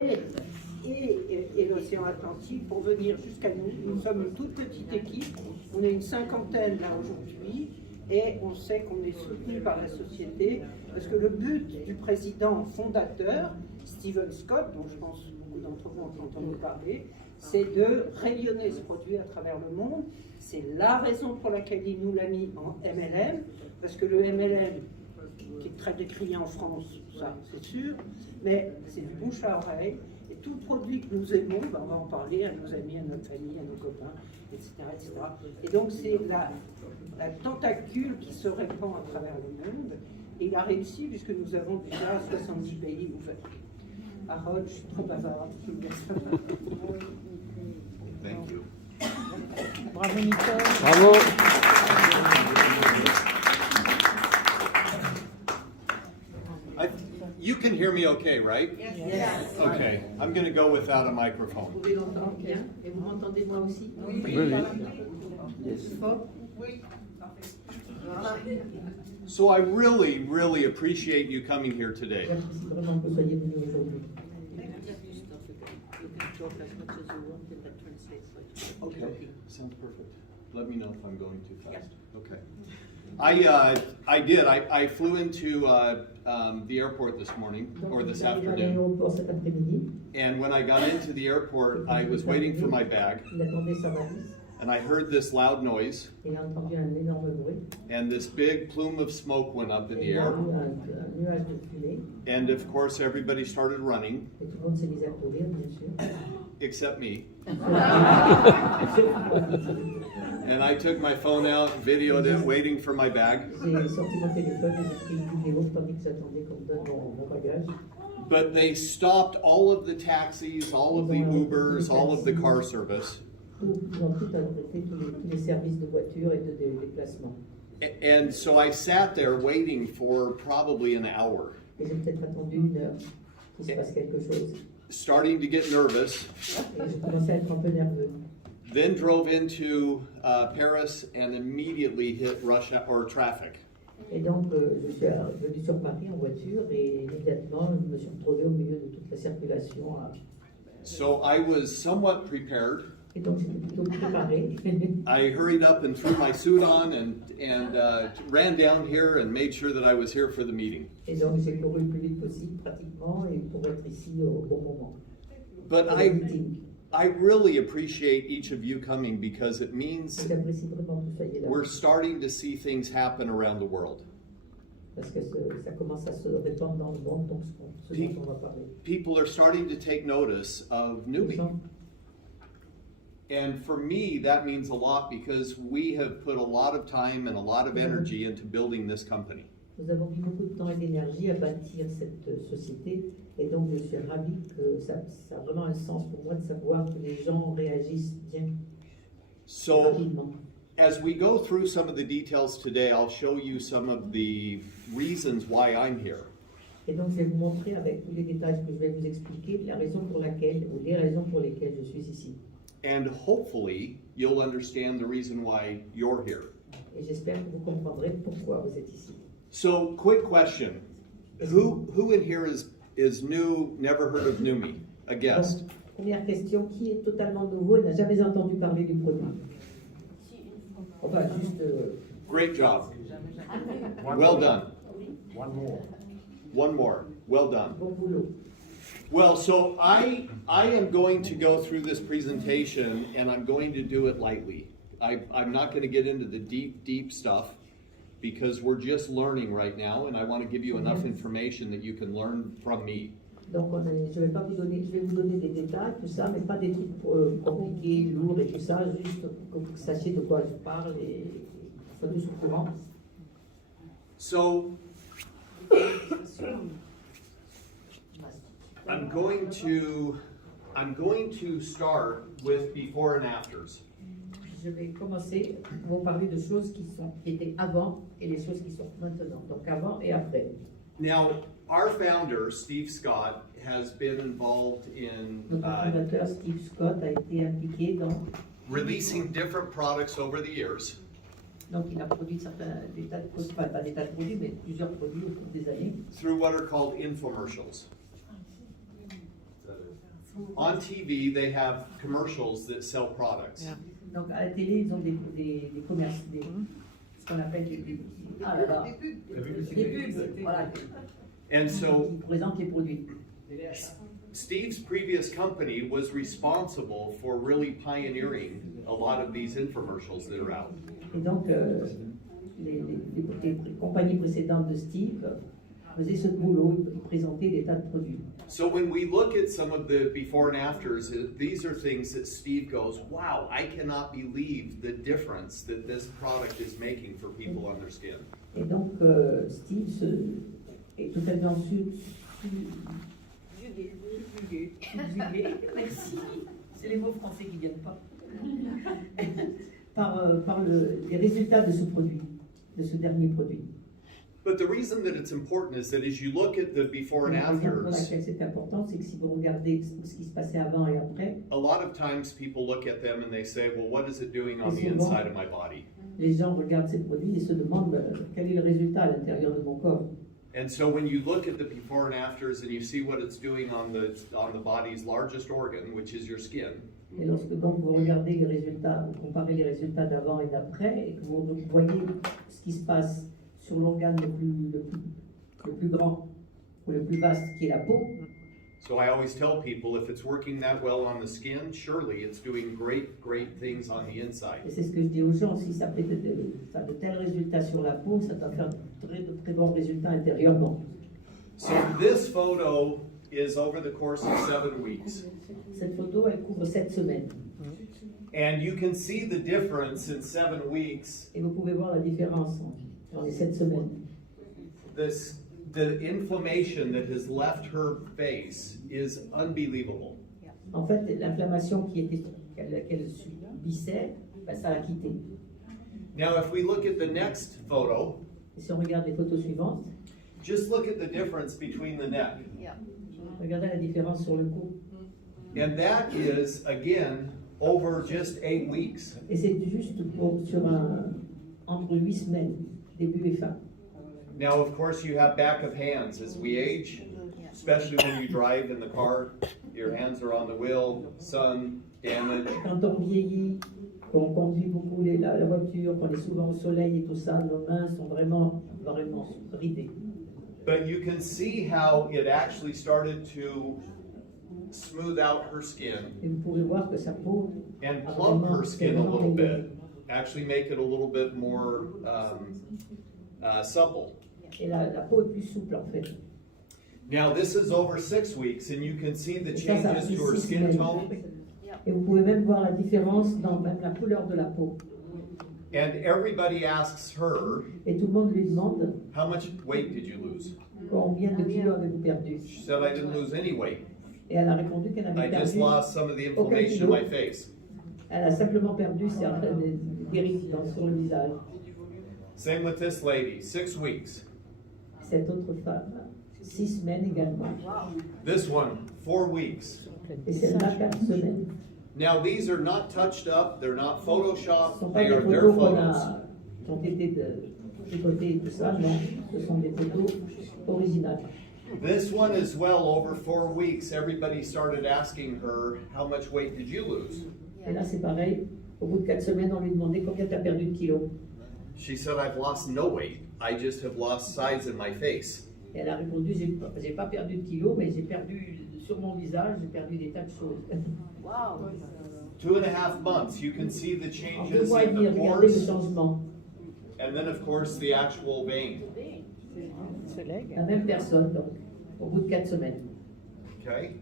et l'océan Atlantique pour venir jusqu'à nous. Nous sommes une toute petite équipe, on est une cinquantaine là aujourd'hui et on sait qu'on est soutenu par la société parce que le but du président fondateur, Stephen Scott, dont je pense beaucoup d'entre vous ont entendu parler, c'est de rayonner ce produit à travers le monde. C'est la raison pour laquelle il nous l'a mis en MLM, parce que le MLM, qui est très décrié en France, ça c'est sûr, mais c'est du bouche à oreille, et tout produit que nous aimons, ben, on va en parler à nos amis, à notre famille, à nos copains, etc. etc. Et donc c'est la tentacule qui se répand à travers le monde, et il a réussi puisque nous avons déjà 70 pays ouverts. Harold, je suis trop bavarde, je vous laisse. Thank you. Bravo Nicole. Bravo. You can hear me okay, right? Yes. Okay, I'm going to go without a microphone. Vous pouvez l'entendre bien. Et vous m'entendez moi aussi? Oui, oui. Yes. Oui. So I really, really appreciate you coming here today. Okay, sounds perfect. Let me know if I'm going too fast. Okay. I flew into the airport this morning, or this afternoon. And when I got into the airport, I was waiting for my bag. And I heard this loud noise. And this big plume of smoke went up in the air. And of course, everybody started running. Except me. And I took my phone out, videoed it, waiting for my bag. But they stopped all of the taxis, all of the Ubers, all of the car service. And so I sat there waiting for probably an hour. Starting to get nervous. Then drove into Paris and immediately hit rush hour traffic. Et donc, je suis venu sur Paris en voiture et immédiatement, je me suis retrouvé au milieu de toute la circulation. So I was somewhat prepared. Et donc, j'étais plutôt préparé. I hurried up and threw my suit on and ran down here and made sure that I was here for the meeting. Et donc, j'ai couru le plus vite possible, pratiquement, et pour être ici au bon moment. But I really appreciate each of you coming because it means we're starting to see things happen around the world. Parce que ça commence à se répandre dans le monde, donc ce dont on va parler. People are starting to take notice of Neumi. And for me, that means a lot because we have put a lot of time and a lot of energy into building this company. Nous avons mis beaucoup de temps et d'énergie à bâtir cette société et donc je suis ravi que ça a vraiment un sens pour moi de savoir que les gens réagissent bien rapidement. As we go through some of the details today, I'll show you some of the reasons why I'm here. Et donc je vais vous montrer avec tous les détails que je vais vous expliquer la raison pour laquelle ou les raisons pour lesquelles je suis ici. And hopefully you'll understand the reason why you're here. Et j'espère que vous comprendrez pourquoi vous êtes ici. So, quick question. Who in here is new, never heard of Neumi? A guest? Donc, première question, qui est totalement nouveau et n'a jamais entendu parler du produit? Enfin, juste... Great job. Well done. One more. Well done. Bon boulot. Well, so I am going to go through this presentation and I'm going to do it lightly. I'm not going to get into the deep stuff because we're just learning right now and I want to give you enough information that you can learn from me. Donc je vais vous donner des détails, tout ça, mais pas des trucs compliqués, lourds et tout ça, juste que vous sachiez de quoi je parle et soyez au courant. So, I'm going to start with before and afters. Je vais commencer à vous parler de choses qui étaient avant et les choses qui sont maintenant. Donc avant et après. Now, our founder, Steve Scott, has been involved in Notre fondateur Steve Scott a été impliqué dans releasing different products over the years. donc il a produit des tas de produits, pas des tas de produits, mais plusieurs produits au cours des années. Through what are called infomercials. On TV, they have commercials that sell products. Yeah. Donc à la télé, ils ont des commerces, ce qu'on appelle des pubs, voilà, And so qui présentent les produits. Steve's previous company was responsible for really pioneering a lot of these infomercials that are out. Et donc, les compagnies précédentes de Steve faisaient ce boulot, ils présentaient des tas de produits. So when we look at some of the before and afters, these are things that Steve goes, wow, I cannot believe the difference that this product is making for people on their skin. Et donc, Steve est totalement subjugué, merci, c'est les mots français qui ne viennent pas, par les résultats de ce produit, de ce dernier produit. But the reason that it's important is that as you look at the before and La raison pour afters, laquelle c'est important, c'est que si vous regardez ce qui se passait avant et après, a lot of times people look at them and they say, well, what is it doing on the inside of my body? les gens regardent ces produits et se demandent quel est le résultat à l'intérieur de mon corps. And so when you look at the before and afters and you see what it's doing on the body's largest organ, which is your skin, Et lorsque donc vous regardez les résultats, vous comparez les résultats d'avant et d'après, et que vous voyez ce qui se passe sur l'organe le plus grand ou le plus vaste qui est la peau, so I always tell people if it's working that well on the skin, surely it's doing great, great things on the inside. et c'est ce que je dis aux gens, si ça fait de tels résultats sur la peau, ça doit faire de très bons résultats intérieurement. So this photo is over the course of 7 weeks. Cette photo, elle couvre 7 semaines. And you can see the difference in 7 weeks. Et vous pouvez voir la différence dans les 7 semaines. The inflammation that has left her face is unbelievable. En fait, l'inflammation qu'elle subissait, ben, ça l'a quitté. Now, if we look at the next photo, Et si on regarde les photos suivantes, just look at the difference between the neck. regardez la différence sur le cou. And that is, again, over just 8 weeks. Et c'est juste entre 8 semaines, début et fin. Now, of course, you have back of hands as we age, especially when you drive in the car, your hands are on the wheel, sun, damage. Quand on vieillit, qu'on conduit beaucoup la voiture, qu'on est souvent au soleil et tout ça, nos mains sont vraiment ridées. But you can see how it actually started to smooth out her skin Et vous pouvez voir que sa peau and a plump vraiment- her skin a little bit, actually make it a little bit more supple. Et la peau est plus souple en fait. Now this is over 6 weeks and you can see the Et ça changes fait to her 6 skin semaines. tone. Et vous pouvez même voir la différence dans même la couleur de la peau. And everybody asks her, Et tout le monde lui demande how much weight did you lose? combien de kilos avez-vous perdu. She said, I didn't lose any weight. Et elle a répondu qu'elle I avait just perdu. lost some of the inflammation in my face. Elle a simplement perdu des rides sur le visage. Same with this lady, 6 weeks. Cette autre femme, 6 semaines également. This one, 4 weeks. Et celle-là, 4 semaines. Now these are not touched up, they're not Ce ne photoshopped, sont pas they des are their photos qu'on photos. a, qui ont été tricotées et tout ça, non. Ce sont des photos originales. This one as well, over 4 weeks, everybody started asking her, how much weight did you lose? Et là, c'est pareil. Au bout de 4 semaines, on lui demandait combien tu as perdu de kilos. She said, I've lost no weight, I just have lost size in my face. Et elle a répondu, j'ai pas perdu de kilos, mais j'ai perdu sur mon visage, j'ai perdu des tas de choses. 2.5 months, you can see the En 2 changes mois et in demi, the regardez le pores, changement. and then of course the actual vein. La même personne, donc, au bout de 4 semaines. Okay?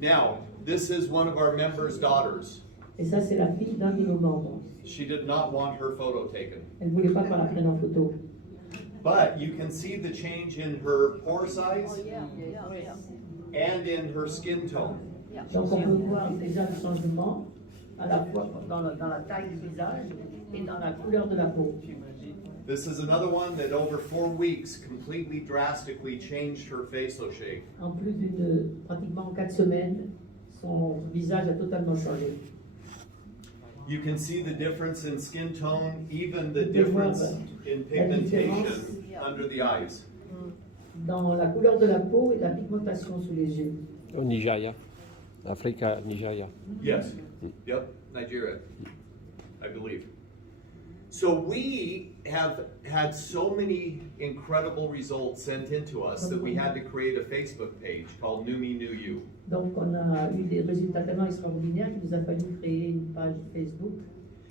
Now, this is one of our members' daughters. Et ça, c'est la fille d'un de nos membres. She did not want her photo taken. Elle ne voulait pas qu'on la prenne en photo. But you can see the change in her pore size and in her skin tone. Donc on peut voir déjà le changement à la fois dans la taille du visage et dans la couleur de la peau. This is another one that over 4 weeks completely drastically changed her facial shape. En plus pratiquement 4 semaines, son visage a totalement changé. You can see the difference in skin tone, even the Vous pouvez voir difference in la différence. pigmentation under the eyes. dans la couleur de la peau et la pigmentation sous les yeux. Au Nigeria, Africa, Nigeria. Yes. Yep. Nigeria, I believe. So we have had so many incredible results sent in to us that we had to create a Facebook page called Neumi Knew You. Donc on a eu des résultats tellement extraordinaires qu'il nous a fallu créer une page Facebook.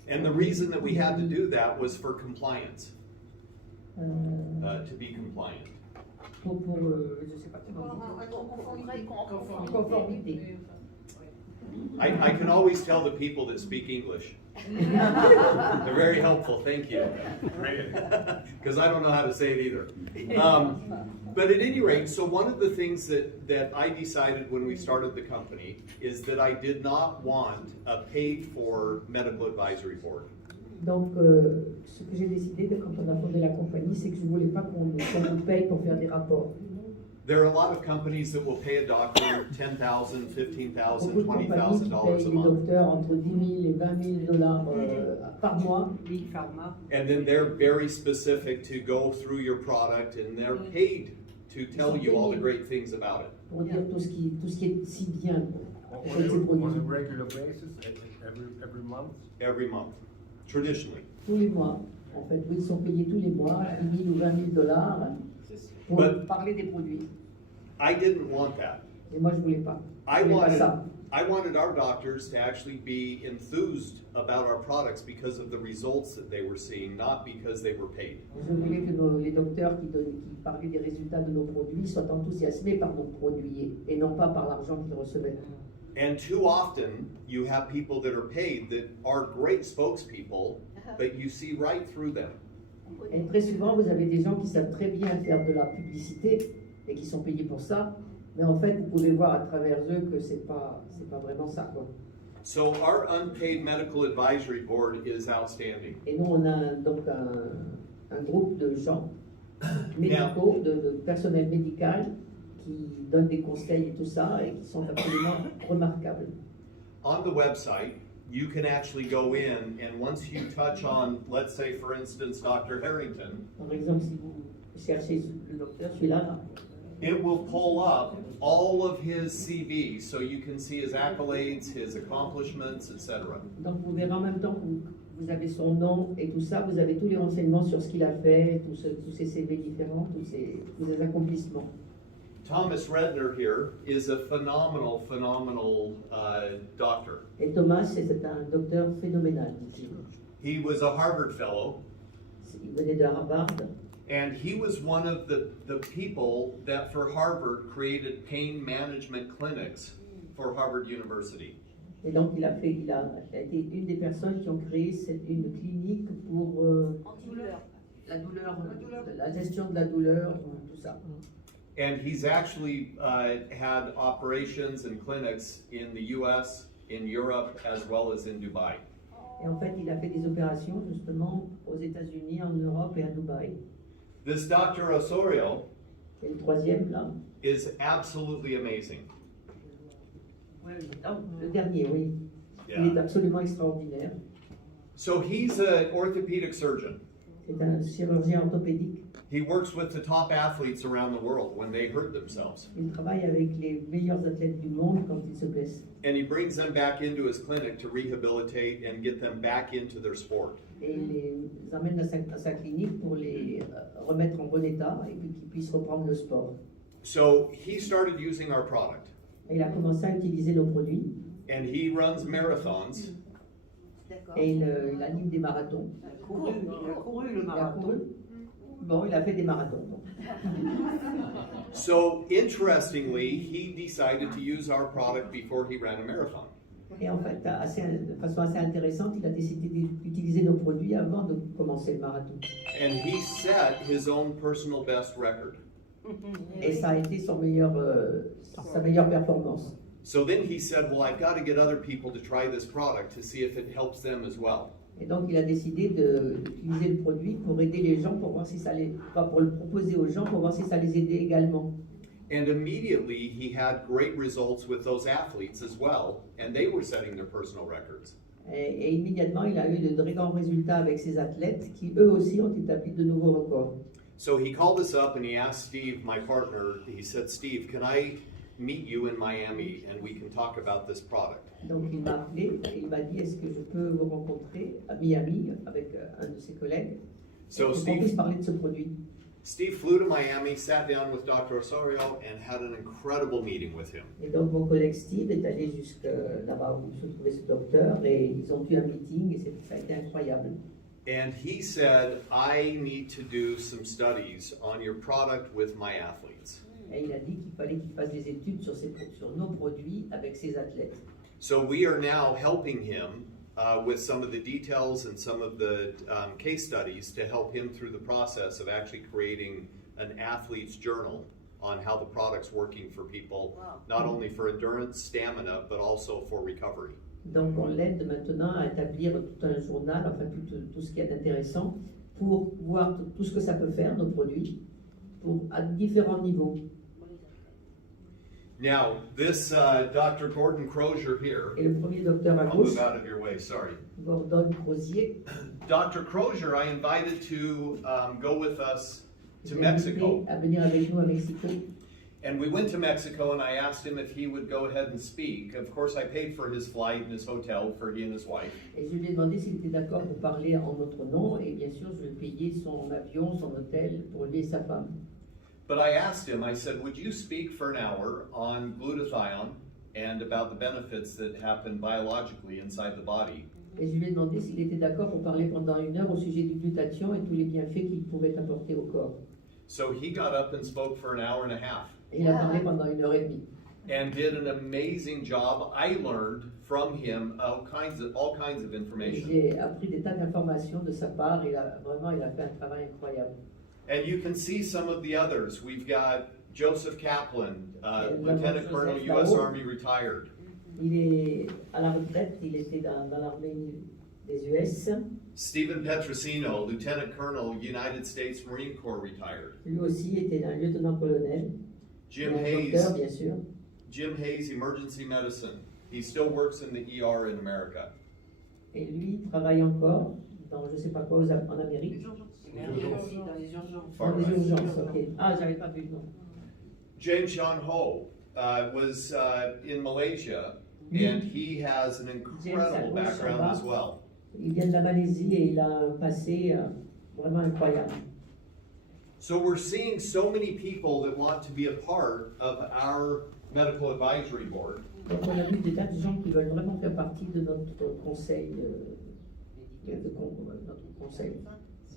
And the reason that we had to do that was for compliance, to be compliant. Je sais pas conformité. I can always tell the people that speak English. They're very helpful, thank you. Because I don't know how to say it either. But at any rate, so one of the things that I decided when we started the company is that I did not want a paid-for medical advisory board. Donc, ce que j'ai décidé quand on a fondé la compagnie, c'est que je ne voulais pas qu'on nous paye pour faire des rapports. There are a lot of companies that will pay a doctor $10,000, $15,000, Beaucoup de compagnies qui $20,000 payent a les month. docteurs entre 10 000 et 20 000 dollars par mois. Big Pharma. And then they're very specific to go through your product and they're paid to tell you all the great things about it. Pour dire tout ce qui est si bien On avec ces a produits. regular basis, every month. Every month, traditionally. Tous les mois. En fait, oui, ils sont payés tous les mois, 10 000 ou 20 000 dollars pour But- parler des produits. I didn't want that. Et moi, je ne voulais pas. I Je voulais pas ça. wanted our doctors to actually be enthused about our products because of the results that they were seeing, not because they were paid. Je voulais que les docteurs qui parlaient des résultats de nos produits soient enthousiasmés par nos produits et non pas par l'argent qu'ils recevaient. And too often, you have people that are paid that are great spokespeople, but you see right through them. Et très souvent, vous avez des gens qui savent très bien faire de la publicité et qui sont payés pour ça, mais en fait, vous pouvez voir à travers eux que c'est pas vraiment ça, quoi. So our unpaid medical advisory board is outstanding. Et nous, on a donc un groupe de gens médicaux, de personnel médical qui donnent des conseils et tout ça, et qui sont absolument remarquables. On the website, you can actually go in, and once you touch on, let's say, for instance, Dr. Harrington, Par exemple, si vous cherchez le docteur, celui-là, it will pull up all of his CV, so you can see his accolades, his accomplishments, etc. donc vous verrez en même temps que vous avez son nom et tout ça, vous avez tous les renseignements sur ce qu'il a fait, tous ses CV différents, tous ses accomplissements. Thomas Rennert here is a phenomenal doctor. Et Thomas, c'est un docteur phénoménal, dit-il. He was a Harvard fellow, Il venait de Harvard. and he was one of the people that for Harvard created pain management clinics for Harvard University. Et donc, il a été une des personnes qui ont créé une clinique pour la douleur, la gestion de la douleur, tout ça. And he's actually had operations and clinics in the US, in Europe, as well as in Dubai. Et en fait, il a fait des opérations justement aux États-Unis, en Europe et à Dubaï. This Dr. Osorio Et le troisième, là, is absolutely amazing. le dernier, oui. Yeah. Il est absolument extraordinaire. So he's an orthopedic surgeon. C'est un chirurgien orthopédique. He works with the top athletes around the world when they hurt themselves. Il travaille avec les meilleurs athlètes du monde quand ils se blessent. And he brings them back into his clinic to rehabilitate and get them back into their sport. Et il les emmène à sa clinique pour les remettre en bon état et puis qu'ils puissent reprendre le sport. So he started using our product. Et il a commencé à utiliser nos produits And he runs marathons. et il anime des marathons. Il a couru le Il a marathon. couru. Bon, il a fait des marathons. donc. So interestingly, he decided to use our product before he ran a marathon. Et en fait, de façon assez intéressante, il a décidé d'utiliser nos produits avant de commencer le marathon. And he set his own personal best record. Et ça a été sa meilleure performance. So then he said, well, I've got to get other people to try this product to see if it helps them as well. Et donc, il a décidé d'utiliser le produit pour aider les gens, pour voir si ça pour le proposer aux gens, pour voir si ça les aidait également. And immediately he had great results with those athletes as well, and they were setting their personal records. Et immédiatement, il a eu de très grands résultats avec ses athlètes qui, eux aussi, ont établi de nouveaux records. So he called us up and he asked Steve, my partner, he said, Steve, can I meet you in Miami and we can talk about this product? Donc il m'a appelé et il m'a dit est-ce que je peux vous rencontrer à Miami avec un de ses collègues So pour qu'on puisse Steve, parler de ce produit. Steve flew to Miami, sat down with Dr. Osorio and had an incredible meeting with him. Et donc mon collègue Steve est allé jusque là-bas où se trouvait ce docteur et ils ont eu un meeting et ça a été incroyable. And he said, I need to do some studies on your product with my athletes. Et il a dit qu'il fallait qu'il fasse des études sur nos produits avec ses athlètes. So we are now helping him with some of the details and some of the case studies to help him through the process of actually creating an athlete's journal on how the product's working for people, not only for endurance, stamina, but also for recovery. Donc on l'aide maintenant à établir tout un journal, enfin tout ce qu'il y a d'intéressant pour voir tout ce que ça peut faire, nos produits, à différents niveaux. Now, this Dr. Gordon Crozier here, Et le premier docteur à I'll gauche, move out of your way, sorry. Gordon Crozier, Dr. Crozier, I invited to go with us to j'ai Mexico. invité à venir avec nous à Mexico. And we went to Mexico and I asked him if he would go ahead and speak. Of course, I paid for his flight and his hotel for he and his wife. Et je lui ai demandé s'il était d'accord pour parler en notre nom. Et bien sûr, je lui ai payé son avion, son hôtel pour lui et sa femme. But I asked him, I said, would you speak for an hour on glutathione and about the benefits that happen biologically inside the body? Et je lui ai demandé s'il était d'accord pour parler pendant 1 heure au sujet du glutathion et tous les bienfaits qu'il pouvait apporter au corps. So he got up and spoke for an hour and a half. Et il a parlé pendant 1 heure et demie. And did an amazing job. I learned from him all kinds of Et information. j'ai appris des tas d'informations de sa part. Il a fait un travail incroyable. And you can see some of the others. We've got Joseph Kaplan, Yeah, Lieutenant Colonel, Joseph U.S. Lao. Army retired. Il est à la retraite. Il était dans l'armée des US. Stephen Petrosino, Lieutenant Colonel, United States Marine Corps retired. Lui aussi était un lieutenant-colonel. Jim Un Hayes, docteur, bien sûr. Jim Hayes, Emergency Medicine. He still works in the ER in America. Et lui travaille encore dans je ne sais pas quoi en Amérique. Dans les urgences. Dans les urgences, ok. Ah, j'avais pas vu le nom. James Sean Ho was in Malaysia, and he has an incredible background as well. Il vient de la Malaisie et il a un passé vraiment incroyable. So we're seeing so many people that want to be a part of our medical advisory board. Donc on a vu des tas de gens qui veulent vraiment faire partie de notre conseil. Notre conseil.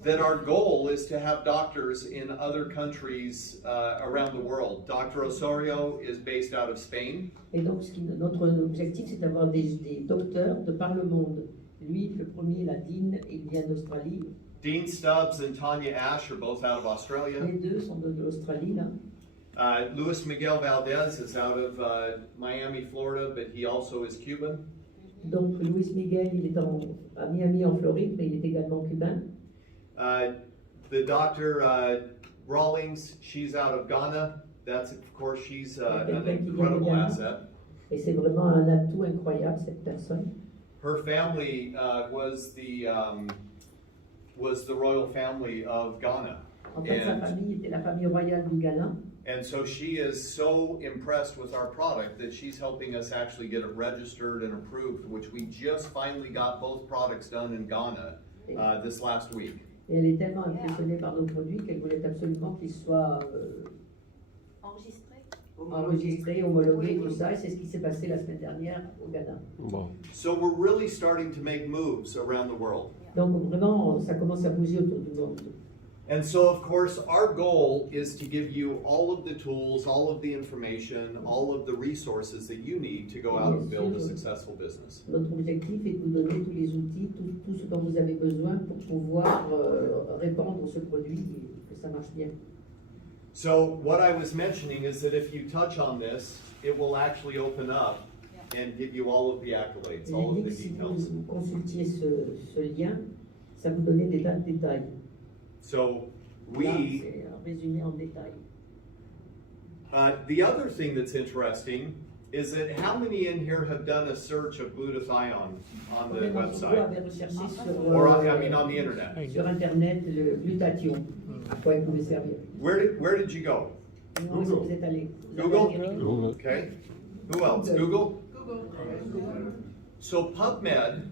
That our goal is to have doctors in other countries around the world. Dr. Osorio is based out of Spain. Et donc notre objectif c'est d'avoir des docteurs de par le monde. Lui, le premier, la Dean, il vient d'Australie. Dean Stubbs and Tanya Ash are both out of Australia. Les deux sont de l'Australie là. Luis Miguel Valdez is out of Miami, Florida, but he also is Cuban. Donc Luis Miguel, il est à Miami en Floride, mais il est également cubain. The doctor Rawlings, she's out of Ghana. That's, of course, she's an incredible asset. Et c'est vraiment un atout incroyable, cette personne. Her family was the royal family of Ghana. En fait, sa famille était la famille royale du Ghana. And so she is so impressed with our product that she's helping us actually get it registered and approved, which we just finally got both products done in Ghana this last week. Et elle est tellement impressionnée par nos produits qu'elle voulait absolument qu'ils soient enregistrés, homologués, tout ça. Et c'est ce qui s'est passé la semaine dernière au Ghana. Bon. So we're really starting to make moves around the world. Donc vraiment, ça commence à bouger autour du monde. And so, of course, our goal is to give you all of the tools, all of the information, all of the resources that you need to go out and build a successful business. Notre objectif est de vous donner tous les outils, tout ce dont vous avez besoin pour pouvoir répandre ce produit et que ça marche bien. So what I was mentioning is that if you touch on this, it will actually open up and give you all of the accolades, all of the Si details. vous consultiez ce lien, ça vous donnait des tas de détails. So Là, we, c'est résumé en détail. the other thing that's interesting is that how many in here have done a search of glutathione on the Combien d'entre vous avez website? recherché sur, Or, I mean, on the internet? sur Internet le glutathion, à quoi il pouvait servir? Where did you go? Où est-ce que vous êtes allé? Vous avez Google? regardé? Google. Okay. Who else? Google? So PubMed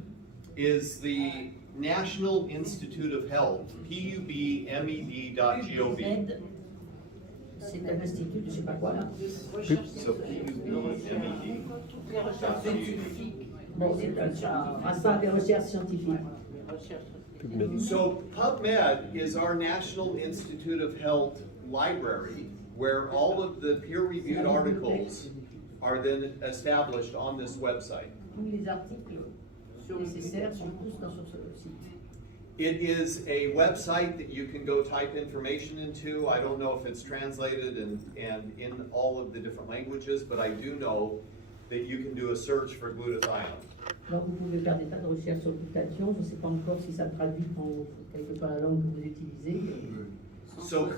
is the National Institute of Health, PUBMED.gov. PubMed, c'est un institut de je sais pas quoi là. So PUBMED.gov. Bon, c'est un centre de recherche scientifique. PubMed. So PubMed is our National Institute of Health library where all of the peer-reviewed articles are then established on this website. Tous les articles nécessaires sont tous sur ce site. It is a website that you can go type information into. I don't know if it's translated and in all of the different languages, but I do know that you can do a search for glutathione. Donc vous pouvez faire des tas de recherches sur glutathion. Je ne sais pas encore si ça traduit quelque part la langue que vous utilisez. So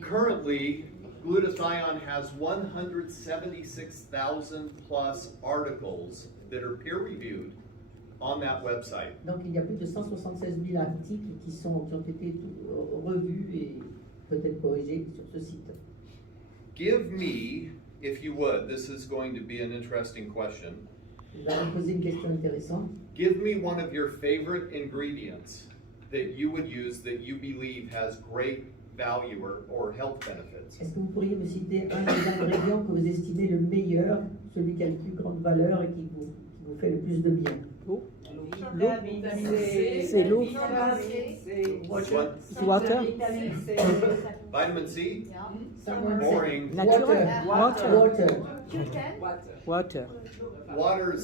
currently, glutathione has 176,000 plus articles that are peer-reviewed on that website. Donc il y a plus de 176 000 articles qui ont été revus et peut-être corrigés sur ce site. Give me, if you would, this is going to be an interesting question. Je vais vous poser une question intéressante. Give me one of your favorite ingredients that you would use that you believe has great value or health benefits. Est-ce que vous pourriez me citer un des ingrédients que vous estimez le meilleur, celui qui a le plus grande valeur et qui vous fait le plus de bien? C'est l'eau. Which one? Water. Vitamin C? Someone said Boring. Naturel. Water. Water.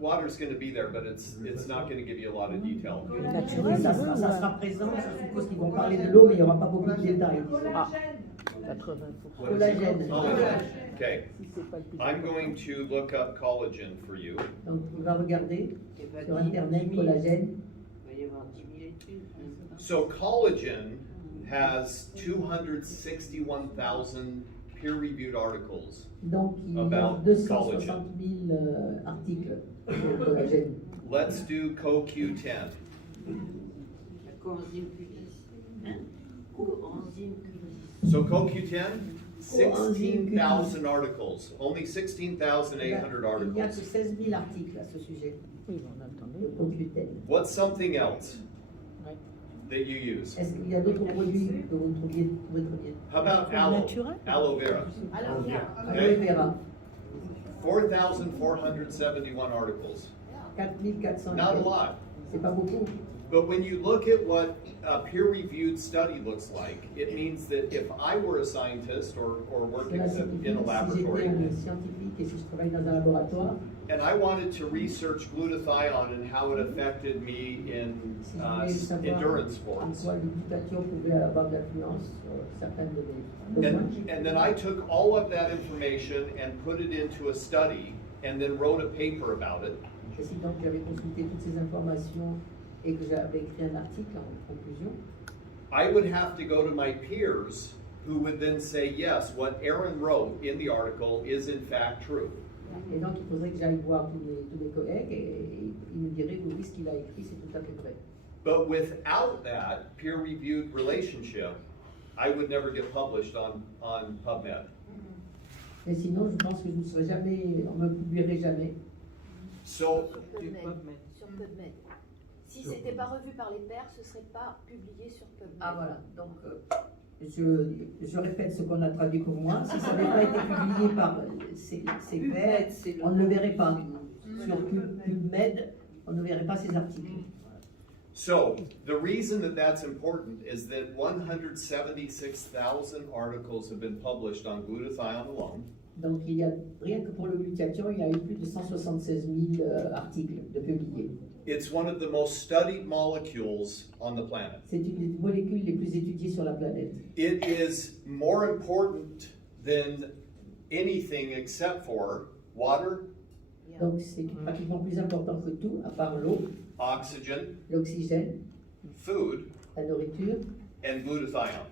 Water's going to be there, but it's not going to give you a lot of detail. Naturel. Ça sera présent, je suppose qu'ils vont parler de l'eau, mais il n'y aura pas beaucoup de détails. Ah. 80%. Collagène. Okay. I'm going to look up collagen for you. Donc on va regarder sur Internet collagène. So collagen has 261,000 peer-reviewed articles. Donc il y a About 260 000 articles sur le collagène. Let's do CoQ10. So CoQ10, 16,000 articles, only 16,800 Il n'y a articles. que 16 000 articles à ce sujet. Oui, on a entendu. Le CoQ10. What's something else Ouais. that you use? Est-ce qu'il y a d'autres produits que vous trouviez? How about aloe? Naturel. Aloe vera. Aloe Okay. vera, 4,471 articles. 4400. Not a lot. C'est pas beaucoup. But when you look at what a peer-reviewed study looks like, it means that if I were a scientist or working Cela in a signifie si j'étais laboratory, un scientifique et si je travaille dans un laboratoire, and I wanted to research glutathione and how it affected me in si je voulais savoir endurance en sports. quoi le glutathion pouvait avoir de l'influence sur certaines de mes besoins. And then I took all of that information and put it into a study and then wrote a paper about it. Et si donc j'avais consulté toutes ces informations et que j'avais écrit un article en conclusion, I would have to go to my peers who would then say, yes, what Aaron wrote in the article is in fact true. et donc il faudrait que j'aille voir tous mes collègues et ils me diraient que oui, ce qu'il a écrit, c'est tout à fait vrai. But without that peer-reviewed relationship, I would never get published on PubMed. Mais sinon, je pense que je ne serai jamais, on ne me publierait jamais. So, Sur PubMed. Si c'était pas revu par les pairs, ce serait pas publié sur PubMed. Ah voilà, donc je répète ce qu'on a traduit pour moi. Si ça n'avait pas été publié par ces pairs, on ne le verrait pas. Sur PubMed, on ne verrait pas ces articles. so the reason that that's important is that 176,000 articles have been published on glutathione alone. Donc il y a, rien que pour le glutathion, il y a eu plus de 176 000 articles de publiés. It's one of the most studied molecules on the planet. C'est une des molécules les plus étudiées sur la planète. It is more important than anything except for water, Donc c'est pratiquement plus important que tout, à part l'eau, oxygen, l'oxygène, food, la nourriture and glutathione.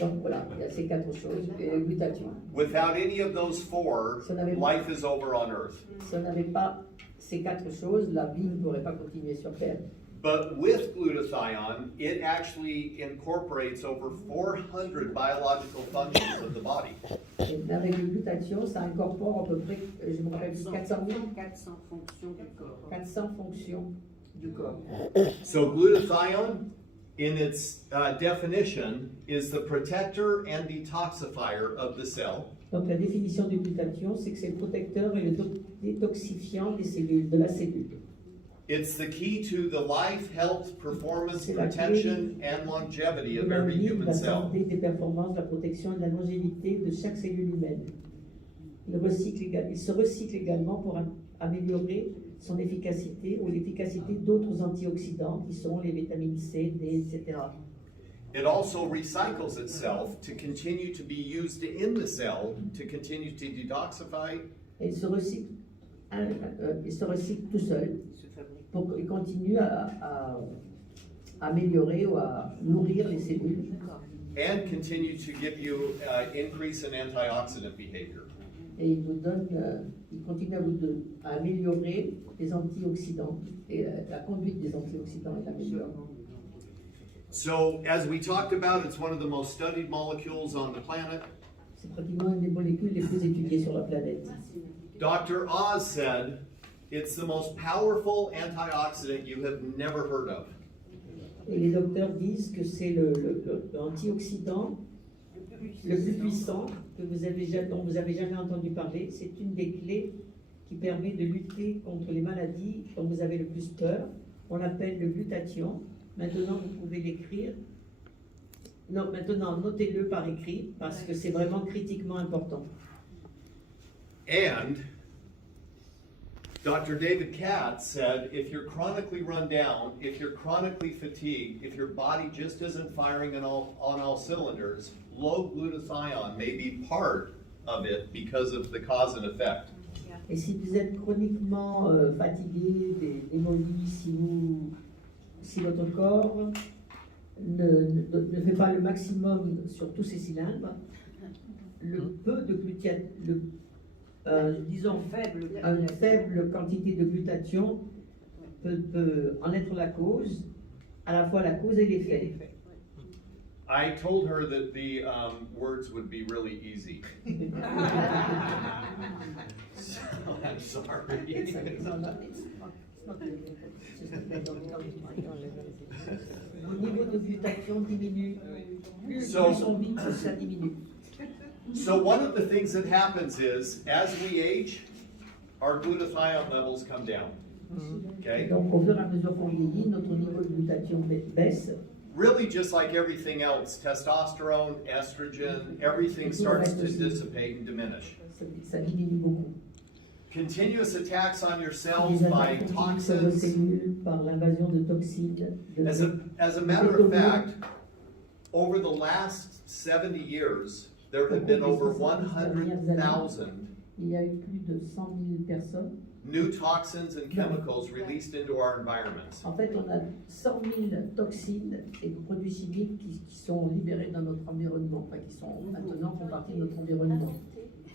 Donc voilà, il y a ces 4 choses. Et le glutathion. Without any of those four, Si on avait- life is over on Earth. Si on n'avait pas ces 4 choses, la vie ne pourrait pas continuer sur Terre. But with glutathione, it actually incorporates over 400 biological functions of the body. Et avec le glutathion, ça incorpore à peu près, je me rappelle, 400 000, 400 fonctions du corps. 400 fonctions du corps. So glutathione, in its definition, is the protector and detoxifier of the cell. Donc la définition du glutathion, c'est que c'est le protecteur et le détoxifiant des cellules, de la cellule. It's the key to the life, health, performance, C'est la clé protection, and longevity De of la every vie, de human la cell. santé, des performances, de la protection et de la longévité de chaque cellule humaine. Il se recycle également pour améliorer son efficacité ou l'efficacité d'autres antioxydants qui sont les vitamines C, D, etc. It also recycles itself to continue to be used in the cell to continue to detoxify Et il se recycle tout seul pour qu'il continue à améliorer ou à nourrir les cellules and continue to give you increase in antioxidant behavior. et il continue à améliorer les antioxydants et la conduite des antioxydants et l'améliore. So, as we talked about, it's one of the most studied molecules on the planet. C'est pratiquement une des molécules les plus étudiées sur la planète. Dr. Oz said it's the most powerful antioxidant you have never heard of. Et les docteurs disent que c'est l'antioxydant le plus puissant dont vous avez jamais entendu parler. C'est une des clés qui permet de lutter contre les maladies dont vous avez le plus peur. On l'appelle le glutathion. Maintenant, vous pouvez l'écrire. Non, maintenant, notez-le par écrit parce que c'est vraiment critiquement important. And Dr. David Katz said if you're chronically run down, if you're chronically fatigued, if your body just isn't firing on all cylinders, low glutathione may be part of it because of the cause and effect. Et si vous êtes chroniquement fatigué, démoli, si votre corps ne fait pas le maximum sur tous ces cylindres, le peu de glutathion, disons une faible quantité de glutathion peut en être la cause, à la fois la cause et l'effet. I told her that the words would be really easy. So, I'm sorry. Le niveau de glutathion diminue. Plus So- ils sont vite, ça diminue. So one of the things that happens is, as we age, our glutathione levels come down. Okay? Donc au fur et à mesure qu'on vieillit, notre niveau de glutathion baisse. Really, just like everything else, testosterone, estrogen, everything starts to dissipate and diminish. Ça diminue beaucoup. Continuous attacks on your cells Les by attaques continues sur nos toxins. cellules par l'invasion de toxines. As a matter of fact, over the last 70 years, there have been over 100,000 Il y a eu plus de 100 000 personnes. new toxins and chemicals released into our environments. En fait, on a 100 000 toxines et produits chimiques qui sont libérés dans notre environnement, enfin qui sont maintenant font partie de notre environnement.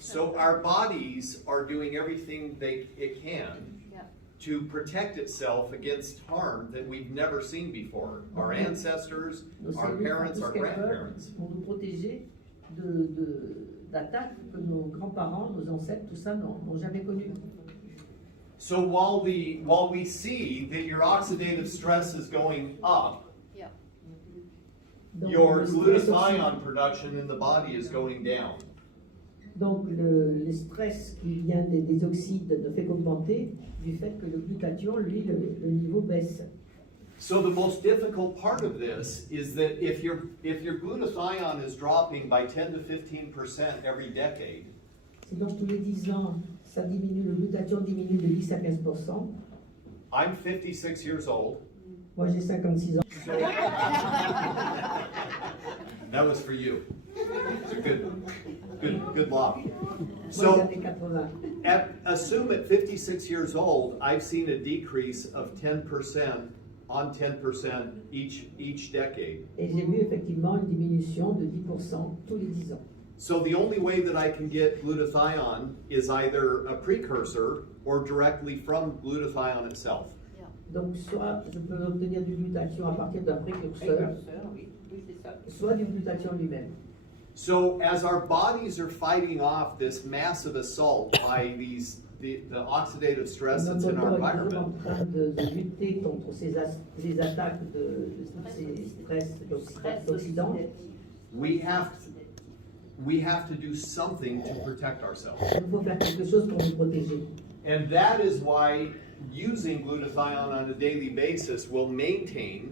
So our bodies are doing everything it can Yeah. to protect itself against harm that we've never seen before. Our ancestors, Nos our cellules font parents, tout our ce qu'elles peuvent grandparents. pour nous protéger d'attaques que nos grands-parents, nos ancêtres, tout ça n'ont jamais connues. So while we see that your oxidative stress is going up, Yeah. Donc, your le stress aussi- glutathione production in the body is going down. Donc le stress qui vient des oxydes ne fait qu'augmenter du fait que le glutathion, lui, le niveau baisse. So the most difficult part of this is that if your glutathione is dropping by 10 to 15% every decade, Si donc tous les 10 ans, ça diminue, le glutathion diminue de 10 à 15%. I'm 56 years old. Moi j'ai 56 ans. So that was for you. It's a good law. Moi So j'avais 80. assume at 56 years old, I've seen a decrease of 10% on 10% each decade. Et j'ai vu effectivement une diminution de 10% tous les 10 ans. So the only way that I can get glutathione is either a precursor or directly from glutathione itself. Donc soit je peux obtenir du glutathion à partir d'un précurseur, Précurseur, oui, oui, c'est ça. soit du glutathion lui-même. So as our bodies are fighting off this massive assault by the oxidative stress that's Notre in our corps est toujours environment, en train de lutter contre ces attaques de ces stress d'Occident. we have to do something to protect ourselves. Il faut faire quelque chose pour nous protéger. And that is why using glutathione on a daily basis will maintain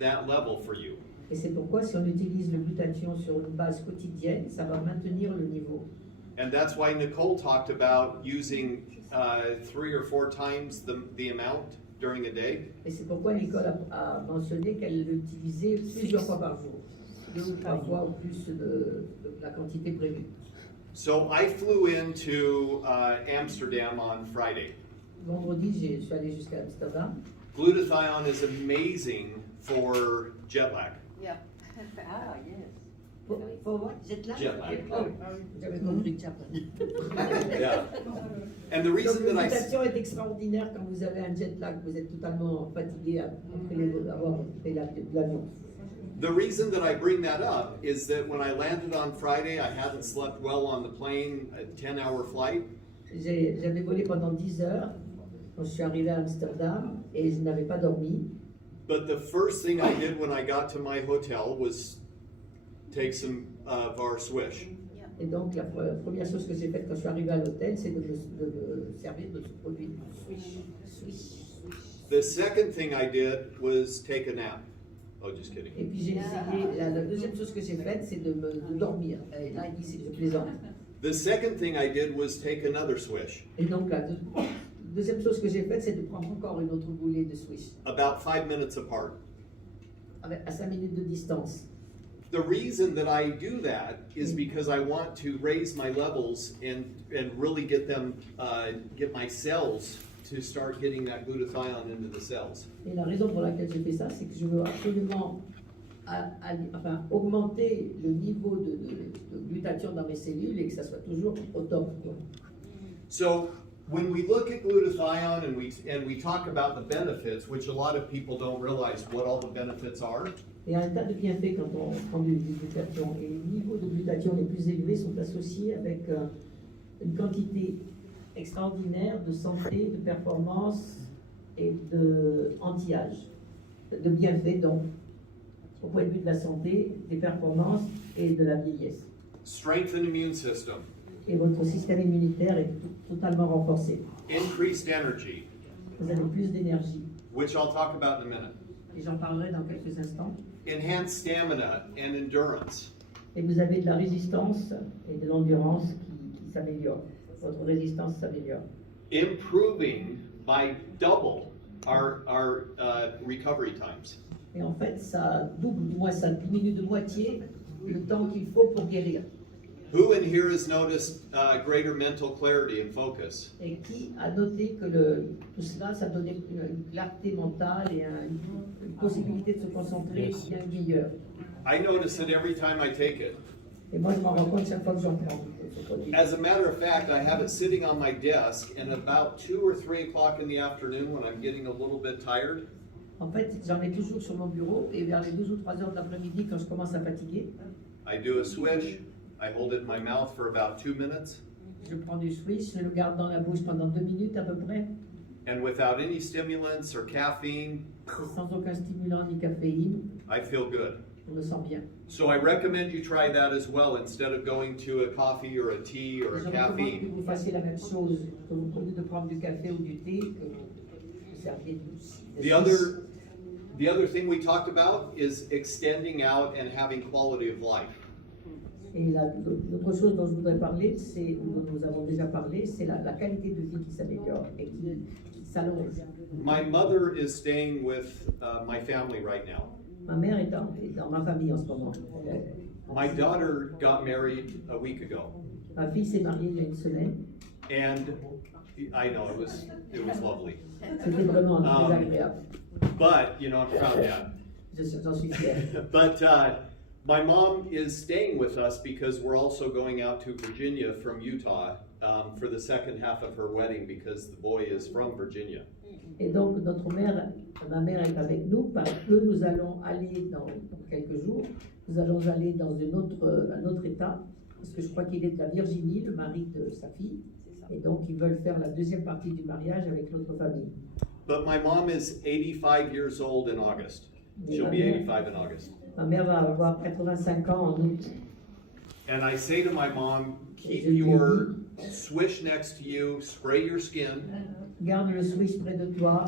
that level for you. Et c'est pourquoi si on utilise le glutathion sur une base quotidienne, ça va maintenir le niveau. And that's why Nicole talked about using 3 or 4 times the amount during a day. Et c'est pourquoi Nicole a mentionné qu'elle l'utilisait plusieurs fois par jour, 2 ou 3 fois ou plus de la quantité prévue. So I flew into Amsterdam on Friday. Vendredi, je suis allée jusqu'à Amsterdam. Glutathione is amazing for jet lag. Yeah. Ah, yes. Pour what? Jet lag? Jet lag. Oh, j'avais compris jet lag. Yeah. And the Donc, reason la that I glutathion est extraordinaire quand vous avez un jet lag, vous êtes totalement fatigué après avoir fait l'avion. the reason that I bring that up is that when I landed on Friday, I hadn't slept well on the plane, a 10-hour flight. J'avais volé pendant 10 heures quand je suis arrivé à Amsterdam et je n'avais pas dormi. But the first thing I did when I got to my hotel was take some of our swish. Et donc la première chose que j'ai faite quand je suis arrivé à l'hôtel, c'est de me servir de ce produit. The second thing I did was take a nap. Oh, just kidding. Et puis j'ai essayé, la deuxième chose que j'ai faite, c'est de dormir. Et là, il dit, je plaisante. The second thing I did was take another swish. Et donc la deuxième chose que j'ai faite, c'est de prendre encore une autre bouée de Swish, About 5 minutes apart. à 5 minutes de distance. The reason that I do that is because I want to raise my levels and really get them, get my cells to start getting that glutathione into the cells. Et la raison pour laquelle j'ai fait ça, c'est que je veux absolument augmenter le niveau de glutathion dans mes cellules et que ça soit toujours au top. So when we look at glutathione and we talk about the benefits, which a lot of people don't realize what all the benefits are. Et un tas de bienfaits quand on prend du glutathion. Et les niveaux de glutathion les plus élevés sont associés avec une quantité extraordinaire de santé, de performance et d'anti-âge, de bienfaits donc au point de vue de la santé, des performances et de la vieillesse. Strengthen immune system, Et votre système immunitaire est totalement renforcé. increased energy, Vous avez plus d'énergie. which I'll talk about in a minute, Et j'en parlerai dans quelques instants. enhanced stamina and endurance, Et vous avez de la résistance et de l'endurance qui s'améliorent. Votre résistance s'améliore. improving by double our recovery times. Et en fait, ça double, ça diminue de moitié le temps qu'il faut pour guérir. Who in here has noticed greater mental clarity and focus? Et qui a noté que tout cela, ça donnait une clarté mentale et une possibilité de se concentrer bien meilleure. I notice it every time I take it. Et moi, je m'en rends compte chaque fois que j'en prends ce produit. As a matter of fact, I have it sitting on my desk, and about 2 or 3 o'clock in the afternoon, when I'm getting a little bit tired, En fait, j'en ai toujours sur mon bureau et vers les 2 ou 3 heures de l'après-midi, quand je commence à fatiguer, I do a swish. I hold it in my mouth for about 2 minutes, je prends du Swiss, je le garde dans la bouche pendant 2 minutes à peu près, and without any stimulants or caffeine, sans aucun stimulant ni caféine, I feel good. on me sent bien. So I recommend you try that as well, instead of going to a coffee or a tea or Je a recommande que caffeine. vous fassiez la même chose, que vous preniez de prendre du café ou du thé, que vous serviez de The other thing we talked about is extending out and having quality of life. Et l'autre chose dont je voudrais parler, ou dont nous avons déjà parlé, c'est la qualité de vie qui s'améliore et qui s'allonge. My mother is staying with my family right now. Ma mère est dans ma famille en ce moment. My daughter got married a week ago. Ma fille s'est mariée il y a une semaine. And I know it was lovely. C'était vraiment très agréable. But you know, I'm proud of that. J'en suis fier. But my mom is staying with us because we're also going out to Virginia from Utah for the second half of her wedding because the boy is from Virginia. Et donc ma mère est avec nous parce que nous allons aller dans quelques jours, nous allons aller dans un autre état, parce que je crois qu'il est de la Virginie, le mari de sa fille, et donc ils veulent faire la deuxième partie du mariage avec l'autre famille. But my mom is 85 years old in August. She'll be 85 in August. Ma mère va avoir 85 ans en août. And I say to my mom, keep your swish next to you, spray your skin. Garde le swish près de toi,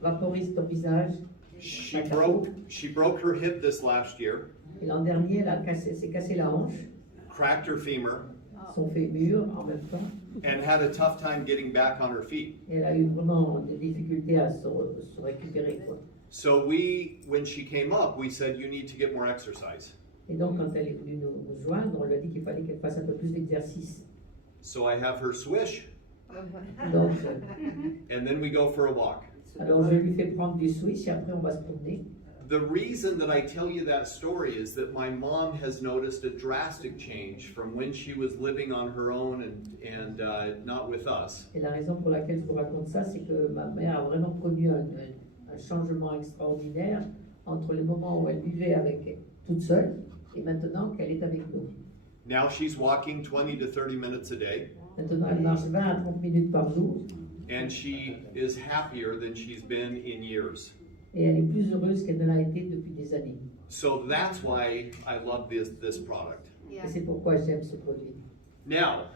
vaporise ton visage. She broke her hip this last year, Et l'an dernier, elle s'est cassé la hanche, cracked her femur, son fémur en même temps. and had a tough time getting back on her feet. Et elle a eu vraiment des difficultés à se récupérer, quoi. So when she came up, we said, you need to get more exercise. Et donc, quand elle est venue nous joindre, on lui a dit qu'il fallait qu'elle fasse un peu plus d'exercice. So I have her swish, Donc, and then we go for a walk. alors je lui fais prendre du swish et après on va se promener. The reason that I tell you that story is that my mom has noticed a drastic change from when she was living on her own and not with us. Et la raison pour laquelle je vous raconte ça, c'est que ma mère a vraiment connu un changement extraordinaire entre les moments où elle vivait toute seule et maintenant qu'elle est avec nous. Now she's walking 20 to 30 minutes a day, Maintenant, elle marche 20 à 30 minutes par jour and she is happier than she's been in years. et elle est plus heureuse qu'elle ne l'a été depuis des années. So that's why I love this product. Et c'est pourquoi j'aime ce produit. Now,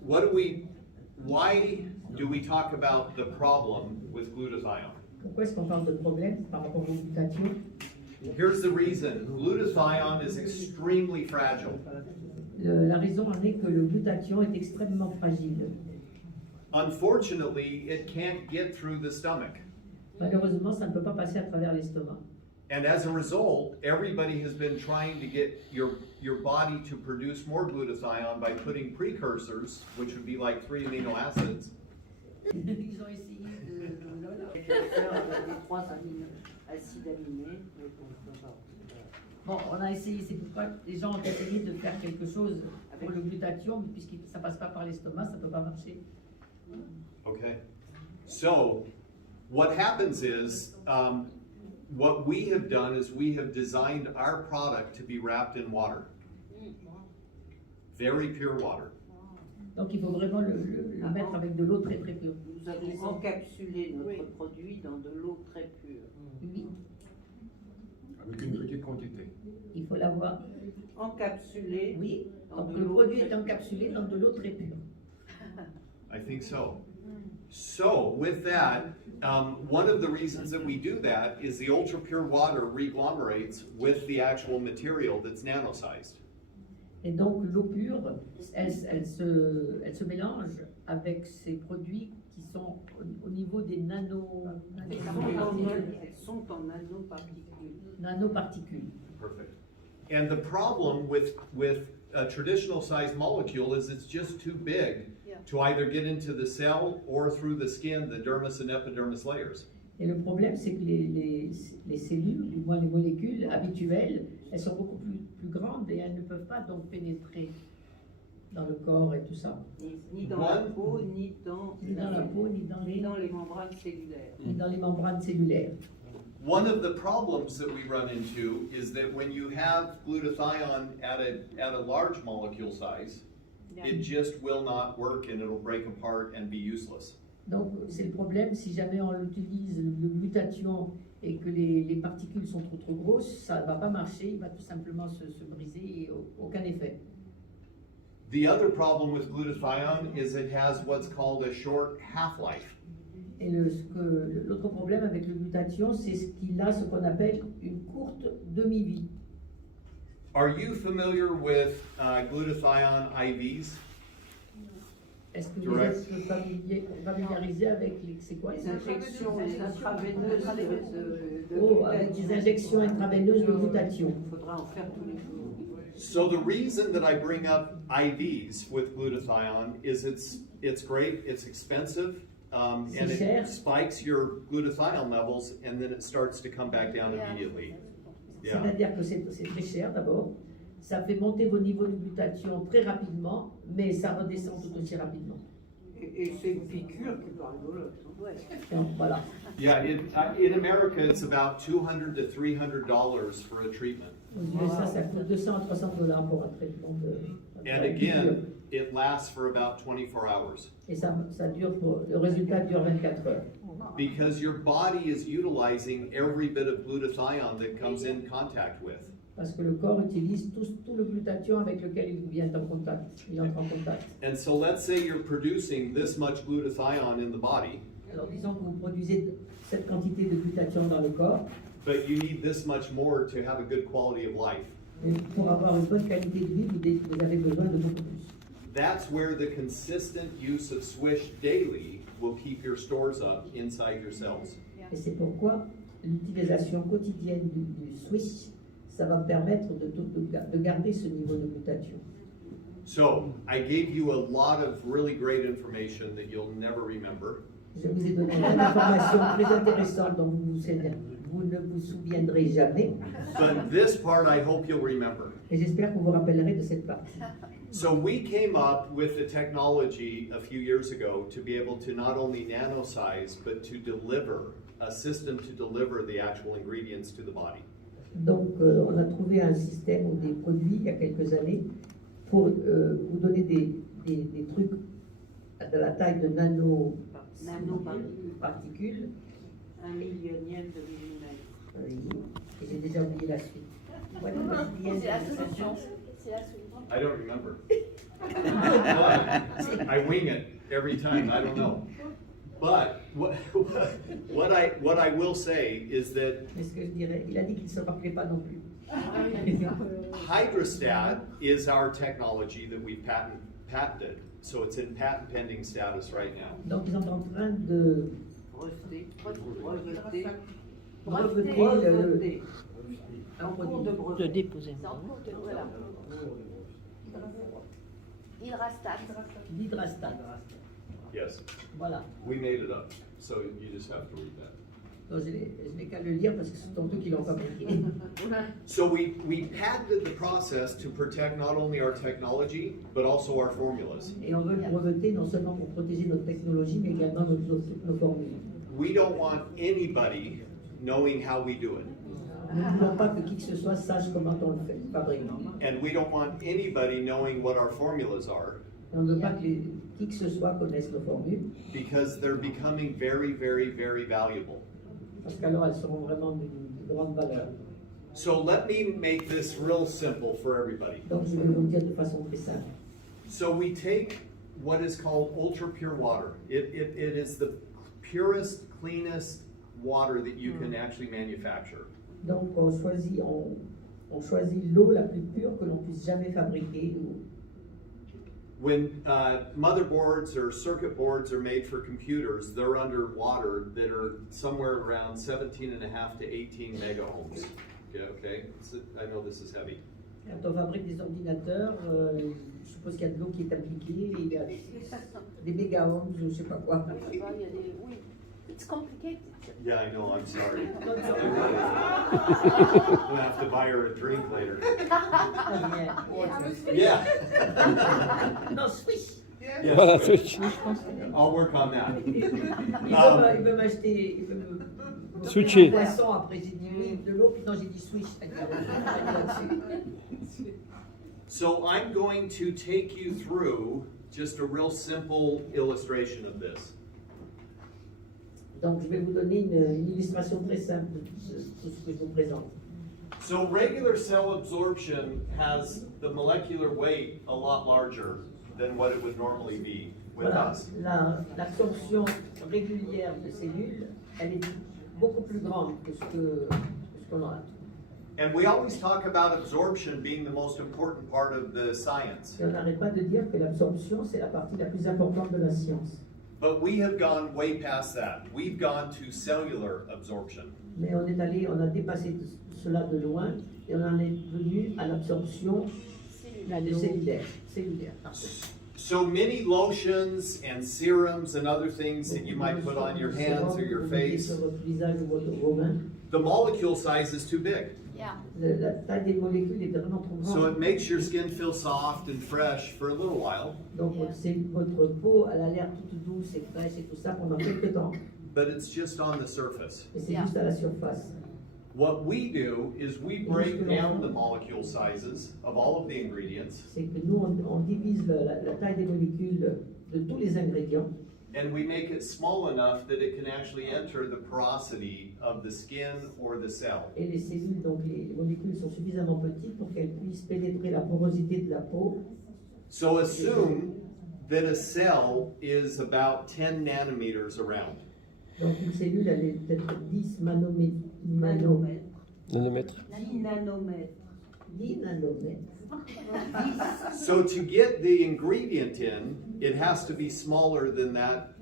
why do we talk about the problem with glutathione? Pourquoi est-ce qu'on parle de problème par rapport au glutathion? Here's the reason. Glutathione is extremely fragile. La raison en est que le glutathion est extrêmement fragile. Unfortunately, it can't get through the stomach. Malheureusement, ça ne peut pas passer à travers l'estomac. And as a result, everybody has been trying to get your body to produce more glutathione by putting precursors, which would be like 3 amino acids. Ils ont essayé de faire les 3 acides aminés. Bon, on a essayé, c'est pourquoi les gens ont essayé de faire quelque chose pour le glutathion, mais puisque ça passe pas par l'estomac, ça peut pas marcher. Okay. So, what happens is, what we have done is we have designed our product to be wrapped in water. Very pure water. Donc il faut vraiment le mettre avec de l'eau très très pure. Nous avons encapsulé notre produit dans de l'eau très pure. Oui, Avec une petite quantité. il faut l'avoir. Encapsulé. Oui, dans donc de le l'eau produit très est encapsulé dans de l'eau très pure. I think so. So, with that, one of the reasons that we do that is the ultra pure water reglomerates with the actual material that's nano-sized. Et donc l'eau pure, elle se mélange avec ces produits qui sont au niveau des Elles sont en nanoparticules. nanoparticules. Perfect. And the problem with a traditional sized molecule is it's just too big to either get into the cell or through the skin, the dermis and epidermis layers. Et le problème, c'est que les cellules, du moins les molécules habituelles, elles sont beaucoup plus grandes et elles ne peuvent pas donc pénétrer dans le corps et tout ça. Ni dans la peau, ni dans la peau, ni dans les membranes cellulaires. ni dans les membranes cellulaires. One of the problems that we run into is that when you have glutathione at a large molecule size, it just will not work and it'll break apart and be useless. Donc c'est le problème, si jamais on utilise le glutathion et que les particules sont trop grosses, ça ne va pas marcher, il va tout simplement se briser et aucun effet. The other problem with glutathione is it has what's called a short half-life. Et l'autre problème avec le glutathion, c'est qu'il a ce qu'on appelle une courte demi-vie. Are you familiar with glutathione IVs? Est-ce que vous êtes familiarisé avec c'est quoi Les injections intraveineuses de avec des injections intraveineuses de glutathion. Il faudra en faire tous les jours. So the reason that I bring up IVs with glutathione is it's great, it's expensive, and it spikes your glutathione levels, and then it starts to come back down immediately. Yeah. C'est-à-dire que c'est très cher d'abord, ça fait monter vos niveaux de glutathion très rapidement, mais ça redescend tout aussi rapidement. Et c'est une piqûre qui parle de l'autre. Donc voilà. Yeah, in America it's about $200 to $300 for a treatment. Aux USA, ça coûte 200 à 300 $ pour un traitement de. And again, it lasts for about 24 hours. Et ça dure le résultat dure 24 heures. Because your body is utilizing every bit of glutathione that comes in contact with. Parce que le corps utilise tout le glutathion avec lequel il vient en contact. Il entre en contact. And so let's say you're producing this much glutathione in the body. Alors disons que vous produisez cette quantité de glutathion dans le corps. But you need this much more to have a good quality of life. Et pour avoir une bonne qualité de vie, vous avez besoin de beaucoup plus. That's where the consistent use of Swish daily will keep your stores up inside your cells. Et c'est pourquoi l'utilisation quotidienne du Swish, ça va permettre de garder ce niveau de glutathion. So, I gave you a lot of really great information that you'll never remember. Je vous ai donné une information très intéressante dont vous ne vous souviendrez jamais. But this part I hope you'll remember. Et j'espère que vous vous rappellerez de cette partie. So we came up with the technology a few years ago to be able to not only nanosize, but to deliver a system to deliver the actual ingredients to the body. Donc, on a trouvé un système ou des produits il y a quelques années pour vous donner des trucs de la taille de nanoparticules. Un millionième de millimètre. Oui, et j'ai déjà oublié la suite. Voilà, C'est la solution. C'est la solution. I don't remember. I wing it every time. I don't know. But what I will say is that Mais ce que je dirais, il a dit qu'il ne se rappelait pas non plus. Hydrostat is our technology that we've patented. So it's in patent pending status right now. Donc ils sont en train de Breveter. breveter un En cours de produit. brevet. déposer. C'est en cours de. Voilà. L'hydrastat. Yes, Voilà. we made it up. So you just have to read that. Donc je n'ai qu'à le lire parce que ce sont eux qui l'ont fabriqué. So we patented the process to protect not only our technology, but also our formulas. Et on veut le breveter non seulement pour protéger notre technologie, mais également nos formules. We don't want anybody knowing how we do it. Nous ne voulons pas que qui que ce soit sache comment on le fait, fabrique. And we don't want anybody knowing what our formulas are, Et on ne veut pas que qui que ce soit connaisse nos formules, because they're becoming very, very, very valuable. parce qu'alors elles seront vraiment de grande valeur. So let me make this real simple for everybody. Donc je vais vous le dire de façon très simple. So we take what is called ultra pure water. It is the purest, cleanest water that you can actually manufacture. Donc on choisit l'eau la plus pure que l'on puisse jamais fabriquer. When motherboards or circuit boards are made for computers, they're under water that are somewhere around 17.5 to 18 mega ohms. Okay? I know this is heavy. Quand on fabrique des ordinateurs, je suppose qu'il y a de l'eau qui est impliquée, et il y a des mégaohms, je ne sais pas quoi. Il y a des. Oui. It's complicated. Yeah, I know, I'm sorry. I'm gonna have to buy her a drink later. Yeah. Non, Swiss. Voilà, Yes. I'll work on that. Il veut m'acheter, il veut me Switcher. un poisson, après j'ai dit oui, de l'eau, puis non, j'ai dit Swiss. So I'm going to take you through just a real simple illustration of this. Donc je vais vous donner une illustration très simple de tout ce que je vous présente. So regular cell absorption has the molecular weight a lot larger than what it would normally be with Voilà, us. l'absorption régulière de cellules, elle est beaucoup plus grande que ce qu'on a. And we always talk about absorption being the most important part of the science. Et on n'arrête pas de dire que l'absorption, c'est la partie la plus importante de la science. But we have gone way past that. We've gone to cellular absorption. Mais on a dépassé cela de loin et on en est venu à l'absorption cellulaire. So many lotions and serums and other things that you might put on your hands or your face, Sur votre visage ou vos mains. the molecule size is too big. Yeah. La taille des molécules est vraiment trop grande. So it makes your skin feel soft and fresh for a little while, Donc votre peau, elle a l'air toute douce et fraîche et tout ça pendant quelques temps. but it's just on the surface. Et c'est Yeah. juste à la surface. What we do is we break down the molecule sizes of all of the ingredients, C'est que nous, on divise la taille des molécules de tous les ingrédients and we make it small enough that it can actually enter the porosity of the skin or the cell. et les cellules, donc les molécules sont suffisamment petites pour qu'elles puissent pénétrer la porosité de la peau. So assume that a cell is about 10 nanometers around. Donc une cellule, elle est peut-être 10 Nanomètre. 10 nanomètres. 10 nanomètres. So to get the ingredient in, it has to be smaller than that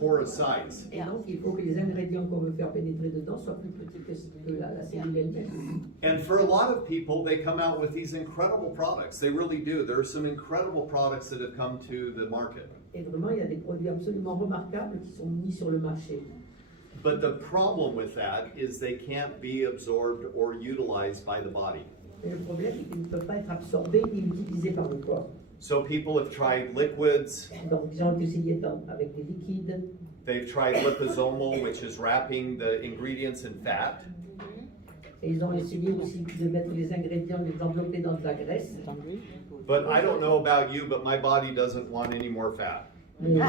porous size. Et donc il faut que les ingrédients qu'on veut faire pénétrer dedans soient plus petits que la cellule elle-même. And for a lot of people, they come out with these incredible products. They really do. There are some incredible products that have come to the market. Et vraiment, il y a des produits absolument remarquables qui sont mis sur le marché. But the problem with that is they can't be absorbed or utilized by the body. Mais le problème, c'est qu'ils ne peuvent pas être absorbés ni utilisés par le corps. So people have tried liquids, Donc, ils ont essayé avec des liquides. they've tried liposomal, which is wrapping the ingredients in fat. Et ils ont essayé aussi de mettre les ingrédients, les envelopper dans de la graisse. But I don't know about you, but my body doesn't want any more fat. Mais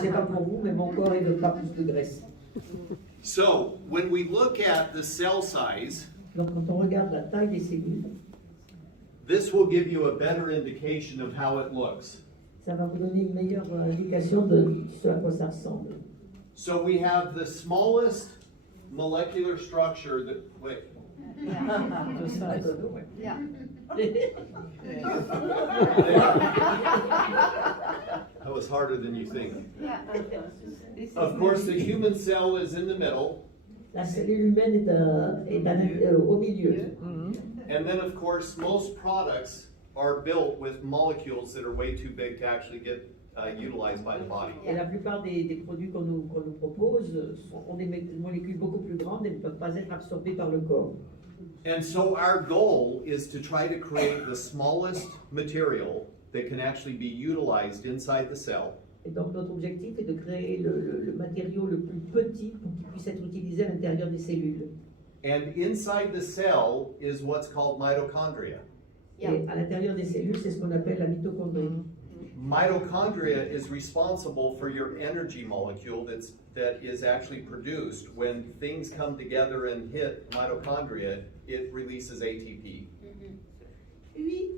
c'est pas pour vous, mais mon corps, il ne veut pas plus de graisse. So when we look at the cell size, Donc, quand on regarde la taille des cellules, this will give you a better indication of how it looks. ça va vous donner une meilleure indication de ce à quoi ça ressemble. So we have the smallest molecular structure that, wait, Yeah. that was harder than you think. Yeah. Of course, the human cell is in the middle, La cellule humaine est au milieu. and then of course, most products are built with molecules that are way too big to actually get utilized by the body. Et la plupart des produits qu'on nous propose ont des molécules beaucoup plus grandes et ne peuvent pas être absorbées par le corps. And so our goal is to try to create the smallest material that can actually be utilized inside the cell. Et donc notre objectif est de créer le matériau le plus petit pour qu'il puisse être utilisé à l'intérieur des cellules. And inside the cell is what's called mitochondria. Et à l'intérieur des cellules, c'est ce qu'on appelle la mitochondrie. Mitochondria is responsible for your energy molecule that is actually produced. When things come together and hit mitochondria, it releases ATP. Oui.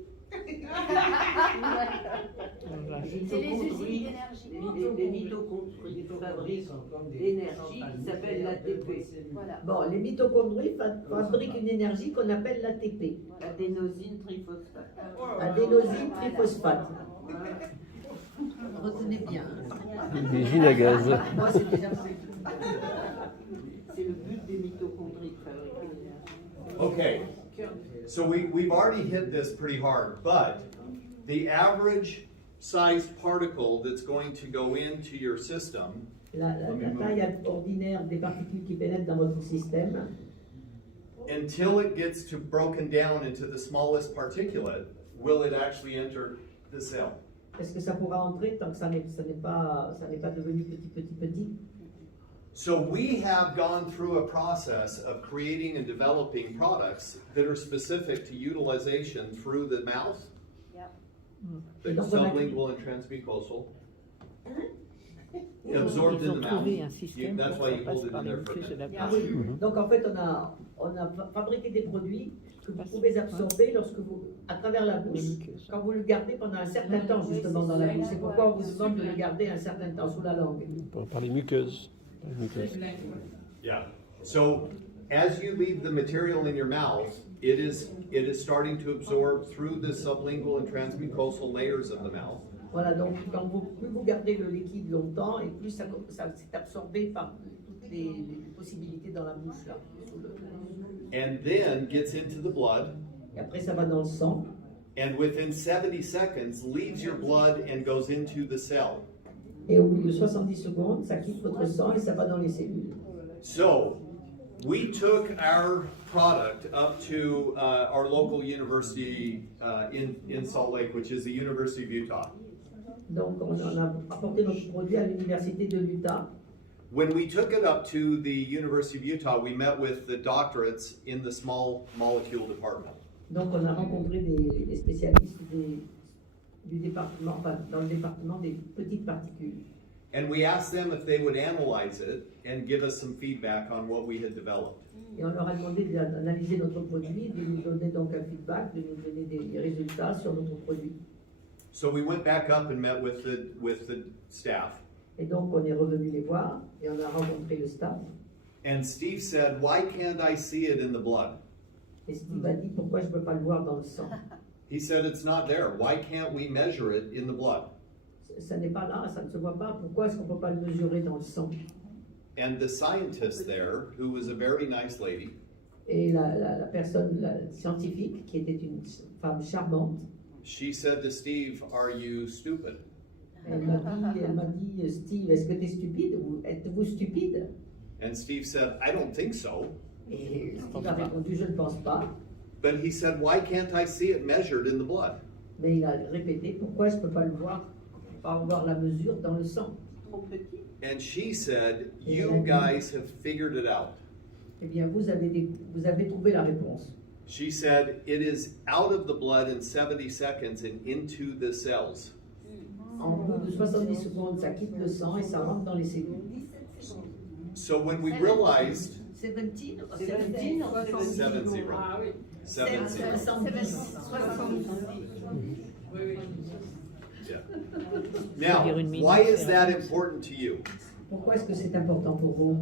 C'est les usines d'énergie. Les mitochondries fabriquent l'énergie qui s'appelle l'ATP. Voilà. Bon, les mitochondries fabriquent une énergie qu'on appelle l'ATP, L'adénosine triphosphate. adénosine triphosphate. Retenez bien. Des usines à gaz. Moi, c'est déjà C'est le but des mitochondries de fabriquer l'énergie. Okay, so we've already hit this pretty hard, but the average sized particle that's going to go into your system la taille ordinaire des particules qui pénètrent dans votre système. until it gets to broken down into the smallest particulate, will it actually enter the cell? Est-ce que ça pourra entrer tant que ça n'est pas devenu petit? So we have gone through a process of creating and developing products that are specific to utilization through the mouth, Yeah. the sublingual and transmucosal, absorbed in the mouth. That's why you hold it in there for a minute. Ah oui. Donc en fait, on a fabriqué des produits que vous pouvez absorber à travers la bouche, quand vous le gardez pendant un certain temps justement dans la bouche. C'est pourquoi on vous demande de le garder un certain temps sous la langue. Par les muqueuses. Yeah. So as you leave the material in your mouth, it is starting to absorb through the sublingual and transmucosal layers of the mouth. Voilà, donc plus vous gardez le liquide longtemps, et plus ça s'est absorbé par toutes les possibilités dans la bouche là. And then gets into the blood. Et après ça va dans le sang. And within 70 seconds leaves your blood and goes into the cell. Et au bout de 70 secondes, ça quitte votre sang et ça va dans les cellules. So, we took our product up to our local university in Salt Lake, which is the University of Utah. Donc on a apporté notre produit à l'université de l'Utah. When we took it up to the University of Utah, we met with the doctorates in the small molecule department. Donc on a rencontré des spécialistes du département, enfin, dans le département des petites particules. And we asked them if they would analyze it and give us some feedback on what we had developed. Et on leur a demandé d'analyser notre produit, de nous donner donc un feedback, de nous donner des résultats sur notre produit. So we went back up and met with the staff. Et donc on est revenu les voir et on a rencontré le staff. And Steve said, "Why can't I see it in the blood?" Et Steve a dit pourquoi je ne peux pas le voir dans le sang. He said, "It's not there. Why can't we measure it in the blood?" Ça n'est pas là, ça ne se voit pas. Pourquoi est-ce qu'on ne peut pas le mesurer dans le sang? And the scientist there, who was a very nice lady, Et la personne scientifique, qui était une femme charmante, she said to Steve, "Are you stupid?" elle m'a dit, Steve, est-ce que tu es stupide ou êtes-vous stupide? And Steve said, "I don't think so." Et Steve a répondu, je ne pense pas. But he said, "Why can't I see it measured in the blood?" Mais il a répété, pourquoi je ne peux pas le voir, pas avoir la mesure dans le sang? Trop petit. And she said, "You guys have figured it out." Eh bien, vous avez trouvé la réponse. She said, "It is out of the blood in 70 seconds and into the cells." En bout de 70 secondes, ça quitte le sang et ça rentre dans les cellules. So when we realized 17 or 17 or 70, Ah oui. 70. 70. Yeah. Now, why is that important to you? Pourquoi est-ce que c'est important pour vous?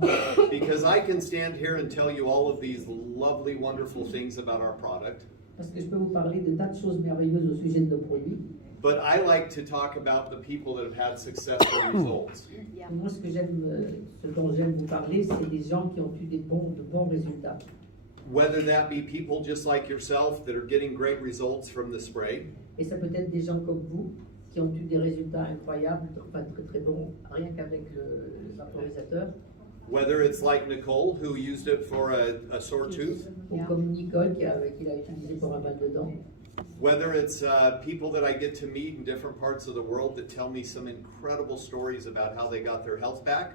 Because I can stand here and tell you all of these lovely, wonderful things about our product. Parce que je peux vous parler de tas de choses merveilleuses au sujet de nos produits. But I like to talk about the people that have had successful results. Moi, ce dont j'aime vous parler, c'est des gens qui ont eu de bons résultats. Whether that be people just like yourself that are getting great results from the spray, Et ça peut être des gens comme vous qui ont eu des résultats incroyables, enfin très très bons, rien qu'avec le vaporisateur. whether it's like Nicole who used it for a sore tooth, Ou comme Nicole qui l'a utilisé pour un mal de dents. whether it's people that I get to meet in different parts of the world that tell me some incredible stories about how they got their health back.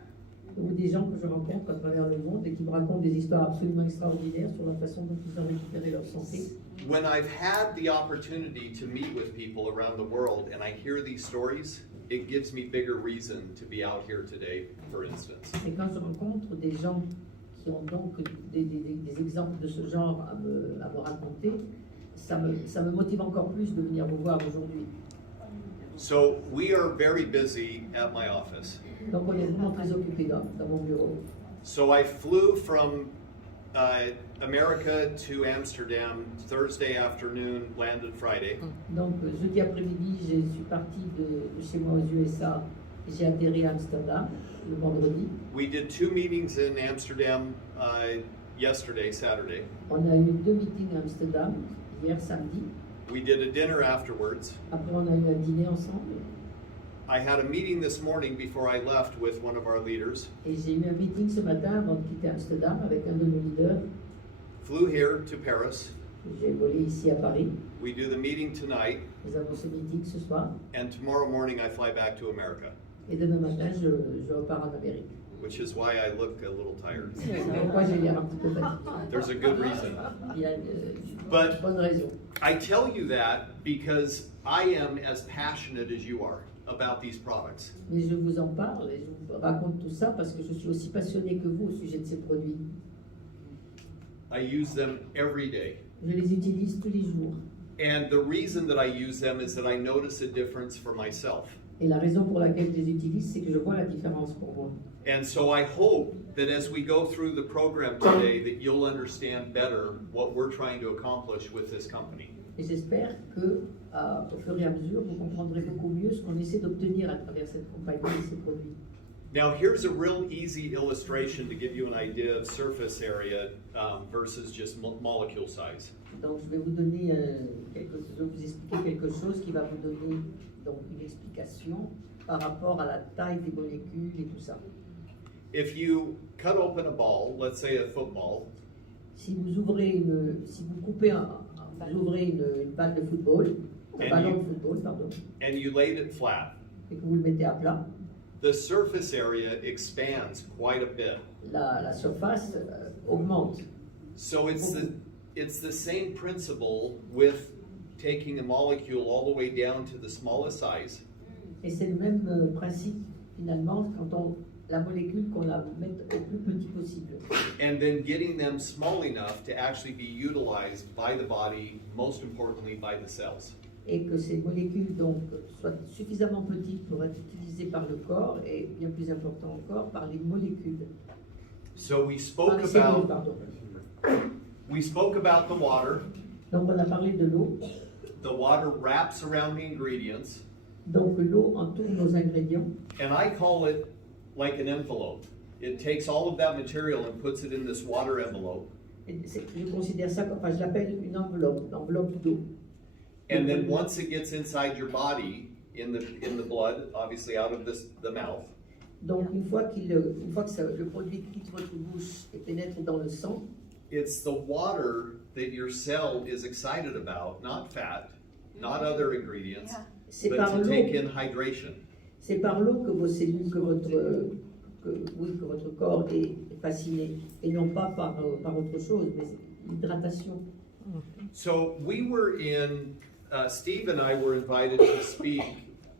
Ou des gens que je rencontre à travers le monde et qui me racontent des histoires absolument extraordinaires sur la façon dont ils ont récupéré leur santé. When I've had the opportunity to meet with people around the world and I hear these stories, it gives me bigger reason to be out here today, for instance. Et quand je rencontre des gens qui ont donc des exemples de ce genre à me raconter, ça me motive encore plus de venir vous voir aujourd'hui. So we are very busy at my office. Donc on est vraiment très occupés dans mon bureau. So I flew from America to Amsterdam Thursday afternoon, landed Friday. Donc jeudi après-midi, je suis parti de chez moi aux USA et j'ai atterri à Amsterdam le vendredi. We did 2 meetings in Amsterdam yesterday, Saturday. On a eu 2 meetings à Amsterdam hier samedi. We did a dinner afterwards. Après on a eu un dîner ensemble. I had a meeting this morning before I left with one of our leaders. Et j'ai eu un meeting ce matin avant de quitter Amsterdam avec un de nos leaders. Flew here to Paris. J'ai volé ici à Paris. We do the meeting tonight, Nous avons ce meeting ce soir. and tomorrow morning I fly back to America, Et demain matin, je repars en Amérique. which is why I look a little tired. C'est pourquoi j'ai l'air un petit peu fatigué. There's a good reason. Il y a une But bonne raison. I tell you that because I am as passionate as you are about these products. Mais je vous en parle et je vous raconte tout ça parce que je suis aussi passionné que vous au sujet de ces produits. I use them every day. Je les utilise tous les jours. And the reason that I use them is that I notice a difference for myself. Et la raison pour laquelle je les utilise, c'est que je vois la différence pour moi. And so I hope that as we go through the program today that you'll understand better what we're trying to accomplish with this company. Et j'espère que, au fur et à mesure, vous comprendrez beaucoup mieux ce qu'on essaie d'obtenir à travers cette compagnie et ces produits. Now, here's a real easy illustration to give you an idea of surface area versus just molecule size. Donc, je vais vous donner je vais vous expliquer quelque chose qui va vous donner donc une explication par rapport à la taille des molécules et tout ça. If you cut open a ball, let's say a football, Si vous ouvrez si vous coupez vous ouvrez une balle de football, un And ballon you- de football, pardon, and you laid it flat, et que vous le mettez à plat, the surface area expands quite a bit. la surface augmente. So it's the same principle with taking a molecule all the way down to the smallest size. Et c'est le même principe finalement quand la molécule qu'on la mette au plus petit possible. And then getting them small enough to actually be utilized by the body, most importantly by the cells. Et que ces molécules donc soient suffisamment petites pour être utilisées par le corps et bien plus important encore par les molécules. So we Par spoke les cellules, about pardon. the water. Donc on a parlé de l'eau. The water wraps around the ingredients, Donc l'eau entoure nos ingrédients. and I call it like an envelope. It takes all of that material and puts it in this water envelope. Et je considère ça, enfin je l'appelle une enveloppe d'eau. And then once it gets inside your body, in the blood, obviously out of the mouth, Donc une fois que le produit quitte votre bouche et pénètre dans le sang, it's the water that your cell is excited about, not fat, not other ingredients, c'est but par to take l'eau. in hydration. C'est par l'eau que vos cellules, que votre corps est fasciné, et non pas par autre chose, mais l'hydratation. So we were Steve and I were invited to speak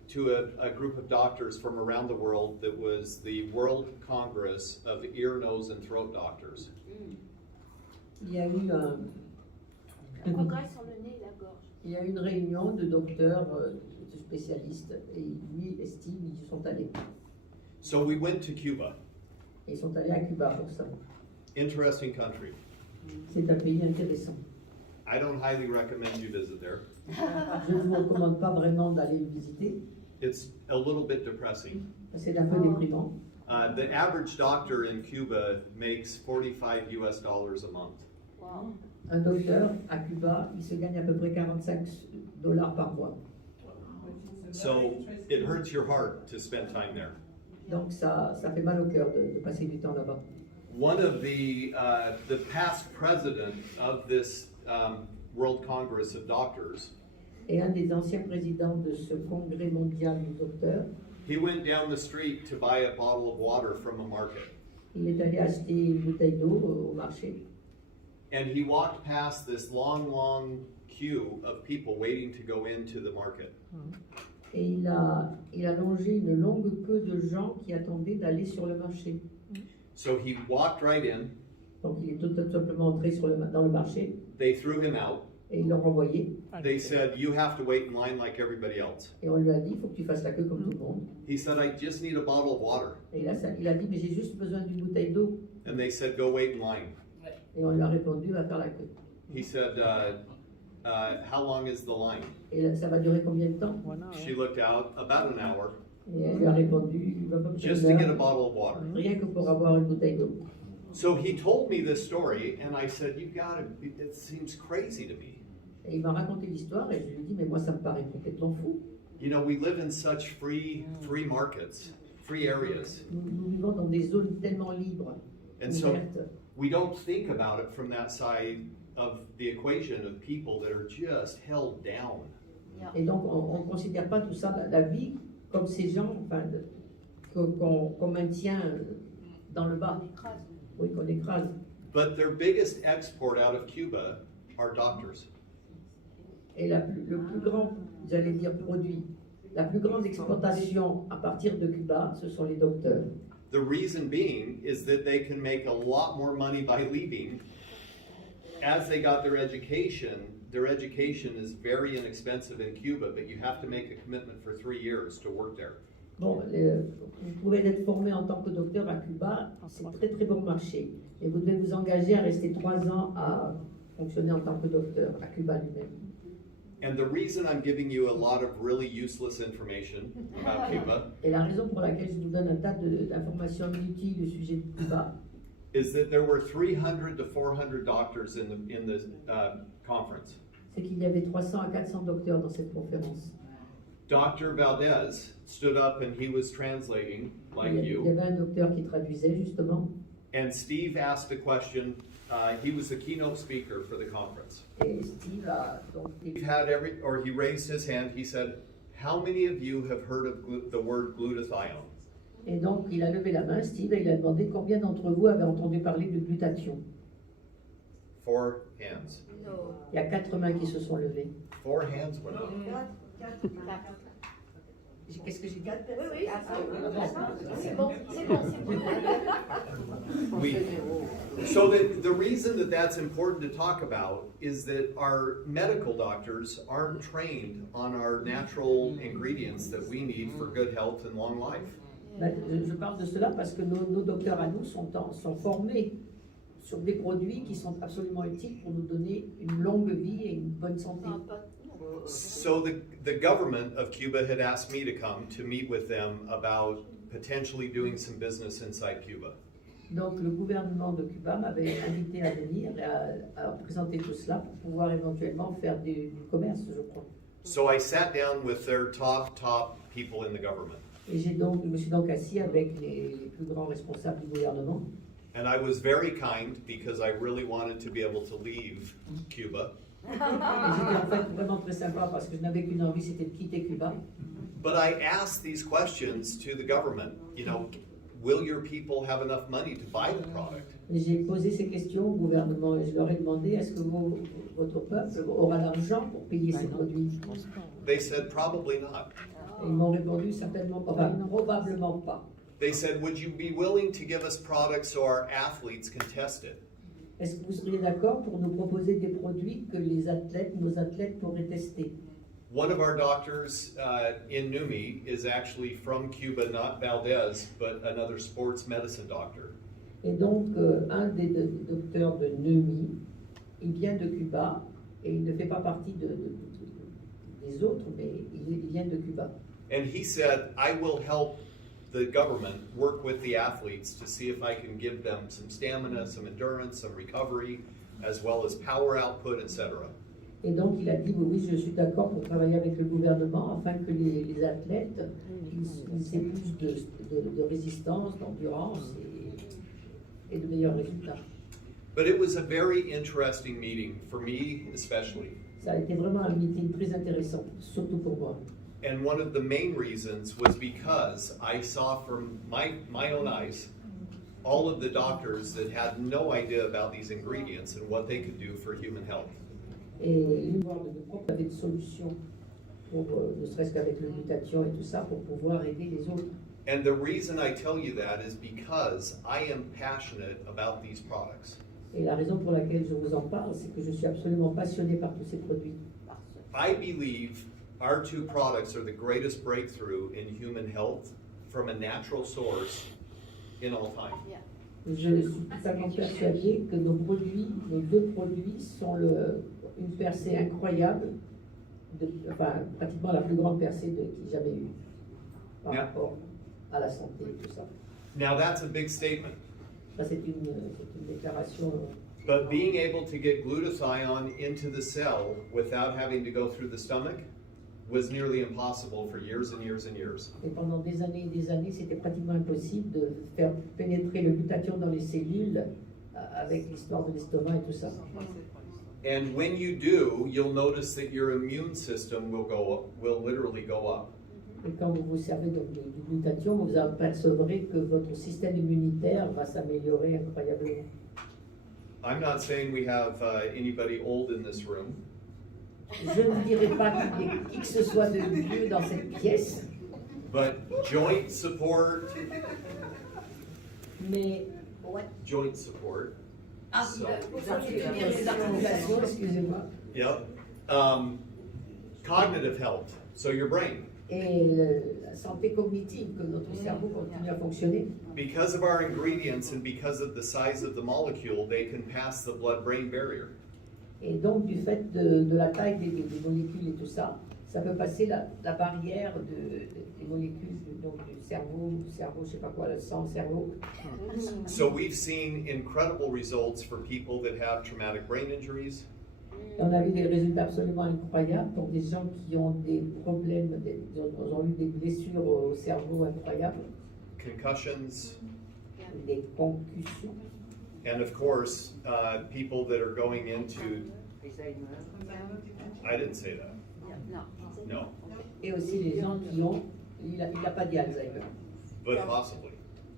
to a group of doctors from around the world that was the World Congress of Ear, Nose, and Throat Doctors. Il y a eu Un congrès sur le nez et la gorge. il y a eu une réunion de docteurs, de spécialistes, et lui et Steve, ils sont allés. So we went to Cuba. Ils sont allés à Cuba pour ça. Interesting country. C'est un pays intéressant. I don't highly recommend you visit there. Je ne vous recommande pas vraiment d'aller le visiter, It's a little bit depressing. c'est un peu déprimant. The average doctor in Cuba makes $45 a month. Wow. Un docteur à Cuba, il se gagne à peu près $45 par mois. So it hurts your heart to spend time there. Donc ça fait mal au cœur de passer du temps là-bas. One of the past president of this World Congress of Doctors, Et un des anciens présidents de ce congrès mondial du docteur, he went down the street to buy a bottle of water from a market. il est allé acheter une bouteille d'eau au marché. And he walked past this long queue of people waiting to go into the market. Et il a longé une longue queue de gens qui attendaient d'aller sur le marché. So he walked right in. Donc il est tout simplement entré dans le marché They threw him out. et ils l'ont renvoyé. They said, "You have to wait in line like everybody else." Et on lui a dit, il faut que tu fasses la queue comme tout le monde. He said, "I just need a bottle of water." Et là, il a dit, mais j'ai juste besoin d'une bouteille d'eau. And they said, "Go wait in line." Et on lui a répondu, va faire la queue. He said, "How long is the line?" Et là, ça va durer combien de temps? She looked out, about an hour, Et elle lui a répondu, il va pas me just faire to get a une heure, bottle of water. rien que pour avoir une bouteille d'eau. So he told me this story, and I said, it seems crazy to me. Et il m'a raconté l'histoire et je lui ai dit, mais moi ça me paraît complètement fou. You know, we live in such free markets, free areas. Nous vivons dans des zones tellement libres, And so ouvertes. we don't think about it from that side of the equation of people that are just held down. Et donc on ne considère pas tout ça, la vie, comme ces gens enfin, qu'on maintient dans le bas. Oui, qu'on écrase. But their biggest export out of Cuba are doctors. Et le plus grand, j'allais dire, produit, la plus grande exportation à partir de Cuba, ce sont les docteurs. The reason being is that they can make a lot more money by leaving. As they got their education is very inexpensive in Cuba, but you have to make a commitment for 3 years to work there. Bon, vous pouvez être formé en tant que docteur à Cuba, c'est très très bon marché. Et vous devez vous engager à rester 3 ans à fonctionner en tant que docteur à Cuba lui-même. And the reason I'm giving you a lot of really useless information about Cuba Et la raison pour laquelle je vous donne un tas d'informations inutiles au sujet de Cuba, is that there were 300 to 400 doctors in the conference. c'est qu'il y avait 300 à 400 docteurs dans cette conférence. Dr. Valdez stood up and he was translating like Il y you. avait un docteur qui traduisait justement, And Steve asked a question. He was the keynote speaker for the conference. et Steve a donc He raised his hand. He said, "How many of you have heard of the word glutathione?" et donc il a levé la main, Steve, et il a demandé combien d'entre vous avaient entendu parler de glutathion. 4 hands. No. Il y a 4 mains qui se sont levées. 4 hands went up. Qu'est-ce que j'ai dit? Oui, oui, c'est bon, c'est bon, c'est bon. So the reason that that's important to talk about is that our medical doctors aren't trained on our natural ingredients that we need for good health and long life. Ben, je parle de cela parce que nos docteurs à nous sont formés sur des produits qui sont absolument utiles pour nous donner une longue vie et une bonne santé. So the government of Cuba had asked me to come to meet with them about potentially doing some business inside Cuba. Donc le gouvernement de Cuba m'avait invité à venir et à présenter tout cela pour pouvoir éventuellement faire du commerce, je crois. So I sat down with their top people in the government. Et je me suis donc assis avec les plus grands responsables du gouvernement. And I was very kind because I really wanted to be able to leave Cuba. Et j'étais en fait vraiment très sympa parce que je n'avais qu'une envie, c'était de quitter Cuba. But I asked these questions to the government. Will your people have enough money to buy the product? Et j'ai posé ces questions au gouvernement et je leur ai demandé est-ce que votre peuple aura l'argent pour payer ces produits? They said probably not. Et ils m'ont répondu certainement pas, enfin, probablement pas. They said, would you be willing to give us products so our athletes can test it? Est-ce que vous seriez d'accord pour nous proposer des produits que nos athlètes pourraient tester? One of our doctors in Neumi is actually from Cuba, not Valdez, but another sports medicine doctor. Et donc, un des docteurs de Neumi, il vient de Cuba et il ne fait pas partie des autres, mais il vient de Cuba. And he said, I will help the government work with the athletes to see if I can give them some stamina, some endurance, some recovery, as well as power output, etc. Et donc il a dit oui, je suis d'accord pour travailler avec le gouvernement afin que les athlètes aient plus de résistance, d'endurance et de meilleurs résultats. But it was a very interesting meeting for me especially. Ça a été vraiment un meeting très intéressant, surtout pour moi. And one of the main reasons was because I saw from my own eyes all of the doctors that had no idea about these ingredients and what they could do for human health. Et une fois de propre avait des solutions pour, ne serait-ce qu'avec le glutathion et tout ça, pour pouvoir aider les autres. And the reason I tell you that is because I am passionate about these products. Et la raison pour laquelle je vous en parle, c'est que je suis absolument passionné par tous ces produits. I believe our 2 products are the greatest breakthrough in human health from a natural source in all time. Je suis totalement persuadé que nos 2 produits sont une percée incroyable, pratiquement la plus grande percée qu'il y ait jamais eu par rapport à la santé et tout ça. Now that's a big statement. Ça, c'est une déclaration. But being able to get glutathione into the cell without having to go through the stomach was nearly impossible for years and years and years. Et pendant des années, c'était pratiquement impossible de faire pénétrer le glutathion dans les cellules avec l'histoire de l'estomac et tout ça. And when you do, you'll notice that your immune system will literally go up. Et quand vous vous servez donc du glutathion, vous apercevrez que votre système immunitaire va s'améliorer incroyablement. I'm not saying we have anybody old in this room. Je ne dirais pas qu'il y ait qui que ce soit de vieux dans cette pièce. But joint support. Mais joint support. So, les articulations, excusez-moi. yep. Cognitive health, so your brain. Et la santé cognitive, que notre cerveau continue à fonctionner. Because of our ingredients and because of the size of the molecule, they can pass the blood-brain barrier. Et donc, du fait de la taille des molécules et tout ça, ça peut passer la barrière des molécules donc du cerveau, je sais pas quoi, le sang, le cerveau. So we've seen incredible results for people that have traumatic brain injuries, Et on a vu des résultats absolument incroyables pour des gens qui ont des problèmes, ils ont eu des blessures au cerveau incroyables, concussions, des concussions. and of course, people that are going into, I didn't say that, Non. no, Et aussi les gens qui ont, il n'a pas dit Alzheimer. but possibly.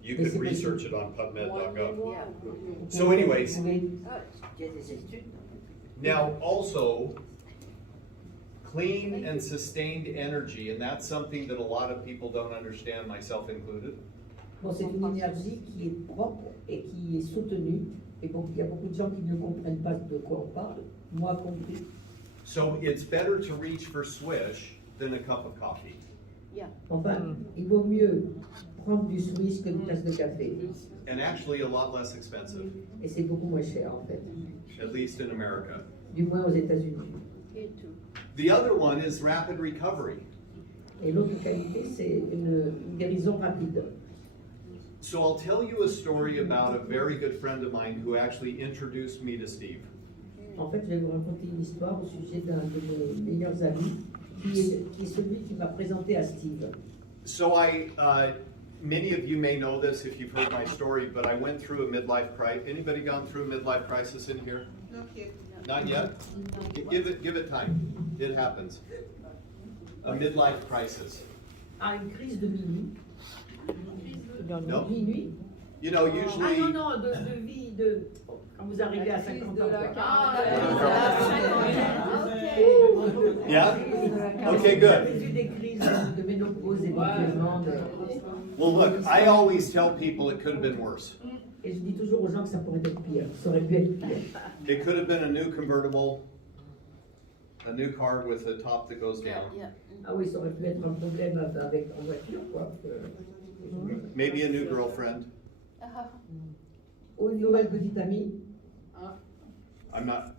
You could research it on PubMed.gov. Yeah. So anyways, Ah, Il y a des études. now also, clean and sustained energy, and that's something that a lot of people don't understand, myself included. Bon, c'est une énergie qui est propre et qui est soutenue. Et bon, il y a beaucoup de gens qui ne comprennent pas de quoi on parle, moi compris. So it's better to reach for swish than a cup of coffee. Yeah. Enfin, il vaut mieux prendre du Swiss qu'une tasse de café. And actually a lot less expensive, Et c'est beaucoup moins cher, en fait. at least in America. Du moins aux États-Unis. Me too. The other one is rapid recovery. Et l'autre qualité, c'est une guérison rapide. So I'll tell you a story about a very good friend of mine who actually introduced me to Steve. En fait, je vais vous raconter une histoire au sujet d'un de mes meilleurs amis, qui est celui qui m'a présenté à Steve. So many of you may know this if you've heard my story, but I went through a midlife crisis. Anybody gone through a midlife crisis in here? Not yet? Give it time. It happens. A midlife crisis. Ah, une crise de minuit. No? Minuit. You know, Ah non, usually, non, de vie, quand vous arrivez à 50 ans. yeah? Okay, good. J'ai eu des crises de ménopause éventuellement. Well, look, I always tell people it could have been worse. Et je dis toujours aux gens que ça pourrait être pire. Ça aurait pu être pire. It could have been a new convertible, a new car with a top that goes Yeah, down. yeah. Ah oui, ça aurait pu être un problème avec en voiture, quoi. Maybe a new girlfriend. Ou une nouvelle petite amie.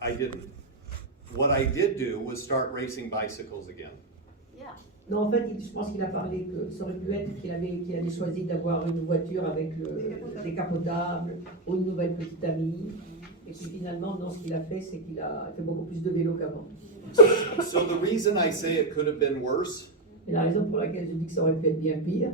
I didn't. What I did do was start racing bicycles again. Yeah. Non, en fait, je pense qu'il a parlé que ça aurait pu être qu'il avait choisi d'avoir une voiture avec décapotable ou une nouvelle petite amie. Et puis finalement, non, ce qu'il a fait, c'est qu'il a fait beaucoup plus de vélo qu'avant. So the reason I say it could have been worse, Et la raison pour laquelle je dis que ça aurait pu être bien pire,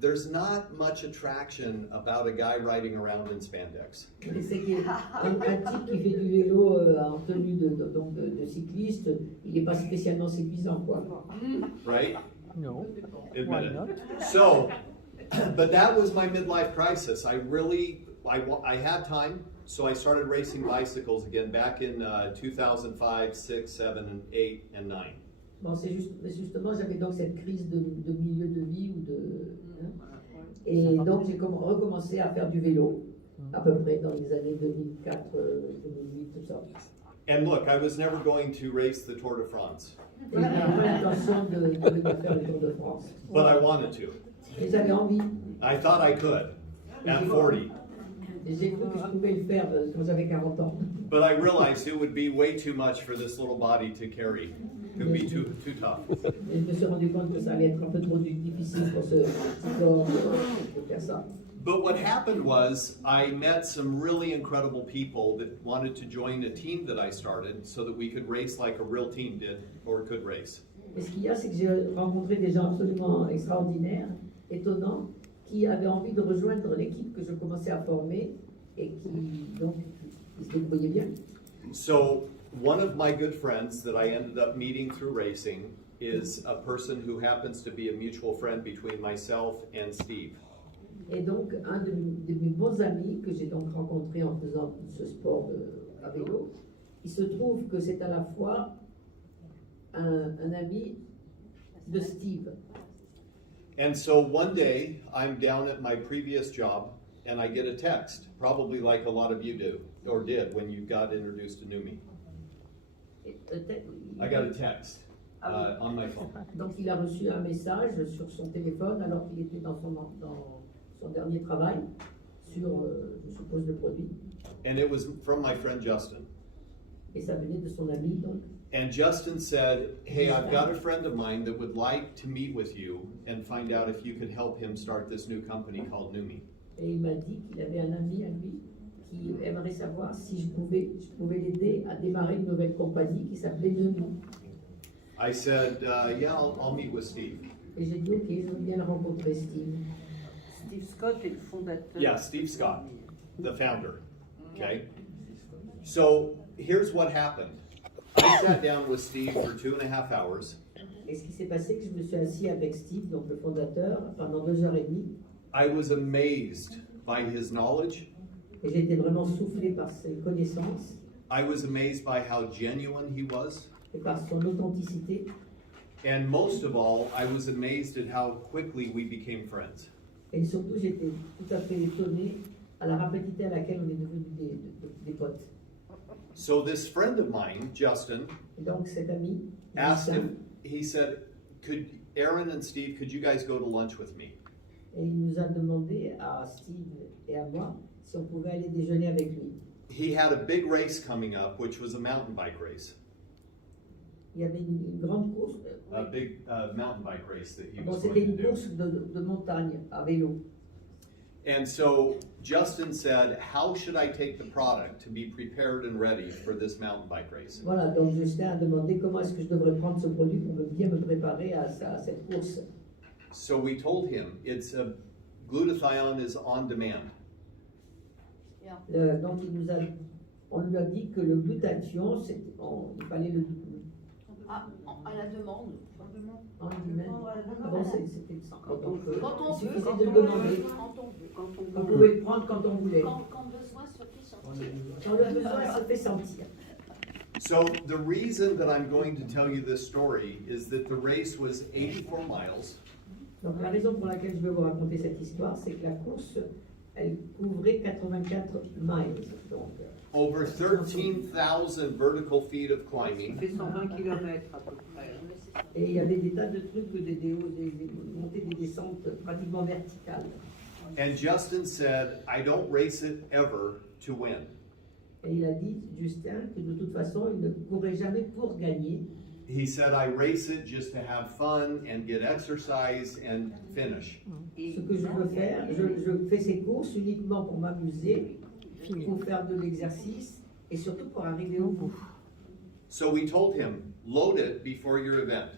there's not much attraction about a guy riding around in spandex. c'est qu'un type qui fait du vélo en tenue de cycliste, il n'est pas spécialement séduisant, quoi. Right? No. Admit Why it. not? So, but that was my midlife crisis. I had time, so I started racing bicycles again back in 2005, 6, 7, and 8, and 9. Bon, justement, j'avais donc cette crise de milieu de vie et donc j'ai recommencé à faire du vélo, à peu près dans les années 2004, 2008, tout ça. And look, I was never going to race the Tour de France, Et je n'avais pas l'intention de venir faire le Tour de France. but I wanted to. Et j'avais envie, I thought I could at 40, et j'ai cru que je pouvais le faire quand j'avais 40 ans. but I realized it would be way too much for this little body to carry. It would be too tough. Et je me suis rendu compte que ça allait être un peu trop difficile pour ce petit corps de faire ça. But what happened was I met some really incredible people that wanted to join a team that I started so that we could race like a real team did or could race. Et ce qu'il y a, c'est que j'ai rencontré des gens absolument extraordinaires, étonnants, qui avaient envie de rejoindre l'équipe que je commençais à former et qui se débrouillaient bien. So one of my good friends that I ended up meeting through racing is a person who happens to be a mutual friend between myself and Steve. Et donc, un de mes bons amis que j'ai donc rencontré en faisant ce sport à vélo, il se trouve que c'est à la fois un ami de Steve. And so one day I'm down at my previous job and I get a text, probably like a lot of you do or did when you got introduced to Neumi. I got a text on my phone. Donc il a reçu un message sur son téléphone alors qu'il était dans son dernier travail sur, je suppose, le produit. And it was from my friend Justin. Et ça venait de son ami, donc. And Justin said, hey, I've got a friend of mine that would like to meet with you and find out if you could help him start this new company called Neumi. Et il m'a dit qu'il avait un ami à lui qui aimerait savoir si je pouvais l'aider à démarrer une nouvelle compagnie qui s'appelait Neumi. I said, yeah, I'll meet with Steve. Et j'ai dit, ok, je veux bien le rencontrer, Steve. Steve Scott est le fondateur. Yeah, Steve Scott, the founder. Okay? So here's what happened. I sat down with Steve for 2.5 hours. Et ce qui s'est passé, que je me suis assis avec Steve, donc le fondateur, pendant 2h30. I was amazed by his knowledge. Et j'ai été vraiment soufflé par ses connaissances I was amazed by how genuine he was. et par son authenticité. And most of all, I was amazed at how quickly we became friends. Et surtout, j'étais tout à fait étonné à la rapidité à laquelle on est devenus des potes. So this friend of mine, Justin, Et donc cet ami, asked Justin, him, he said, could Aaron and Steve, could you guys go to lunch with me? et il nous a demandé à Steve et à moi si on pouvait aller déjeuner avec lui. He had a big race coming up, which was a mountain bike race. Il y avait une grande course. A big mountain bike race that he Bon, was c'était going une to do. course de montagne à vélo. And so Justin said, how should I take the product to be prepared and ready for this mountain bike race? Voilà, donc Justin a demandé comment est-ce que je devrais prendre ce produit pour bien me préparer à cette course. So we told him, glutathione is on demand. Donc on lui a dit que le glutathion, il fallait le... À la demande. En lui-même. Ah bon, c'était quand on peut. Quand on Il veut, suffisait quand de le on veut, demander. quand on veut. On pouvait le prendre quand on voulait. Quand besoin se fait sentir. Quand le besoin se fait sentir. So the reason that I'm going to tell you this story is that the race was 84 miles. Donc la raison pour laquelle je vais vous raconter cette histoire, c'est que la course, elle couvrait 84 miles. Donc, Over 13,000 vertical feet of climbing. Il fait 120 km à peu près. et il y avait des tas de trucs, des montées, des descentes pratiquement verticales. And Justin said, I don't race it ever to win. Et il a dit, Justin, que de toute façon, il ne courrait jamais pour gagner. He said, I race it just to have fun and get exercise and finish. Ce que je veux faire, je fais ces courses uniquement pour m'amuser, pour faire de l'exercice et surtout pour arriver au bout. So we told him, load it before your event.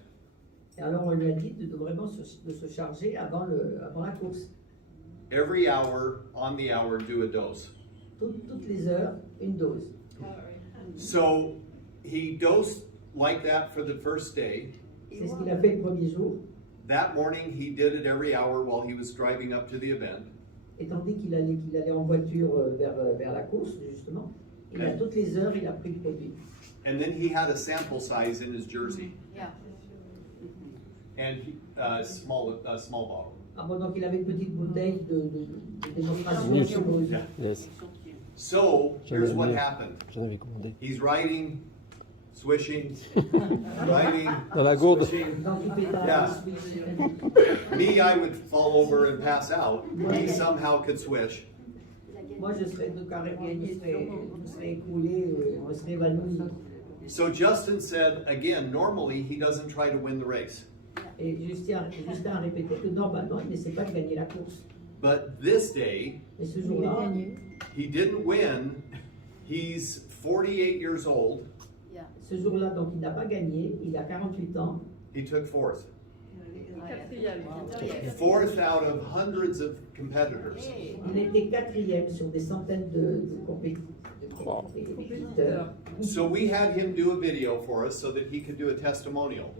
Et alors on lui a dit de vraiment se charger avant la course. Every hour, on the hour, do a dose. Toutes les heures, une dose. So he dosed like that for the first day. C'est ce qu'il a fait le premier jour. That morning, he did it every hour while he was driving up to the event. Et tandis qu'il allait en voiture vers la course, justement, à toutes les heures, il a pris le produit. And then he had a sample size in his jersey. Yeah. And small bottle. Ah bon, donc il avait une petite bouteille de démonstration Yes. sur le Yeah. Yes, So here's what happened. j'en avais commandé. He's riding, swishing, riding, Dans la gourde. swishing. dans tout pétard. Yeah. Me, I would fall over and pass out. He somehow could swish. Moi, je serais de carré gagné, je serais écroulé, je serais évanoui. So Justin said, again, normally he doesn't try to win the race. Et Justin a répété que normalement, il n'essaie pas de gagner la course. But this day, Et ce jour-là, he didn't win. He's 48 years old. Yeah. ce jour-là, donc il n'a pas gagné, il a 48 ans. He took fourth. Quatrième. Fourth out of hundreds of competitors. Il était quatrième sur des centaines de compétiteurs. So we had him do a video for us so that he could do a testimonial.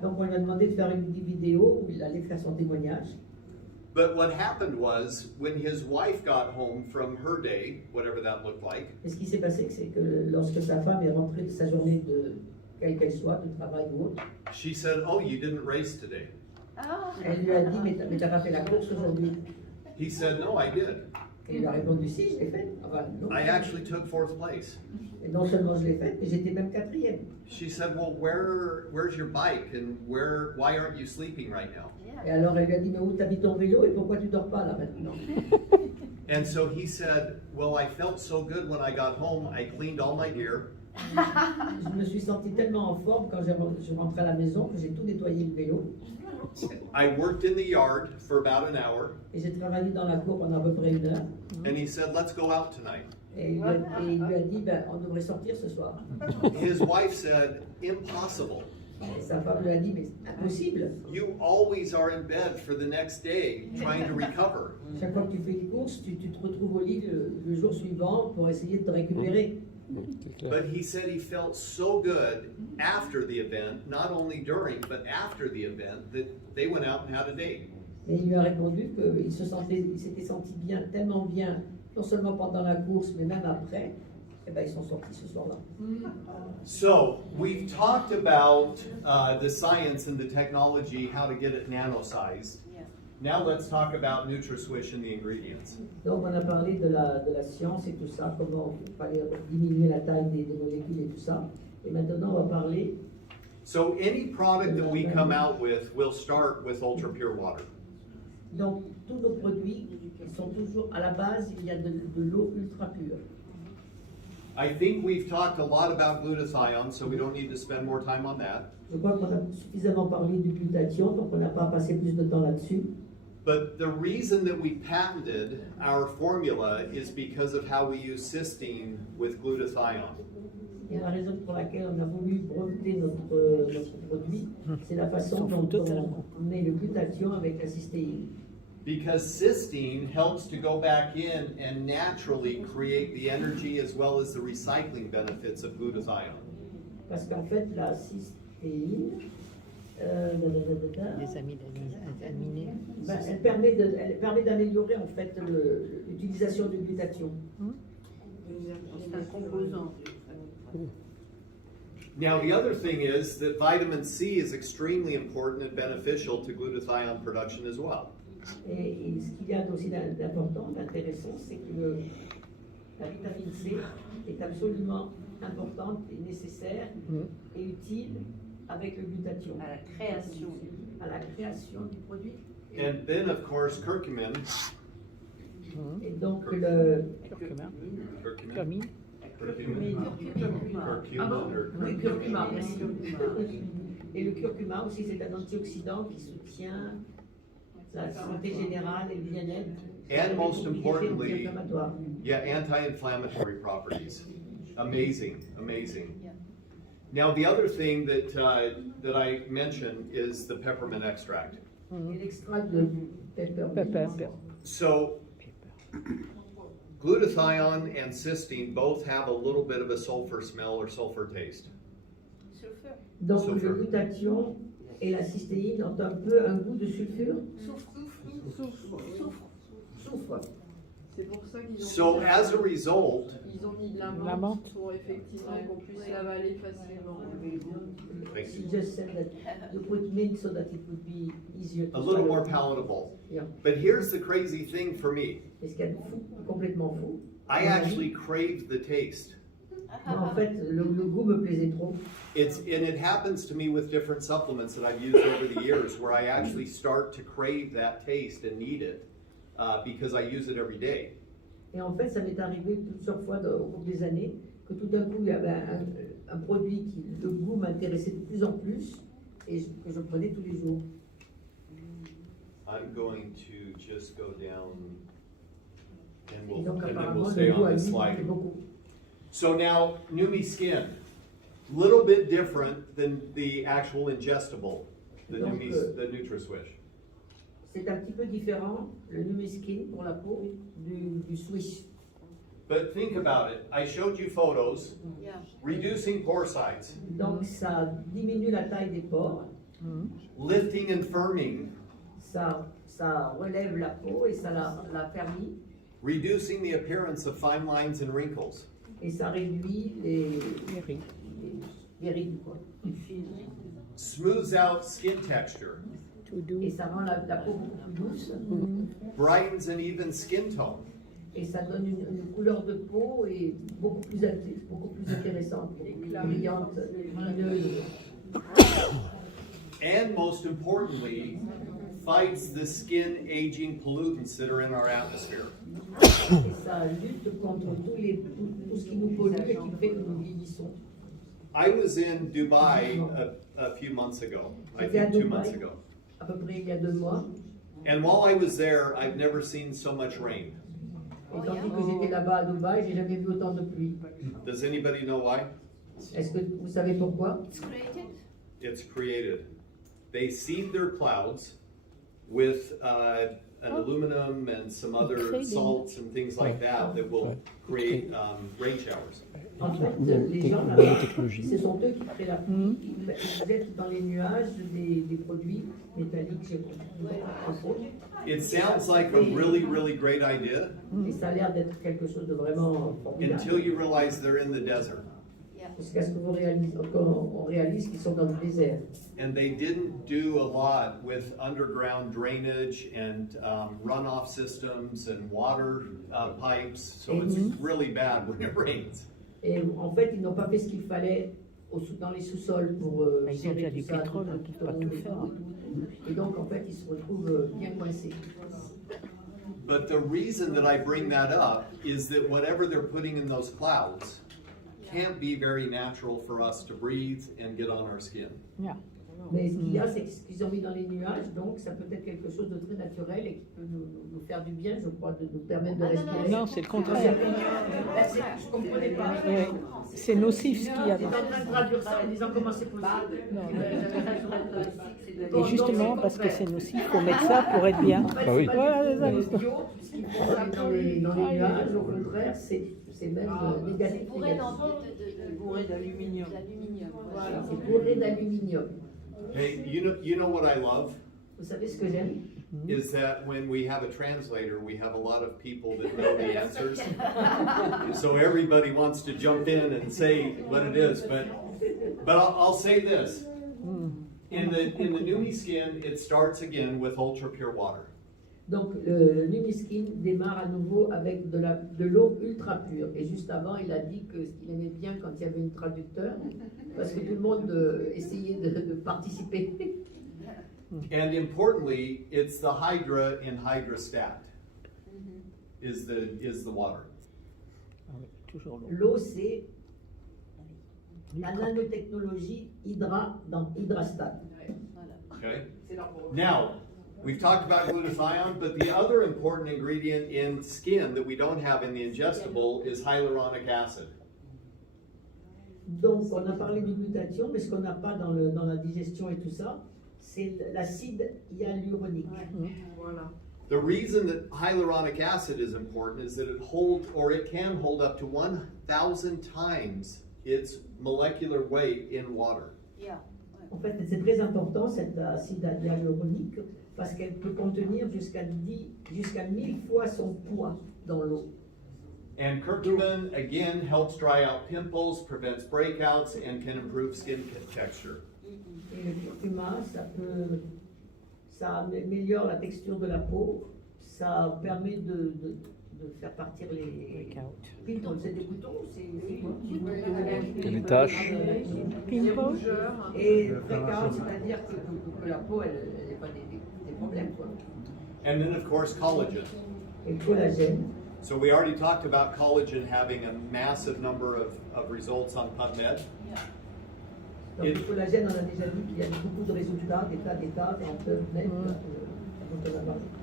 Donc on lui a demandé de faire une vidéo où il allait faire son témoignage. But what happened was, when his wife got home from her day, whatever that looked like, Et ce qui s'est passé, c'est que lorsque sa femme est rentrée de sa journée quelle qu'elle soit, de travail ou autre, she said, "Oh, you didn't race today." Ah. elle lui a dit, mais t'as pas fait la course aujourd'hui? He said, "No, I did. Et il lui a répondu, si, je l'ai faite. Enfin, non. I actually took fourth place." Et non seulement je l'ai faite, mais j'étais même quatrième. She said, "Well, where's your bike, and why aren't you sleeping right now?" Et alors elle lui a dit, mais où t'as mis ton vélo et pourquoi tu dors pas là maintenant? And so he said, "Well, I felt so good when I got home. I cleaned all my gear. Je me suis sentie tellement en forme quand je rentrais à la maison que j'ai tout nettoyé le vélo. I worked in the yard for about an hour, Et j'ai travaillé dans la cour pendant à peu près 1 heure. and he said, "Let's go out tonight." Et il lui a dit, ben, on devrait sortir ce soir. His wife said, "Impossible. Et sa femme lui a dit, mais c'est impossible. You always are in bed for the next day trying to recover." Chaque fois que tu fais une course, tu te retrouves au lit le jour suivant pour essayer de te récupérer. C'est clair. But he said he felt so good after the event, not only during, but after the event, that they went out and had a date. Et il lui a répondu qu'il s'était senti bien, tellement bien, non seulement pendant la course, mais même après. Et ben, ils sont sortis ce soir-là. So we've talked about the science and the technology, how to get it nano-sized. Now let's talk about NutraSwish and the ingredients. Donc on a parlé de la science et tout ça, comment il fallait diminuer la taille des molécules et tout ça. Et maintenant on va parler, So any product that we come out with will start with ultra pure water. donc tous nos produits sont toujours à la base, il y a de l'eau ultra pure. I think we've talked a lot about glutathione, so we don't need to spend more time on that. Je crois qu'on a suffisamment parlé du glutathion, donc on n'a pas passé plus de temps là-dessus. But the reason that we patented our formula is because of how we use cysteine with glutathione. Et la raison pour laquelle on a voulu breveter notre produit, c'est la façon dont on met le glutathion avec la cystéine. Because cysteine helps to go back in and naturally create the energy as well as the recycling benefits of glutathione. Parce qu'en fait, la cystéine, Les amis aminés. ben, elle permet d'améliorer en fait l'utilisation du glutathion. C'est un composant. Now, the other thing is that vitamin C is extremely important and beneficial to glutathione production as well. Et ce qu'il y a aussi d'important, d'intéressant, c'est que la vitamine C est absolument importante et nécessaire et utile avec le glutathion. À la création. À la création du produit. And then, of course, curcumin. Et donc le Curcumin? Curcumine. oui, curcuma, merci. Et le curcuma aussi, c'est un antioxydant qui soutient la santé générale et le bien-être. And most Et importantly, anti-inflammatoire. yeah, anti-inflammatory properties. Amazing, amazing. Now, the other thing that I mentioned is the peppermint extract. Et l'extrait de pepper. So, glutathione and cysteine both have a little bit of a sulfur smell or sulfur taste. Donc Sulfur. le glutathion et la cystéine ont un peu un goût de sulfure. Soufre. C'est pour ça qu'ils ont, So, as a result, ils ont mis de la La menthe menthe. pour effectivement qu'on puisse l'avaler facilement. She just said that you put mint so that it would be easier to a little swallow. more palatable. Yeah. But here's the crazy thing for me. Et ce qui est fou, complètement fou. I actually craved the taste. Moi, en fait, le goût me plaisait trop. And it happens to me with different supplements that I've used over the years where I actually start to crave that taste and need it because I use it every day. Et en fait, ça m'est arrivé plusieurs fois au cours des années que tout d'un coup, il y avait un produit qui, le goût m'intéressait de plus en plus et que je prenais tous les jours. I'm going to just go down and Et donc, then apparemment, we'll stay le goût on à this lui, slide. c'est beaucoup. So now, Neumi Skin, little bit different than the actual ingestible, the Donc, the NutraSwish. C'est un petit peu différent, le Neumi Skin pour la peau, du Swish. But think about it. I showed you photos, Yeah. reducing pore size, Donc ça diminue la taille des pores, lifting and firming, ça relève la peau et ça la fermit reducing the appearance of fine lines and wrinkles. et ça réduit les rides, quoi. Smooths out skin texture, Et ça rend la peau beaucoup plus douce brightens and even skin tone, et ça donne une couleur de peau et beaucoup plus intéressante, beaucoup plus brillante, lumineuse. and most importantly, fights the skin aging pollutants that are in our atmosphere. Et ça lutte contre tout ce qui nous pollue et qui fait que nous vieillissons. I was in Dubai a few months ago, I J'étais à think 2 months Dubaï, ago. à peu près il y a 2 mois. And while I was there, I've never seen so much rain. Et tandis que j'étais là-bas à Dubaï, j'ai jamais vu autant de pluie. Does anybody know why? Est-ce que vous savez pourquoi? It's created. It's created. They seed their clouds with an aluminum and some other salts and things like that that will create rain showers. En fait, les gens là-bas, ce sont eux qui créent la pluie. Ils jettent dans les nuages des produits métalliques, entre autres. It sounds like a really, really great idea Et ça a l'air d'être quelque chose de vraiment until formidable. you realize they're in the desert. Jusqu'à ce qu'on réalise qu'ils sont dans le désert. And they didn't do a lot with underground drainage and runoff systems and water pipes, so it's really bad when it rains. Et en fait, ils n'ont pas fait ce qu'il fallait dans les sous-sols pour Ils ont gérer déjà tout du ça, pétrole, tout on peut pas tout faire. Et donc, en fait, ils se retrouvent bien coincés. But the reason that I bring that up is that whatever they're putting in those clouds can't be very natural for us to breathe and get on our skin. Mais ce qu'il y a, c'est que ce qu'ils ont mis dans les nuages, donc ça peut être quelque chose de très naturel et qui peut nous faire du bien, je crois, de nous permettre de respirer. Non, c'est le contraire. Je ne comprenais pas. Ouais. C'est nocif ce qu'il y a. J'étais en train de traduire ça en disant comment c'est possible. Non, et justement, parce que c'est nocif, il faut mettre ça pour être bien. Ah oui. Voilà, les amis. Ce qu'ils font dans les nuages, au contraire, c'est même négatif. Bourré Bourré d'aluminium. Voilà. C'est bourré d'aluminium. Hey, you know what I love? Vous savez ce que j'aime? Is that when we have a translator, we have a lot of people that know the answers. So everybody wants to jump in and say what it is, but I'll say this. In the Neumi skin, it starts again with ultra pure water. Donc le Neumi Skin démarre à nouveau avec de l'eau ultra pure. Et juste avant, il a dit que ce qu'il aimait bien quand il y avait une traducteur, parce que tout le monde essayait de participer. And importantly, it's the hydra in hydrostat is the water. Toujours l'eau. L'eau, c'est la nanotechnologie dans Hydrastat. Okay? Now, we've talked about glutathione, but the other important ingredient in skin that we don't have in the ingestible is hyaluronic acid. Donc, on a parlé du glutathion, mais ce qu'on n'a pas dans la digestion et tout ça, c'est l'acide hyaluronique. Voilà. The reason that hyaluronic acid is important is that it can hold up to 1,000 times its molecular weight in water. En fait, c'est très important cet acide hyaluronique parce qu'elle peut contenir jusqu'à 1000 fois son poids dans l'eau. And curcumin, again, helps dry out pimples, prevents breakouts, and can improve skin texture. Et le curcuma, ça améliore la texture de la peau, ça permet de faire partir les pimples. C'est des boutons, c'est quoi? Les taches. Pimple. Et breakout, c'est-à-dire que la peau, elle n'a pas des problèmes, quoi. And then, of course, collagen. Et le collagène. So we already talked about collagen having a massive number of results on PubMed. Donc le collagène, on a déjà dit qu'il y a beaucoup de résultats, des tas, et on peut mettre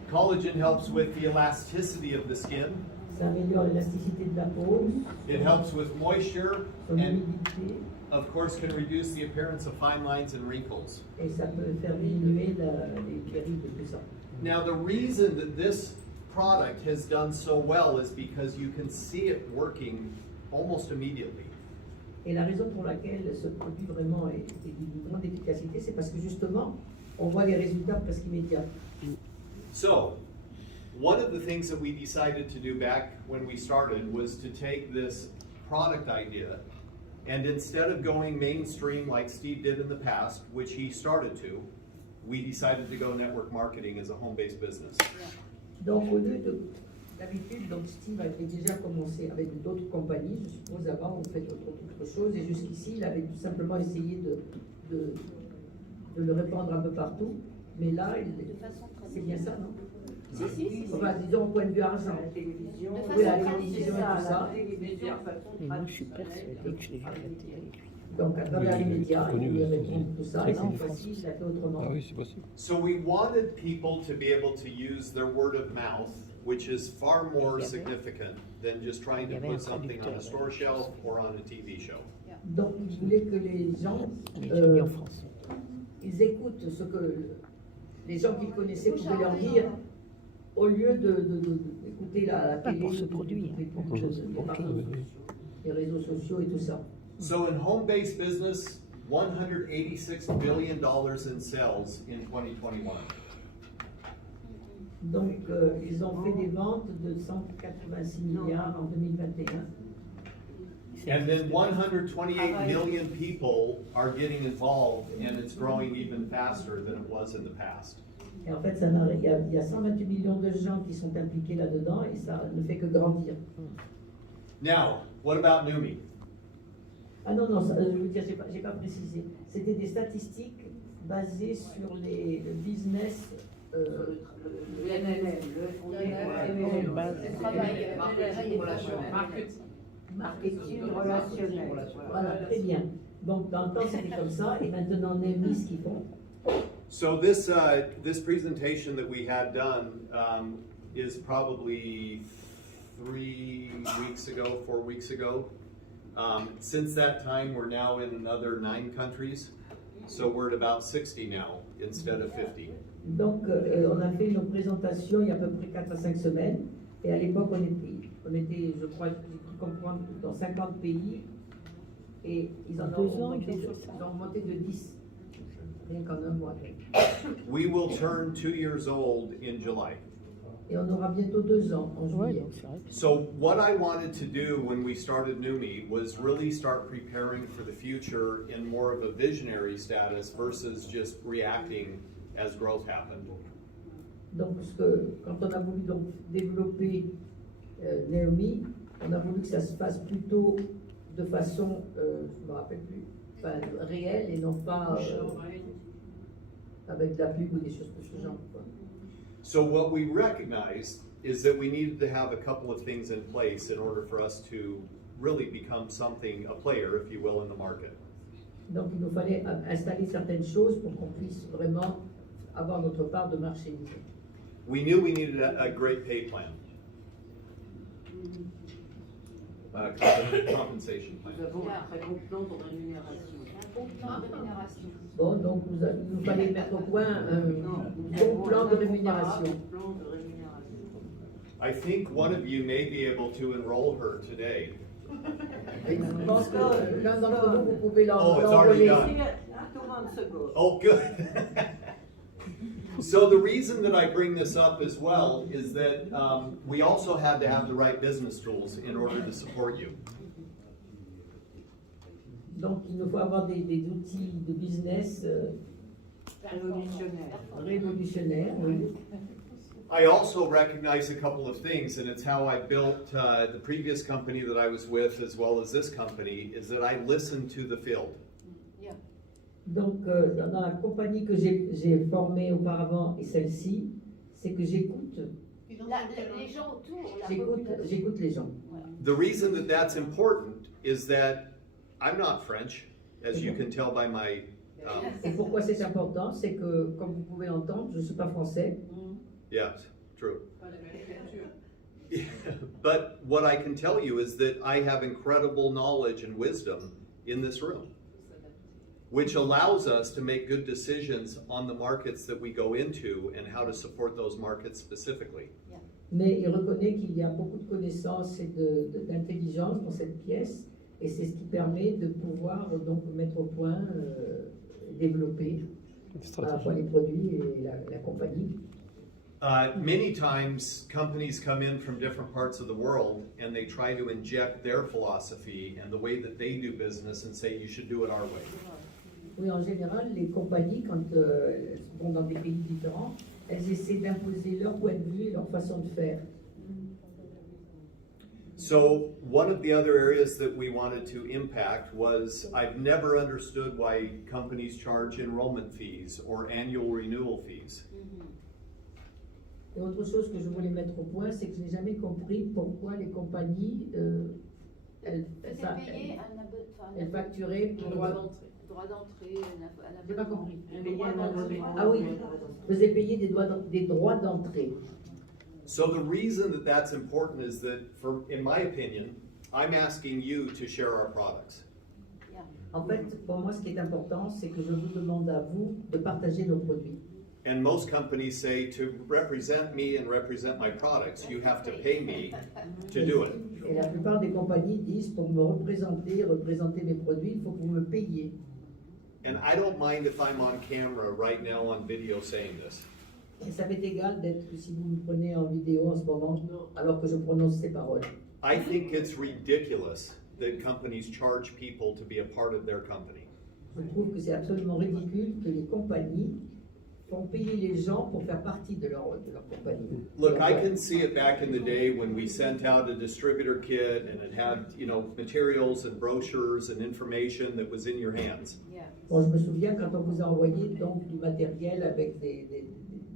Collagen helps with the elasticity of the skin. ça améliore l'élasticité de la peau, It helps with moisture son and, humidité, of course, can reduce the appearance of fine lines and wrinkles. et ça peut faire diminuer les pérides et tout ça. Now, the reason that this product has done so well is because you can see it working almost immediately. Et la raison pour laquelle ce produit vraiment est d'une grande efficacité, c'est parce que justement, on voit les résultats presque immédiats. So, one of the things that we decided to do back when we started was to take this product idea and instead of going mainstream like Steve did in the past, which he started to, we decided to go network marketing as a home-based business. Donc, au lieu d'habitude, donc Steve avait déjà commencé avec d'autres compagnies, je suppose avant, on fait autre chose, et jusqu'ici, il avait tout simplement essayé de le répandre un peu partout, mais là, c'est bien ça, non? Enfin, disons, au point de vue argent. La télévision, De Oui, la façon télévision et traditionnelle. tout ça. Et moi, je suis persuadée que je l'ai vu à la télé. Donc, à travers les médias, Connu, il y avait aussi. tout ça, Très et cette connu. fois-ci, il l'a fait autrement. Ah oui, c'est possible. So we wanted people to be able to use their word of mouth, which is far more significant than just trying to put something on a store shelf or on a TV show. Donc, il voulait que les gens, Mais j'ai mis en français. ils écoutent ce que les gens qu'ils connaissaient pouvaient leur dire, au lieu d'écouter la Pas télé, pour ce produit, les pour autre chose. les réseaux sociaux et tout ça. So in home-based business, $186 billion in sales in 2021. Donc, ils ont fait des ventes de 186 milliards en 2021. And then 128 million people are getting involved, and it's growing even faster than it was in the past. Et en fait, il y a 128 millions de gens qui sont impliqués là-dedans et ça ne fait que grandir. Now, what about Neumi? Ah non, non, je veux dire, j'ai pas précisé. C'était des statistiques basées sur le business. Le NNL, Le travail, marketing relationnel. Voilà, très bien. Donc, dans le temps, c'était comme ça, et maintenant, Neumi, ce qu'ils font. So this presentation that we had done is probably 3 weeks ago, 4 weeks ago. Since that time, we're now in another 9 countries, so we're at about 60 now instead of 50. Donc, on a fait nos présentations il y a à peu près 4 à 5 semaines, et à l'époque, on était, je crois, j'ai cru comprendre, dans 50 pays, et ils en ont augmenté de 10, rien qu'en un mois. We will turn 2 years old in July. Et on aura bientôt 2 ans, en Ouais, juillet. donc c'est vrai. So what I wanted to do when we started Neumi was really start preparing for the future in more of a visionary status versus just reacting as growth happened. Donc, quand on a voulu donc développer Neumi, on a voulu que ça se fasse plutôt de façon, je ne me rappelle plus, enfin, réelle et non pas avec de la pub ou des choses de ce genre. Quoi. So what we recognized is that we needed to have a couple of things in place in order for us to really become something, a player, if you will, in the market. Donc, il nous fallait installer certaines choses pour qu'on puisse vraiment avoir notre part de marché. We knew we needed a great pay plan. Compensation Nous plan. avons un très bon plan de rémunération. Un bon plan de rémunération. Bon, donc il nous fallait mettre au point un bon plan de rémunération. I think one of you may be able to enroll her today. Et je pense que l'un d'entre vous, vous pouvez Oh, it's already l'envoler. done. 2 months ago. Oh, good. So the reason that I bring this up as well is that we also had to have the right business tools in order to support you. Donc il nous faut avoir des outils de business révolutionnaires. Oui. I also recognize a couple of things, and it's how I built the previous company that I was with as well as this company, is that I listened to the field. Donc dans la compagnie que j'ai formée auparavant et celle-ci, c'est que j'écoute Les gens autour, la population. j'écoute les gens. The reason that that's important is that I'm not French, as you can tell by my... Et pourquoi c'est important? C'est que, comme vous pouvez l'entendre, je ne suis pas français. Yes, true. But what I can tell you is that I have incredible knowledge and wisdom in this room, which allows us to make good decisions on the markets that we go into and how to support those markets specifically. Mais il reconnaît qu'il y a beaucoup de connaissances et d'intelligence dans cette pièce, et c'est ce qui permet de pouvoir donc mettre au point, développer à la fois les produits et la compagnie. Many times companies come in from different parts of the world and they try to inject their philosophy and the way that they do business and say you should do it our way. Oui, en général, les compagnies, quand elles vont dans des pays différents, elles essaient d'imposer leur point de vue et leur façon de faire. So one of the other areas that we wanted to impact was I've never understood why companies charge enrollment fees or annual renewal fees. Et autre chose que je voulais mettre au point, c'est que je n'ai jamais compris pourquoi les compagnies, elles facturaient pour Droit d'entrée. Droit d'entrée, un J'ai pas compris. abonnement. Ah oui, faisaient payer des droits d'entrée. So the reason that that's important is that, in my opinion, I'm asking you to share our products. En fait, pour moi, ce qui est important, c'est que je vous demande à vous de partager nos produits. And most companies say to represent me and represent my products, you have to pay me to do it. Et la plupart des compagnies disent, pour me représenter mes produits, il faut que vous me payiez. And I don't mind if I'm on camera right now on video saying this. Et ça m'est égal d'être que si vous me prenez en vidéo en ce moment, alors que je prononce ces paroles. I think it's ridiculous that companies charge people to be a part of their company. Je trouve que c'est absolument ridicule que les compagnies font payer les gens pour faire partie de leur compagnie. Look, I can see it back in the day when we sent out a distributor kit and it had, materials and brochures and information that was in your hands. Bon, je me souviens quand on vous a envoyé donc du matériel avec de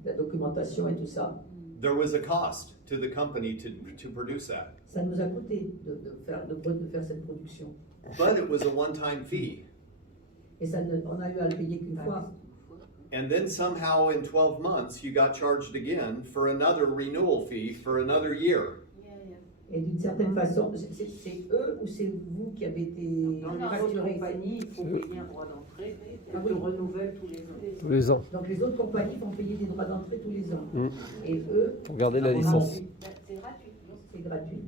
la documentation et tout ça. There was a cost to the company to produce that. Ça nous a coûté de faire cette production. But it was a one-time fee. Et on a eu à le payer qu'une fois. And then somehow in 12 months, you got charged again for another renewal fee for another year. Et d'une certaine façon, c'est eux ou c'est vous qui avez été Dans les autres facturés? compagnies, il faut payer un droit d'entrée Ah et oui. le renouvelle tous les ans. Tous les ans. Donc les autres compagnies font payer des droits d'entrée tous les ans. Mm. Et eux, Pour garder la on a licence. envie- C'est gratuit. C'est gratuit.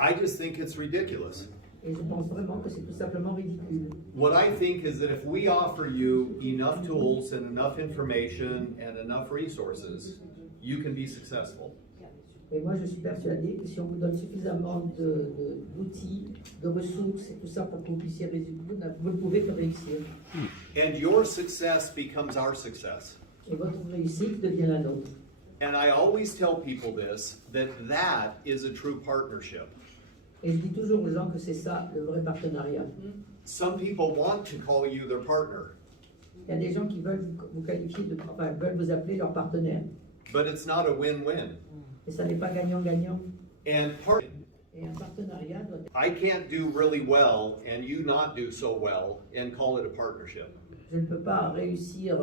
I just think it's ridiculous. Et je pense vraiment que c'est tout simplement ridicule. What I think is that if we offer you enough tools and enough information and enough resources, you can be successful. Et moi, je suis persuadée que si on vous donne suffisamment d'outils, de ressources et tout ça pour que vous puissiez réussir, vous ne pouvez que réussir. And your success becomes our success. Et votre réussite devient la nôtre. And I always tell people this, that is a true partnership. Et je dis toujours aux gens que c'est ça, le vrai partenariat. Some people want to call you their partner, Il y a des gens qui veulent vous qualifier, veulent vous appeler leur partenaire. but it's not a win-win. Et ça n'est pas gagnant-gagnant. And Et un partenariat doit être... I can't do really well and you not do so well and call it a partnership. Je ne peux pas réussir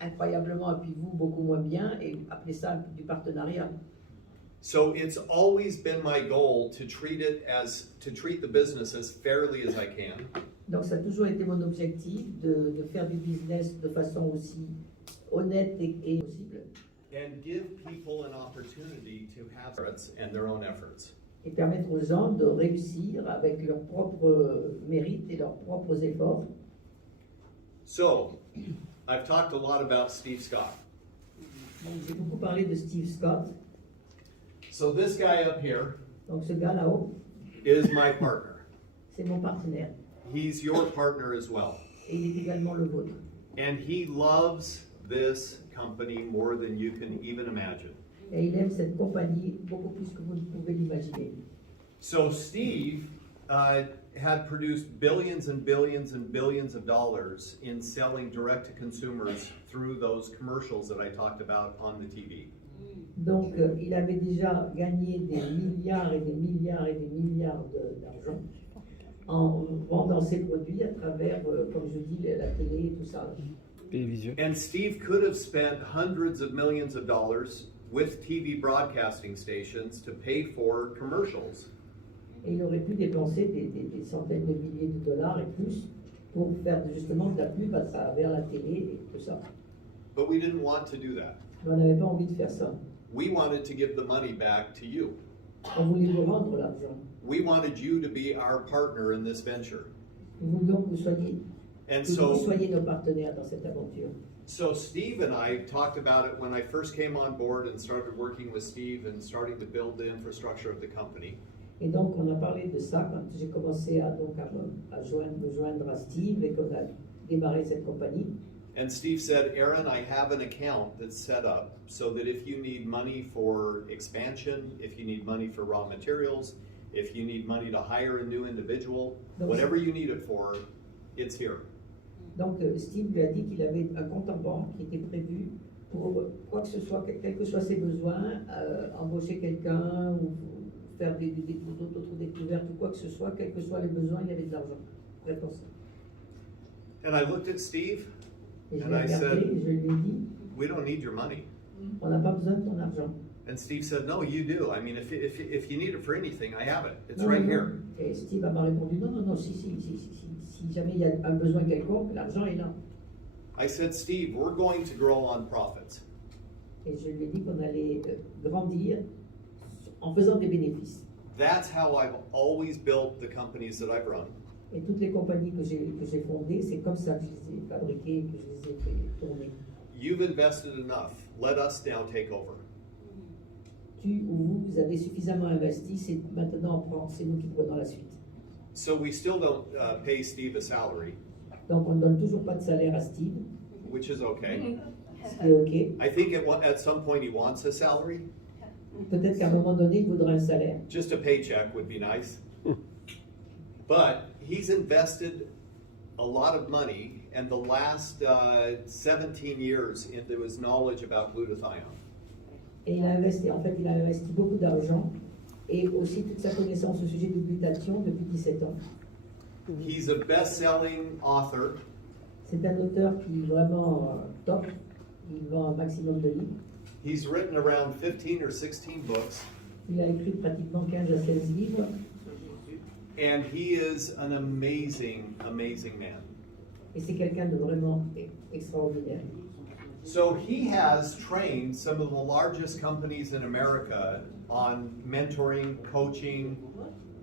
incroyablement et puis vous beaucoup moins bien et appeler ça du partenariat. So it's always been my goal to treat the business as fairly as I can. Donc ça a toujours été mon objectif de faire du business de façon aussi honnête et possible. And give people an opportunity to have efforts and their own efforts. Et permettre aux gens de réussir avec leurs propres mérites et leurs propres efforts. So, I've talked a lot about Steve Scott. Donc, j'ai beaucoup parlé de Steve Scott. So this guy up here Donc ce gars là-haut, is my partner. c'est mon partenaire. He's your partner as well. Et il est également le vôtre. And he loves this company more than you can even imagine. Et il aime cette compagnie beaucoup plus que vous ne pouvez l'imaginer. So Steve had produced billions and billions and billions of dollars in selling direct to consumers through those commercials that I talked about on the TV. Donc il avait déjà gagné des milliards et des milliards et des milliards d'argent en vendant ses produits à travers, comme je dis, la télé et tout ça. Télévision. And Steve could have spent hundreds of millions of dollars with TV broadcasting stations to pay for commercials. Et il aurait pu dépenser des centaines de milliers de dollars et plus pour faire justement de la pub à travers la télé et tout ça. But we didn't want to do that. Mais on n'avait pas envie de faire ça. We wanted to give the money back to you. On voulait vous rendre l'argent. We wanted you to be our partner in this venture. Nous voulions que vous soyez, And que vous so, soyez nos partenaires dans cette aventure. so Steve and I talked about it when I first came on board and started working with Steve and starting to build the infrastructure of the company. Et donc, on a parlé de ça quand j'ai commencé à me joindre à Steve et qu'on a démarré cette compagnie. And Steve said, Aaron, I have an account that's set up so that if you need money for expansion, if you need money for raw materials, if you need money to hire a new individual, whatever you need it for, it's here. Donc, Steve lui a dit qu'il avait un compte en banque qui était prévu pour quoi que ce soit, quels que soient ses besoins, embaucher quelqu'un ou faire d'autres découvertes ou quoi que ce soit, quels que soient les besoins, il y avait de l'argent. Réponse. And I looked at Steve, Et je and l'ai I regardé said, et je lui ai dit, we don't need your money. on n'a pas besoin de ton argent. And Steve said, no, you do. I mean, if you need it for anything, I have it. It's Non, right non, here. non. Et Steve m'a répondu, non, si jamais il y a un besoin quelconque, l'argent est là. I said, Steve, we're going to grow on profits. Et je lui ai dit qu'on allait grandir en faisant des bénéfices. That's how I've always built the companies that I've run. Et toutes les compagnies que j'ai fondées, c'est comme ça que je les ai fabriquées, que je les ai fait tourner. You've invested enough. Let us now take over. Tu ou vous avez suffisamment investi, c'est maintenant c'est nous qui prenons la suite. So we still don't pay Steve a salary, Donc on ne donne toujours pas de salaire à Steve, which is okay. ce qui est OK. I think at some point he wants a salary. Peut-être qu'à un moment donné, il voudra un salaire. Just a paycheck would be nice. But he's invested a lot of money and the last 17 years into his knowledge about glutathione. Et il a investi beaucoup d'argent et aussi toute sa connaissance au sujet du glutathion depuis 17 ans. He's a best-selling author. C'est un auteur qui est vraiment top. Il vend un maximum de livres. He's written around 15 or 16 books. Il a écrit pratiquement 15 à 16 livres. And he is an amazing, amazing man. Et c'est quelqu'un de vraiment extraordinaire. So he has trained some of the largest companies in America on mentoring, coaching,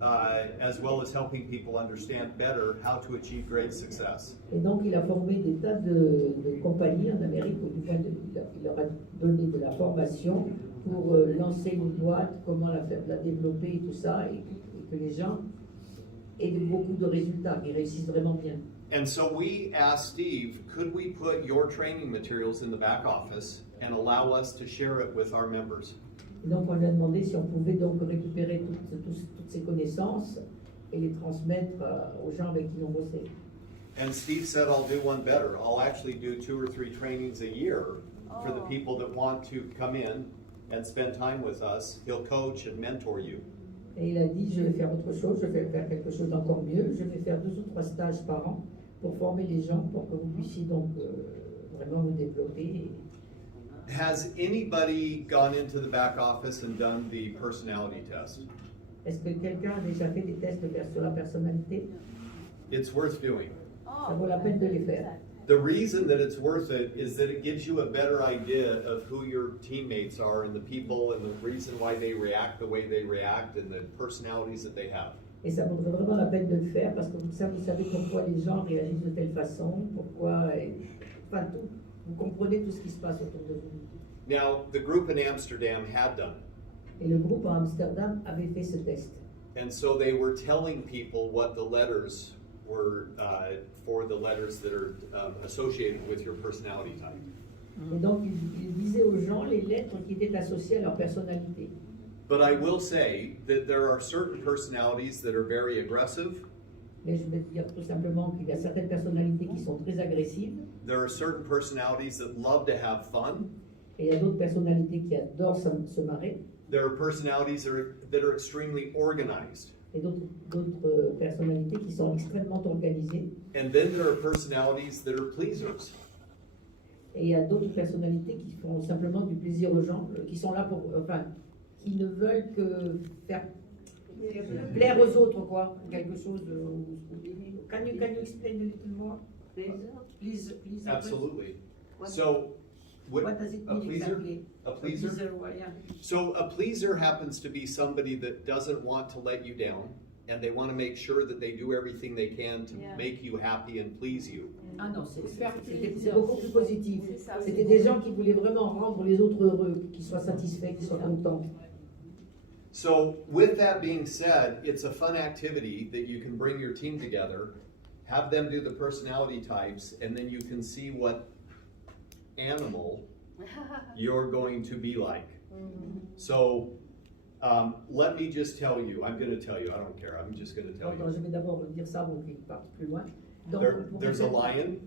as well as helping people understand better how to achieve great success. Et donc il a formé des tas de compagnies en Amérique, ou du moins il leur a donné de la formation pour lancer une boîte, comment la développer et tout ça, et que les gens aient beaucoup de résultats, qu'ils réussissent vraiment bien. And so we asked Steve, could we put your training materials in the back office and allow us to share it with our members? Et donc on lui a demandé si on pouvait donc récupérer toutes ces connaissances et les transmettre aux gens avec qui on bossait. And Steve said, I'll do one better. I'll actually do 2 or 3 trainings a year for the people that want to come in and spend time with us. He'll coach and mentor you. Et il a dit, je vais faire autre chose, je vais faire quelque chose d'encore mieux, je vais faire 2 ou 3 stages par an pour former les gens, pour que vous puissiez donc vraiment vous développer. Has anybody gone into the back office and done the personality test? Est-ce que quelqu'un a déjà fait des tests sur la personnalité? It's worth doing. Ça vaut la peine de les faire. The reason that it's worth it is that it gives you a better idea of who your teammates are and the people and the reason why they react the way they react and the personalities that they have. Et ça vaudrait vraiment la peine de le faire parce que vous savez pourquoi les gens réagissent de telle façon, pourquoi, enfin tout. Vous comprenez tout ce qui se passe autour de vous. Now, the group in Amsterdam had done it. Et le groupe à Amsterdam avait fait ce test. And so they were telling people what the letters were for the letters that are associated with your personality type. Et donc, il disait aux gens les lettres qui étaient associées à leur personnalité. But I will say that there are certain personalities that are very aggressive. Mais je vais dire tout simplement qu'il y a certaines personnalités qui sont très agressives. There are certain personalities that love to have fun. Et il y a d'autres personnalités qui adorent se marrer. There are personalities that are extremely organized. Et d'autres personnalités qui sont extrêmement organisées. And then there are personalities that are pleasers. Et il y a d'autres personnalités qui font simplement du plaisir aux gens, qui sont là pour, enfin, qui ne veulent que faire plaire aux autres, quoi, quelque chose. Can you explain a little more? Please. Absolutely. So, What does it a mean pleaser? exactly? A pleaser? Yeah. So a pleaser happens to be somebody that doesn't want to let you down, and they want to make sure that they do everything they can to make you happy and please you. Ah non, c'est beaucoup plus positif. C'était des gens qui voulaient vraiment rendre les autres heureux, qu'ils soient satisfaits, qu'ils soient contents. So with that being said, it's a fun activity that you can bring your team together, have them do the personality types, and then you can see what animal you're going to be like. So let me just tell you, I'm going to tell you, I don't care, I'm just going to tell Je you. vais d'abord dire ça avant qu'il parte plus loin. Donc, There's a lion.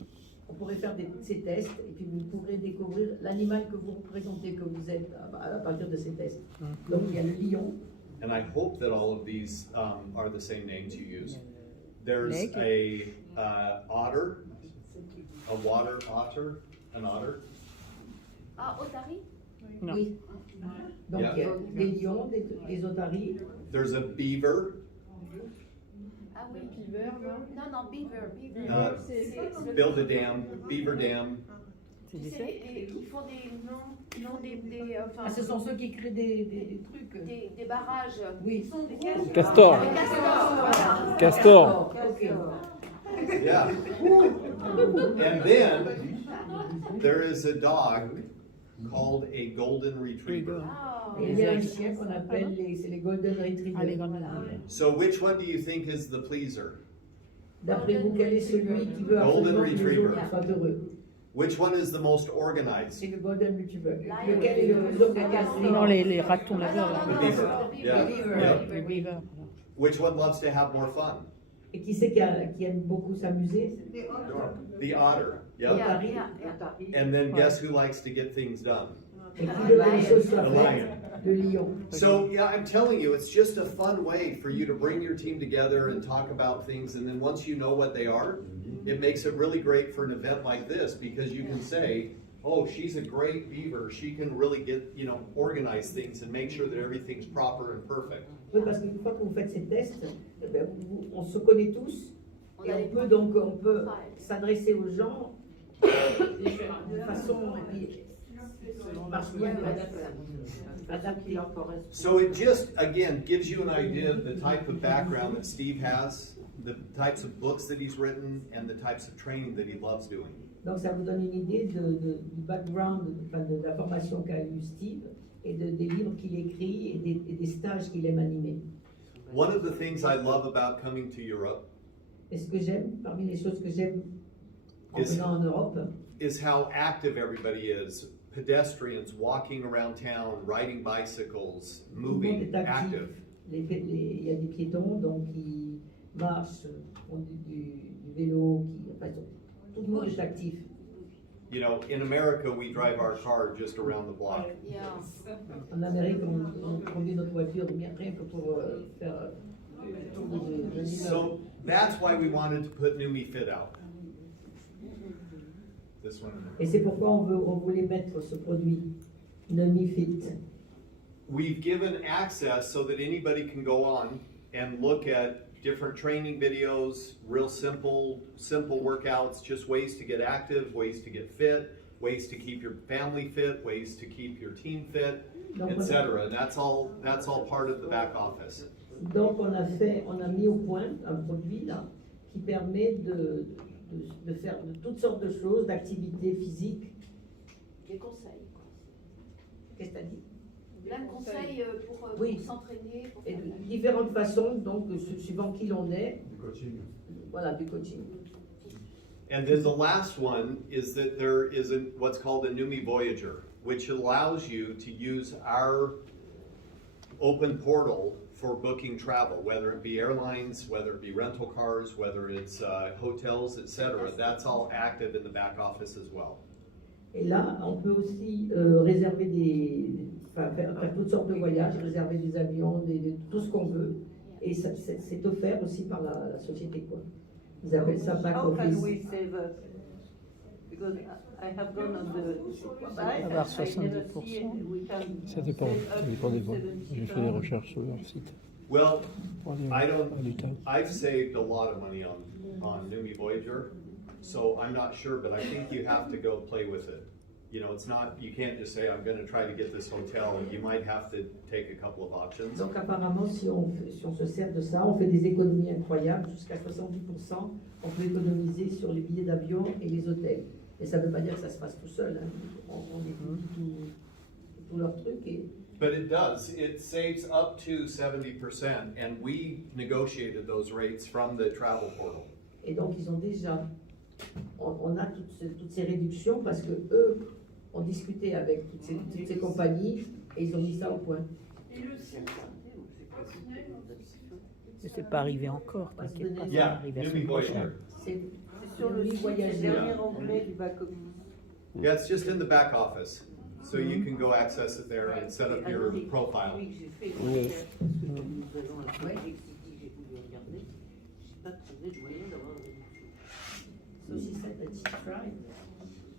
on pourrait faire ces tests et puis vous pourrez découvrir l'animal que vous représentez, que vous êtes à partir de ces tests. Donc il y a le lion. And I hope that all of these are the same names you use. There's Leg. a otter, a water otter, an otter. Ah, Otari? Non. Oui. Donc Yeah. il y a des lions, des otaries. There's a beaver. Ah oui. Beaver, non? Non, beaver. Uh, C'est build a dam, beaver dam. qui font Ah, ce sont ceux qui créent des trucs. des barrages. Oui. Castor. Des castors, voilà. Castor. Ok. Yeah. And then there is a dog called a golden retriever. Ah, Et il y a un chien qu'on appelle c'est les Golden Retrievers. Ah, les grandes So which one do you think is the pleaser? D'après vous, quel est celui qui veut Golden absolument que les Retriever. autres soient heureux? Which one is the most organized? C'est le Golden Retriever. Lequel est le plus organisé? Non, les ratons non, laveurs. non, The non, beaver. non, Yeah. Beaver. Yeah. Les beavers. Which one loves to have more fun? Et qui c'est qui aime beaucoup s'amuser? The otter. Yeah, Yep. yeah. And then guess who likes to get things done? Et qui veut que les choses soient The faites? lion. Le lion. So yeah, I'm telling you, it's just a fun way for you to bring your team together and talk about things. And then once you know what they are, it makes it really great for an event like this because you can say, oh, she's a great beaver. She can really get, organize things and make sure that everything's proper and perfect. Oui, parce qu'une fois que vous faites ces tests, eh ben, on se connaît tous et on peut s'adresser aux gens de façon adaptée. So it just, again, gives you an idea of the type of background that Steve has, the types of books that he's written, and the types of training that he loves doing. Donc ça vous donne une idée du background, de la formation qu'a eu Steve et des livres qu'il écrit et des stages qu'il aime animer. One of the things I love about coming to Europe Et ce que j'aime, parmi les choses que j'aime en Is- venant en Europe, is how active everybody is. Pedestrians walking around town, riding bicycles, tout le monde moving, est actif. active. Il y a des piétons, donc qui marchent, font du vélo, tout le monde est actif. You know, in America, we drive our car just around the block. Yeah. En Amérique, on conduit notre voiture rien que pour faire le tour de l'immeuble. So that's why we wanted to put Neumi Fit out. This one. Et c'est pourquoi on voulait mettre ce produit, Neumi Fit. We've given access so that anybody can go on and look at different training videos, real simple workouts, just ways to get active, ways to get fit, ways to keep your family fit, ways to keep your team fit, etc. And that's all part of the back office. Donc on a mis au point un produit là qui permet de faire de toutes sortes de choses, d'activités physiques. Des conseils, quoi. Qu'est-ce que tu as dit? Plein de conseils pour Oui. s'entraîner. Pour Et faire de différentes façons, donc suivant qui l'on est, Du coaching. voilà, du coaching. And then the last one is that there is what's called a Neumi Voyager, which allows you to use our open portal for booking travel, whether it be airlines, whether it be rental cars, whether it's hotels, etc. That's all active in the back office as well. Et là, on peut aussi réserver faire toutes sortes de voyages, réserver des avions, tout ce qu'on veut. Et c'est offert aussi par la société, quoi. Ils appellent ça back How can office. we save because I have gone on the site, Avoir I never 70%. see it. We can Ça dépend, save ça up dépend des to vols. J'ai fait des 70%. recherches sur leur site. Well, Pour aller I à don't. l'État. I've saved a lot of money on Neumi Voyager, so I'm not sure, but I think you have to go play with it. You know, it's not. You can't just say I'm going to try to get this hotel. You might have to take a couple of options. Donc apparemment, si on se sert de ça, on fait des économies incroyables, jusqu'à 70%. On peut économiser sur les billets d'avion et les hôtels. Et ça ne veut pas dire que ça se passe tout seul. Hein. On étudie tout leur truc. But it does. It saves up to 70%, and we negotiated those rates from the travel portal. Et donc ils ont déjà, on a toutes ces réductions parce que eux ont discuté avec toutes ces compagnies et ils ont mis ça au point. Mais c'est pas arrivé encore, t'inquiète pas, ça va Yeah, arriver la Neumi semaine prochaine. Voyager. C'est sur le Neumi site, voyager. le dernier onglet du back-office. Yeah, it's just in the back office. So you can go access it there and set up your profile. Celui que j'ai fait, parce que comme nous allons à la PDG, j'ai voulu regarder, j'ai pas trouvé de moyen d'avoir une réduction. So she said that she tried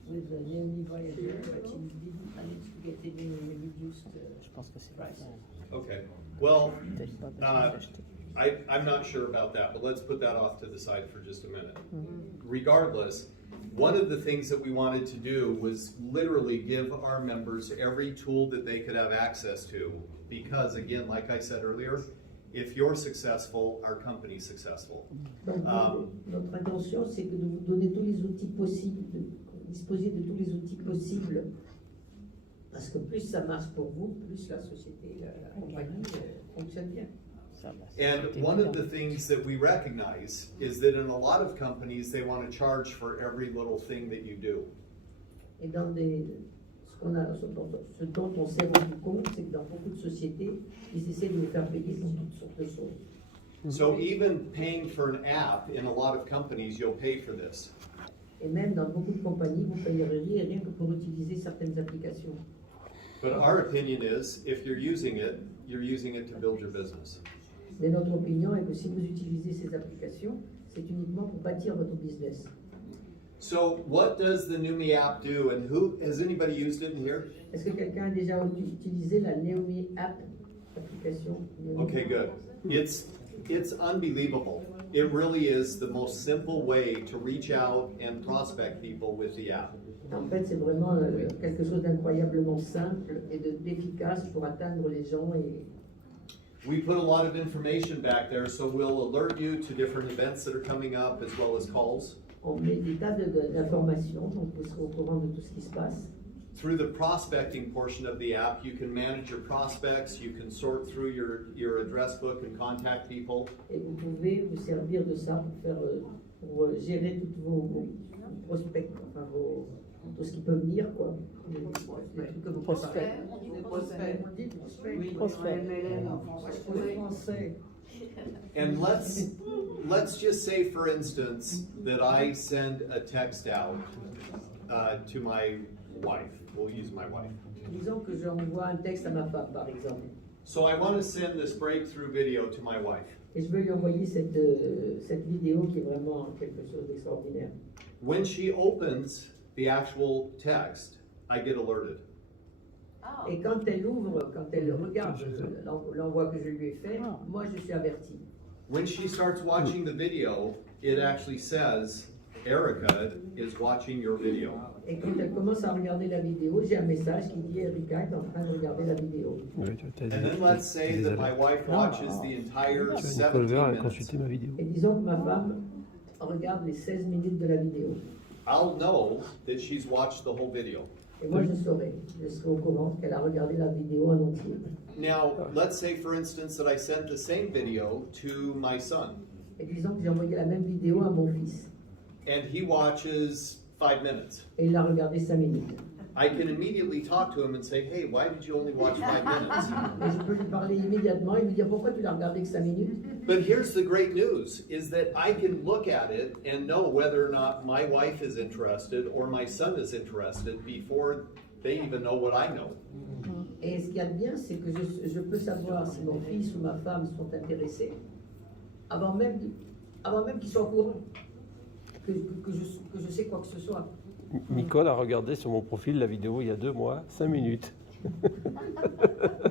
with the Neumi Voyager, but she didn't manage to get any reduced Je pense que c'est price. Okay. Well, peut-être pas parce que j'ai acheté. I'm not sure about that, but let's put that off to the side for just a minute. Regardless, one of the things that we wanted to do was literally give our members every tool that they could have access to. Because again, like I said earlier, if you're successful, our company's successful. Donc, notre intention, c'est que de vous donner tous les outils possibles, de disposer de tous les outils possibles. Parce que plus ça marche pour vous, plus la société, la compagnie fonctionne bien. Ça va, And c'était one of évident. the things that we recognize is that in a lot of companies, they want to charge for every little thing that you do. Et dans ce dont on s'est rendu compte, c'est que dans beaucoup de sociétés, ils essaient de vous faire payer pour toutes sortes de choses. So even paying for an app in a lot of companies, you'll pay for this. Et même dans beaucoup de compagnies, vous payeriez rien que pour utiliser certaines applications. But our opinion is, if you're using it to build your business. Mais notre opinion est que si vous utilisez ces applications, c'est uniquement pour bâtir votre business. So what does the Neumi app do, and who has anybody used it in here? Est-ce que quelqu'un a déjà utilisé la Neumi app, application Neumi? Okay, good. It's unbelievable. It really is the most simple way to reach out and prospect people with the app. En fait, c'est vraiment quelque chose d'incroyablement simple et d'efficace pour atteindre les gens. Et We put a lot of information back there, so we'll alert you to different events that are coming up as well as calls. on met des tas d'informations, donc vous serez au courant de tout ce qui se passe. Through the prospecting portion of the app, you can manage your prospects, you can sort through your address book and contact people. Et vous pouvez vous servir de ça pour gérer tous vos prospects, enfin tout ce qui peut venir, quoi. Les trucs que vous Prospect. On dit des prospects. On dit prospect. Oui, Prospect. MLM. Français. And let's just say, for instance, that I send a text out to my wife. We'll use my wife. Disons que j'envoie un texte à ma femme, par exemple. So I want to send this breakthrough video to my wife. Et je veux lui envoyer cette vidéo qui est vraiment quelque chose d'extraordinaire. When she opens the actual text, I get alerted. Et quand elle ouvre, quand elle regarde l'envoi que je lui ai fait, moi je suis averti. When she starts watching the video, it actually says, Erica is watching your video. Et quand elle commence à regarder la vidéo, j'ai un message qui dit Erika est en train de regarder la vidéo. And then let's say that my wife watches the entire 17 minutes. ma vidéo. Et disons que ma femme regarde les 16 minutes de la vidéo. I'll know that she's watched the whole video. Et moi je serai au courant qu'elle a regardé la vidéo en entier. Now, let's say, for instance, that I sent the same video to my son, Et disons que j'ai envoyé la même vidéo à mon fils. and he watches 5 minutes. Et il a regardé 5 minutes. I can immediately talk to him and say, hey, why did you only watch 5 minutes? Et je peux lui parler immédiatement et lui dire pourquoi tu l'as regardé que 5 minutes. But here's the great news, is that I can look at it and know whether or not my wife is interested or my son is interested before they even know what I know. Et ce qu'il y a de bien, c'est que je peux savoir si mon fils ou ma femme sont intéressés avant même qu'ils soient au courant que je sais quoi que ce soit. Nicole a regardé sur mon profil la vidéo il y a 2 mois, 5 minutes.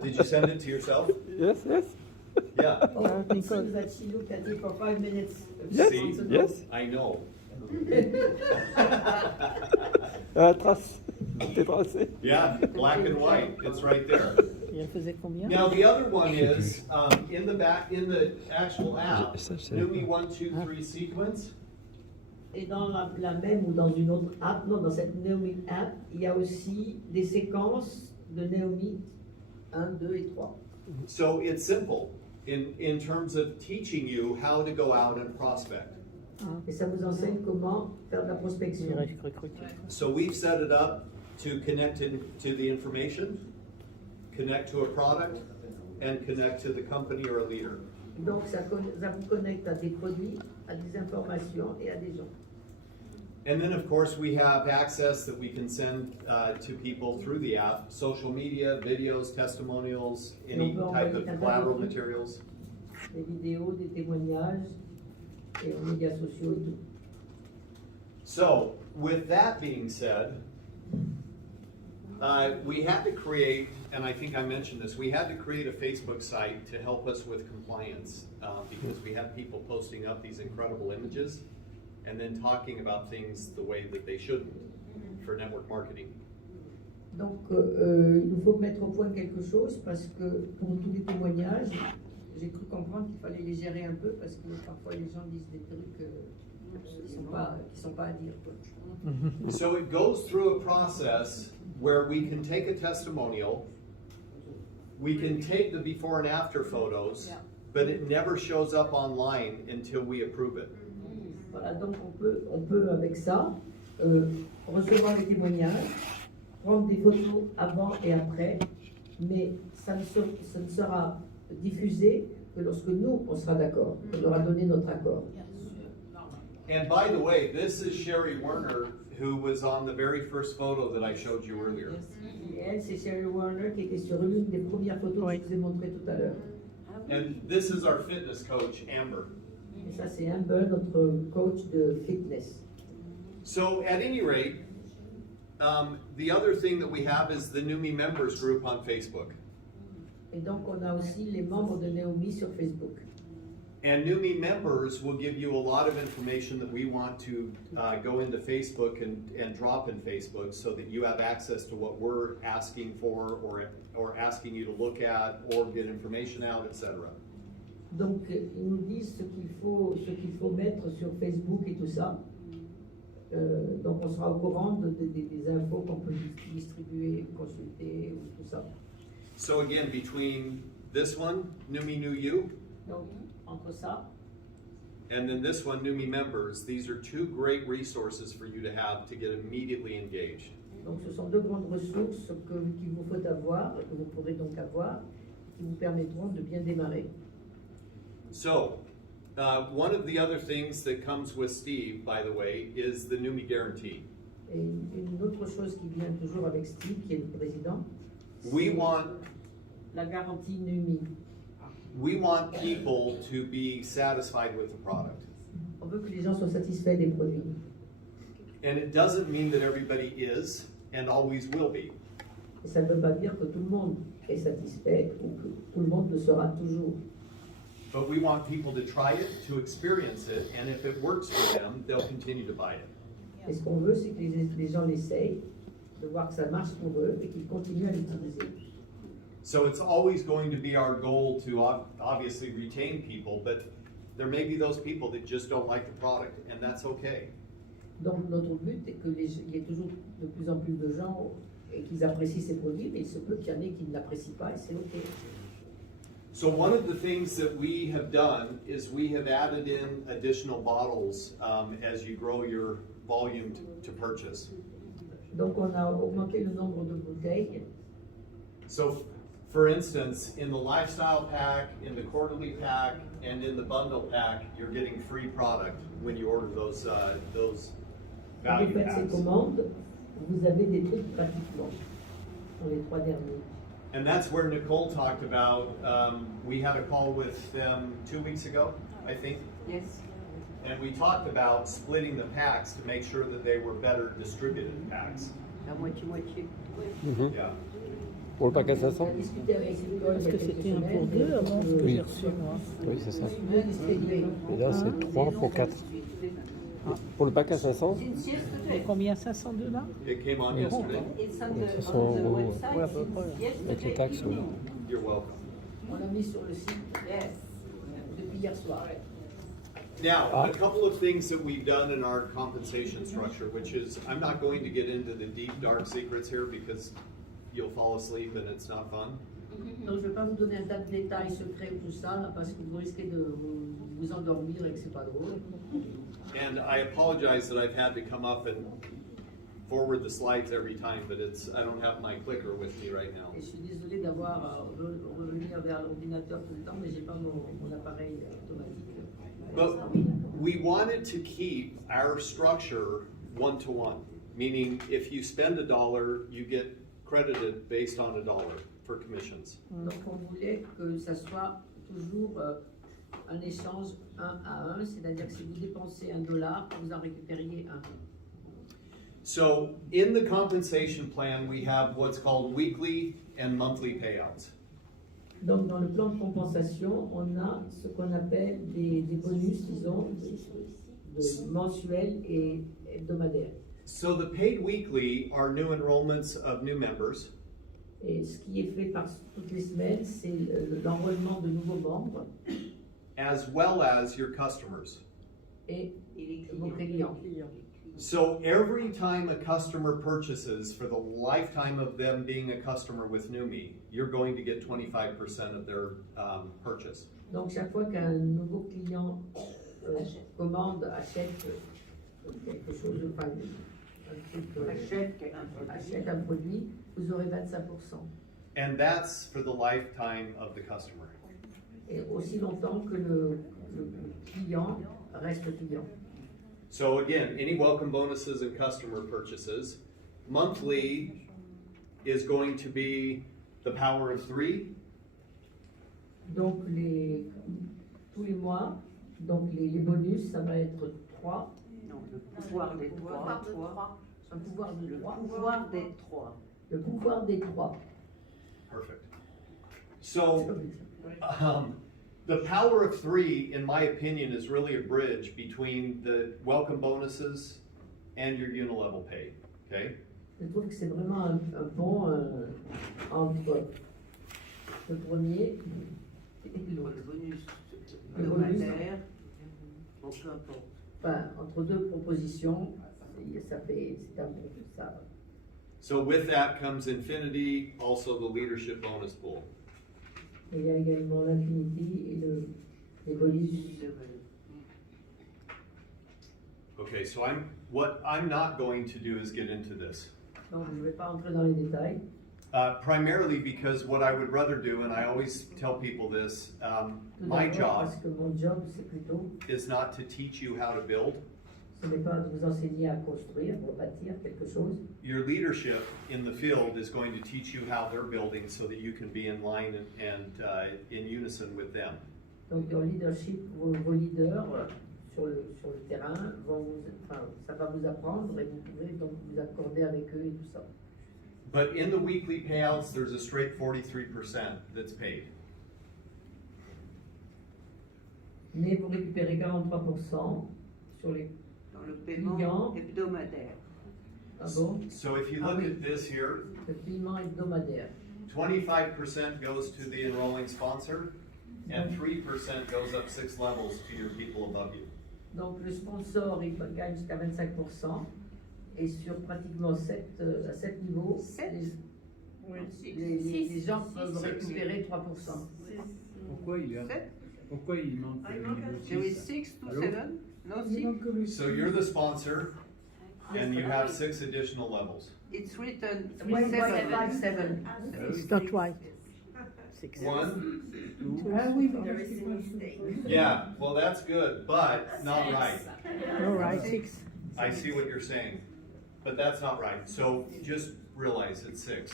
Did you send it to yourself? Yes, yes. Yeah. Oh, it seems that she looked at it for 5 minutes. Yes, See? yes. I know. Trace. T'es tracé. Yeah, black and white. It's right there. Et elle faisait combien? Now the other one is in the actual app, Neumi 1, 2, 3 sequence. Et dans la même ou dans une autre app, non, dans cette Neumi app, il y a aussi des séquences de Neumi 1, 2 et 3. So it's simple in terms of teaching you how to go out and prospect. Et ça vous enseigne comment faire de la prospection. So we've set it up to connect it to the information, connect to a product, and connect to the company or a leader. Donc ça vous connecte à des produits, à des informations et à des gens. And then, of course, we have access that we can send to people through the app, social media, videos, testimonials, any type of collateral materials. Des vidéos, des témoignages, et aux médias sociaux et tout. So, with that being said, we had to create, and I think I mentioned this, we had to create a Facebook site to help us with compliance because we had people posting up these incredible images and then talking about things the way that they shouldn't for network marketing. Donc, il nous faut mettre au point quelque chose parce que pour tous les témoignages, j'ai cru comprendre qu'il fallait les gérer un peu parce que parfois les gens disent des trucs qui sont pas à dire, quoi. So it goes through a process where we can take a testimonial, we can take the before and after photos, but it never shows up online until we approve it. Voilà, donc on peut avec ça recevoir les témoignages, prendre des photos avant et après, mais ça ne sera diffusé que lorsque nous, on sera d'accord, on aura donné notre accord. And by the way, this is Sherry Werner, who was on the very first photo that I showed you earlier. Et elle, c'est Sherry Warner qui était sur une des premières photos que je vous ai montrées tout à l'heure. And this is our fitness coach, Amber. Et ça, c'est Amber, notre coach de fitness. So at any rate, the other thing that we have is the Neumi members group on Facebook. Et donc, on a aussi les membres de Neumi sur Facebook. And Neumi members will give you a lot of information that we want to go into Facebook and drop in Facebook so that you have access to what we're asking for or asking you to look at or get information out, etc. Donc, ils nous disent ce qu'il faut mettre sur Facebook et tout ça. Donc, on sera au courant des infos qu'on peut distribuer, consulter, ou tout ça. So again, between this one, Neumi New You, Donc, entre ça, and then this one, Neumi Members, these are two great resources for you to have to get immediately engaged. donc ce sont deux grandes ressources qu'il vous faut avoir, que vous pourrez donc avoir, qui vous permettront de bien démarrer. So, one of the other things that comes with Steve, by the way, is the Neumi Guarantee. Et une autre chose qui vient toujours avec Steve, qui est le président, We want la garantie Neumi. We want people to be satisfied with the product. On veut que les gens soient satisfaits des produits. And it doesn't mean that everybody is and always will be. Et ça ne veut pas dire que tout le monde est satisfait ou que tout le monde le sera toujours. But we want people to try it, to experience it, and if it works for them, they'll continue to buy it. Et ce qu'on veut, c'est que les gens l'essayent, de voir que ça marche pour eux et qu'ils continuent à l'utiliser. So it's always going to be our goal to obviously retain people, but there may be those people that just don't like the product, and that's okay. Donc notre but est qu'il y ait toujours de plus en plus de gens et qu'ils apprécient ces produits, mais il se peut qu'il y en ait qui ne l'apprécient pas et c'est ok. So one of the things that we have done is we have added in additional bottles as you grow your volume to purchase. Donc on a augmenté le nombre de bouteilles. So for instance, in the lifestyle pack, in the quarterly pack, and in the bundle pack, you're getting free product when you order those Quand vous value faites ces packs. commandes, vous avez des trucs gratuitement pour les 3 derniers. And that's where Nicole talked about, we had a call with them 2 weeks ago, I think. Yes. And we talked about splitting the packs to make sure that they were better distributed packs. La moitié-moitié. Yeah. Pour le pack à 500? On a discuté avec Nicole Parce il y a que quelques c'était un pour semaines, deux avant ce que Oui. j'ai reçu moi. Oui, c'est ça. mieux distribué. Et là, c'est 3 pour 4. Pour le pack à 500, Et combien 502 là? It came on yesterday. donc 600 € Ouais, à peu près. avec les taxes. Oui. You're welcome. On l'a mis sur le site depuis hier soir. Now, a couple of things that we've done in our compensation structure, which is, I'm not going to get into the deep, dark secrets here because you'll fall asleep and it's not fun. Donc je ne vais pas vous donner un tas de détails secrets ou tout ça, là, parce que vous risquez de vous endormir et que c'est pas drôle. And I apologize that I've had to come up and forward the slides every time, but I don't have my clicker with me right now. Et je suis désolée d'avoir à revenir vers l'ordinateur tout le temps, mais j'ai pas mon appareil automatique. But we wanted to keep our structure one-to-one, meaning if you spend $1, you get credited based on $1 for commissions. Donc on voulait que ça soit toujours un échange 1 à 1, c'est-à-dire que si vous dépensez $1, vous en récupériez 1. So in the compensation plan, we have what's called weekly and monthly payouts. Donc dans le plan de compensation, on a ce qu'on appelle des bonus, disons, de mensuels et hebdomadaires. So the paid weekly are new enrollments of new members. Et ce qui est fait par toutes les semaines, c'est l'enrôlement de nouveaux membres as well as your customers. et vos clients. So every time a customer purchases for the lifetime of them being a customer with Neumi, you're going to get 25% of their purchase. Donc chaque fois qu'un nouveau client commande, achète quelque chose, enfin, achète un produit, vous aurez 25%. And that's for the lifetime of the customer. Et aussi longtemps que le client reste client. So again, any welcome bonuses and customer purchases, monthly is going to be the power of 3. Donc tous les mois, donc les bonus, ça va être 3. Non, le pouvoir des 3. Un pouvoir de 3. Le pouvoir des 3. Le pouvoir des 3. Perfect. So the power of 3, in my opinion, is really a bridge between the welcome bonuses and your unilevel pay. Okay? Je trouve que c'est vraiment un pont entre le premier et l'autre. Le bonus Le bonus, hebdomadaire, bon, peu importe. enfin, entre deux propositions, ça fait, c'est un pont, ça. So with that comes Infinity, also the leadership bonus pool. Et il y a également l'Infinity et les bonus. Okay, so what I'm not going to do is get into this. Donc je ne vais pas entrer dans les détails. Primarily because what I would rather do, and I always tell people this, my job Parce que mon job, c'est plutôt, is not to teach you how to build. ce n'est pas de vous enseigner à construire, à bâtir quelque chose. Your leadership in the field is going to teach you how they're building so that you can be in line and in unison with them. Donc en leadership, vos leaders sur le terrain, ça va vous apprendre et vous pouvez donc vous accorder avec eux et tout ça. But in the weekly payouts, there's a straight 43% that's paid. Mais vous récupérez 43% sur les Dans le paiement clients. hebdomadaire. Ah bon? So if you look at this here, Le paiement hebdomadaire. 25% goes to the enrolling sponsor, and 3% goes up 6 levels to your people above you. Donc le sponsor il gagne jusqu'à 25% et sur pratiquement 7 niveaux, les gens peuvent récupérer 3%. Pourquoi il manque There is 6 to 7? No 6? So you're the sponsor, and you have 6 additional levels. It's written 3.57. It's not right. 6. 1, Ah oui, yeah, well that's good, but not right. No right. 6. I see what you're saying, but that's not right. So just realize it's 6.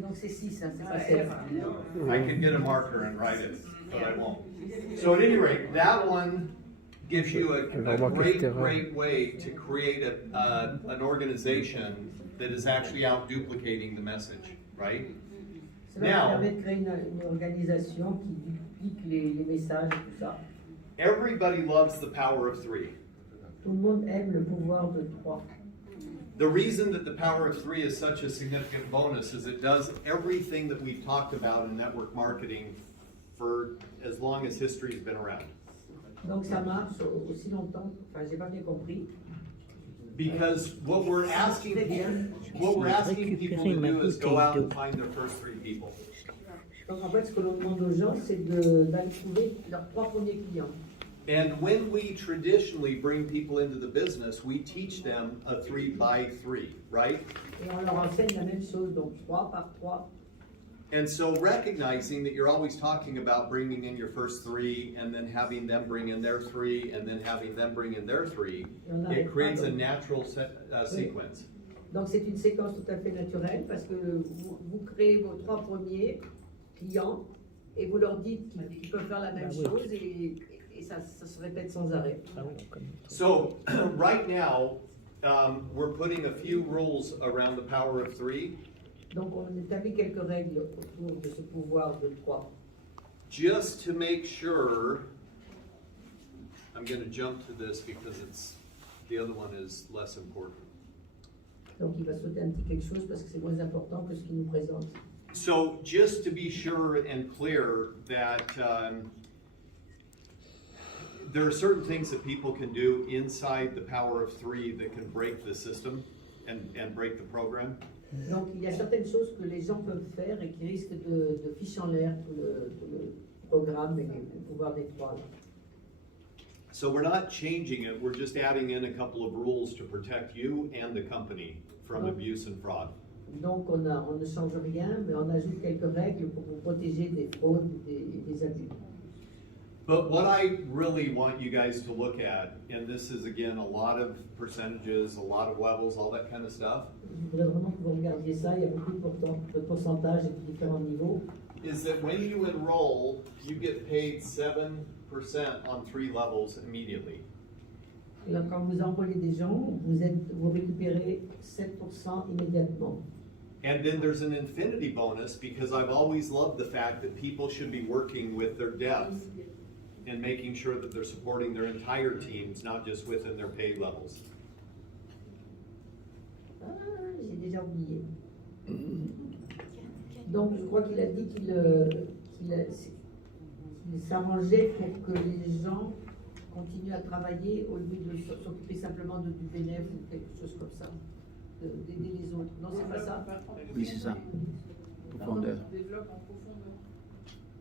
Donc c'est 6, hein, c'est pas 7. I could get a marker and write it, but I won't. So at any rate, that one gives you a great way to create an organization that is actually out duplicating the message, right? Cela permet de créer une organisation qui duplique les messages et tout ça. Everybody loves the power of 3. Tout le monde aime le pouvoir de 3. The reason that the power of 3 is such a significant bonus is it does everything that we've talked about in network marketing for as long as history has been around. Donc ça marche aussi longtemps, enfin j'ai pas bien compris. Because what we're asking people to do is go out and find their first 3 people. Donc en fait ce que l'on demande aux gens c'est d'aller trouver leurs 3 premiers clients. And when we traditionally bring people into the business, we teach them a 3 by 3, right? Et on leur enseigne la même chose, donc 3 par 3. And so recognizing that you're always talking about bringing in your first 3 and then having them bring in their 3 and then having them bring in their 3, it creates a natural sequence. Donc c'est une séquence tout à fait naturelle parce que vous créez vos 3 premiers clients et vous leur dites qu'ils peuvent faire la même chose et ça se répète sans arrêt. So right now, we're putting a few rules around the power of 3. Donc on établit quelques règles autour de ce pouvoir de 3. Just to make sure, I'm going to jump to this because the other one is less important. Donc il va sauter un petit quelque chose parce que c'est moins important que ce qu'il nous présente. So just to be sure and clear that there are certain things that people can do inside the power of 3 that can break the system and break the program. Donc il y a certaines choses que les gens peuvent faire et qui risquent de ficher en l'air tout le programme et le pouvoir des 3. So we're not changing it, we're just adding in a couple of rules to protect you and the company from abuse and fraud. Donc on ne change rien, mais on ajoute quelques règles pour vous protéger des fraudes et des abus. But what I really want you guys to look at, and this is again a lot of percentages, a lot of levels, all that kind of stuff, Je voudrais vraiment que vous regardiez ça, il y a beaucoup de pourcentages et de différents niveaux. is that when you enroll, you get paid 7% on 3 levels immediately. Et là, quand vous enrôlez des gens, vous récupérez 7% immédiatement. And then there's an infinity bonus because I've always loved the fact that people should be working with their depth and making sure that they're supporting their entire teams, not just within their pay levels. Ah, j'ai déjà oublié. Donc, je crois qu'il a dit qu'il s'arrangeait pour que les gens continuent à travailler au lieu de s'occuper simplement du bénéfice ou quelque chose comme ça, d'aider les autres. Non, c'est pas ça? Oui, c'est ça. Profondeur. On développe en profondeur.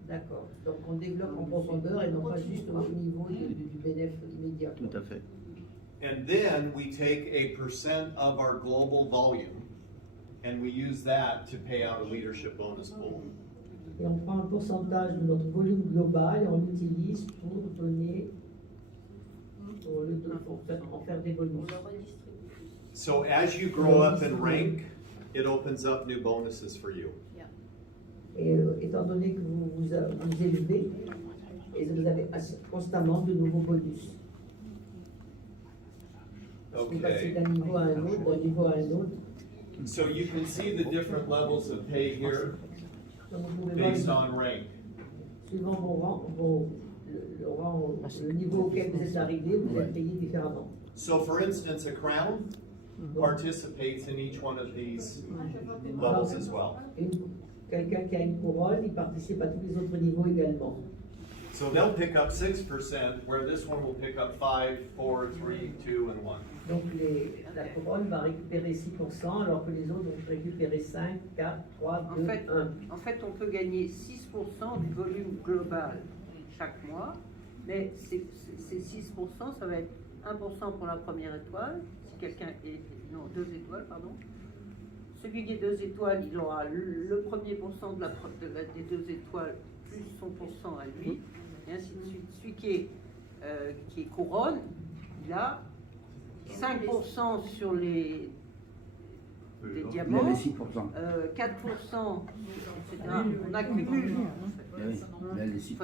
D'accord. Donc, on développe en profondeur et non pas juste au niveau du bénéfice immédiat. Tout à fait. And then we take a percent of our global volume and we use that to pay out a leadership bonus pool. Et on prend un pourcentage de notre volume global et on l'utilise pour donner, pour faire des bonus. So as you grow up in rank, it opens up new bonuses for you. Et étant donné que vous élevez, et vous avez constamment de nouveaux bonus. Vous passez d'un niveau à un autre, d'un niveau à un autre. So you can see the different levels of pay here based on rank. Suivant le niveau auquel vous êtes arrivé, vous êtes payé différemment. So for instance, a crown participates in each one of these levels as well. Quelqu'un qui a une couronne, il participe à tous les autres niveaux également. So they'll pick up 6%, where this one will pick up 5, 4, 3, 2, and 1. Donc la couronne va récupérer 6%, alors que les autres vont récupérer 5, 4, 3, 2, 1. En fait, on peut gagner 6% du volume global chaque mois, mais ces 6%, ça va être 1% pour la première étoile, si quelqu'un est... Non, 2 étoiles, pardon. Celui des 2 étoiles, il aura le premier pourcent des 2 étoiles plus son pourcent à lui, et ainsi de suite. Celui qui est couronne, il a 5% sur les diamants, 6%. 4%, etc. On accumule. Oui, là, les 6%.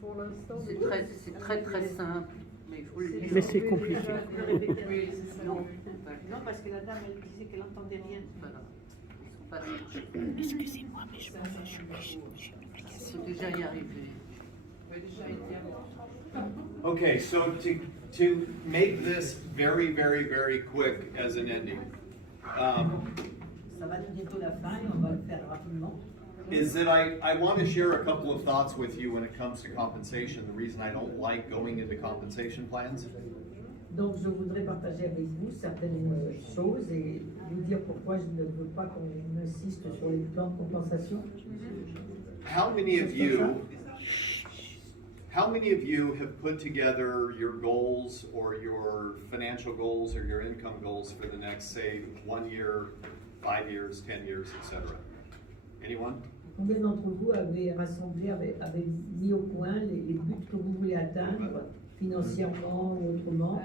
Pour l'instant, C'est très simple. Mais c'est compliqué. oui, c'est ça. Non, parce que la dame, elle disait qu'elle n'entendait rien. Voilà. Excusez-moi, mais je Il faut déjà y arriver. Okay, so to make this very, very, very quick as an ending, Ça va être bientôt la fin et on va le faire rapidement. is that I want to share a couple of thoughts with you when it comes to compensation. The reason I don't like going into compensation plans. Donc je voudrais partager avec vous certaines choses et vous dire pourquoi je ne veux pas qu'on insiste sur les plans de compensation. How many of you have put together your goals or your financial goals or your income goals for the next, say, 1 year, 5 years, 10 years, etc.? Anyone? Combien d'entre vous avez rassemblé, avez mis au point les buts que vous voulez atteindre, financièrement ou autrement,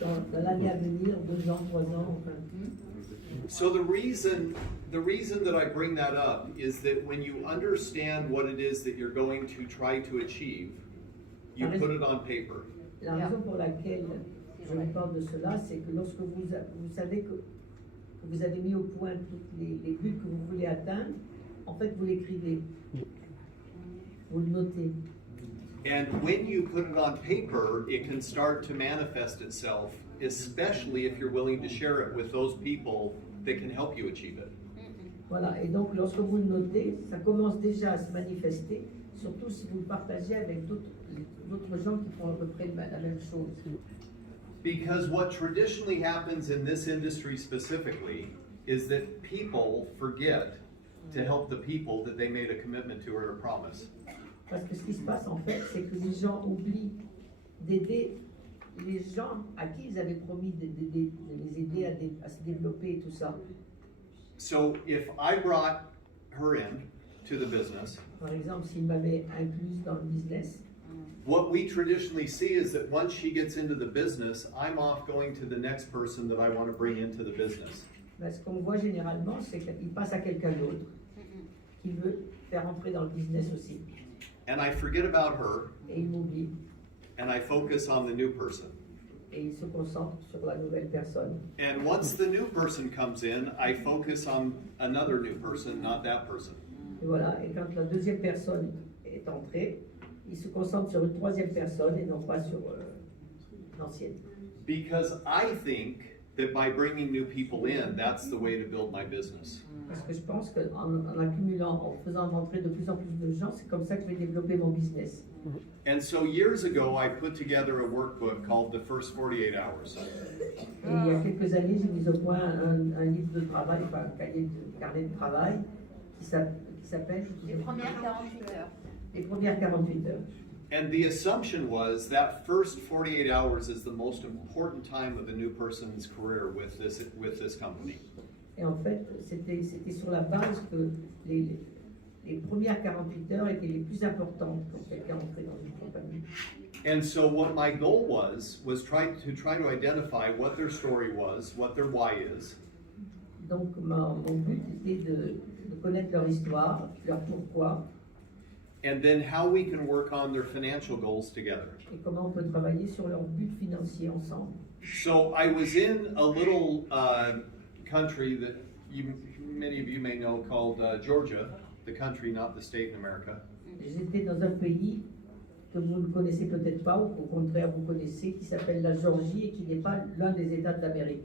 dans l'année à venir, 2 ans, 3 ans, enfin. So the reason that I bring that up is that when you understand what it is that you're going to try to achieve, you put it on paper. La raison pour laquelle je vous parle de cela, c'est que lorsque vous savez que vous avez mis au point tous les buts que vous voulez atteindre, en fait, vous l'écrivez, vous le notez. And when you put it on paper, it can start to manifest itself, especially if you're willing to share it with those people that can help you achieve it. Voilà, et donc lorsque vous le notez, ça commence déjà à se manifester, surtout si vous le partagez avec d'autres gens qui font à peu près la même chose. Because what traditionally happens in this industry specifically is that people forget to help the people that they made a commitment to or a promise. Parce que ce qui se passe en fait, c'est que les gens oublient d'aider les gens à qui ils avaient promis de les aider à se développer et tout ça. So if I brought her in to the business, Par exemple, s'ils m'avaient inclus dans le business, what we traditionally see is that once she gets into the business, I'm off going to the next person that I want to bring into the business. ben, ce qu'on voit généralement, c'est qu'il passe à quelqu'un d'autre qui veut faire entrer dans le business aussi. And I forget about her, Et il m'oublie. and I focus on the new person. Et il se concentre sur la nouvelle personne. And once the new person comes in, I focus on another new person, not that person. Et voilà, et quand la deuxième personne est entrée, il se concentre sur une troisième personne et non pas sur l'ancienne. Because I think that by bringing new people in, that's the way to build my business. Parce que je pense qu'en accumulant, en faisant entrer de plus en plus de gens, c'est comme ça que je vais développer mon business. And so years ago, I put together a workbook called The First 48 Hours. Et il y a quelques années, j'ai mis au point un livre de travail, enfin un carnet de travail, qui s'appelle Les premières 48 heures. Les premières 48 heures. And the assumption was that first 48 hours is the most important time of the new person's career with this company. Et en fait, c'était sur la base que les premières 48 heures étaient les plus importantes pour quelqu'un entrer dans une compagnie. And so what my goal was try to identify what their story was, what their why is. Donc mon but était de connaître leur histoire, leur pourquoi, And then how we can work on their financial goals together. et comment on peut travailler sur leurs buts financiers ensemble. So I was in a little country that many of you may know called Georgia, the country, not the state in America. J'étais dans un pays que vous ne connaissez peut-être pas, ou qu'au contraire vous connaissez, qui s'appelle la Géorgie et qui n'est pas l'un des États d'Amérique.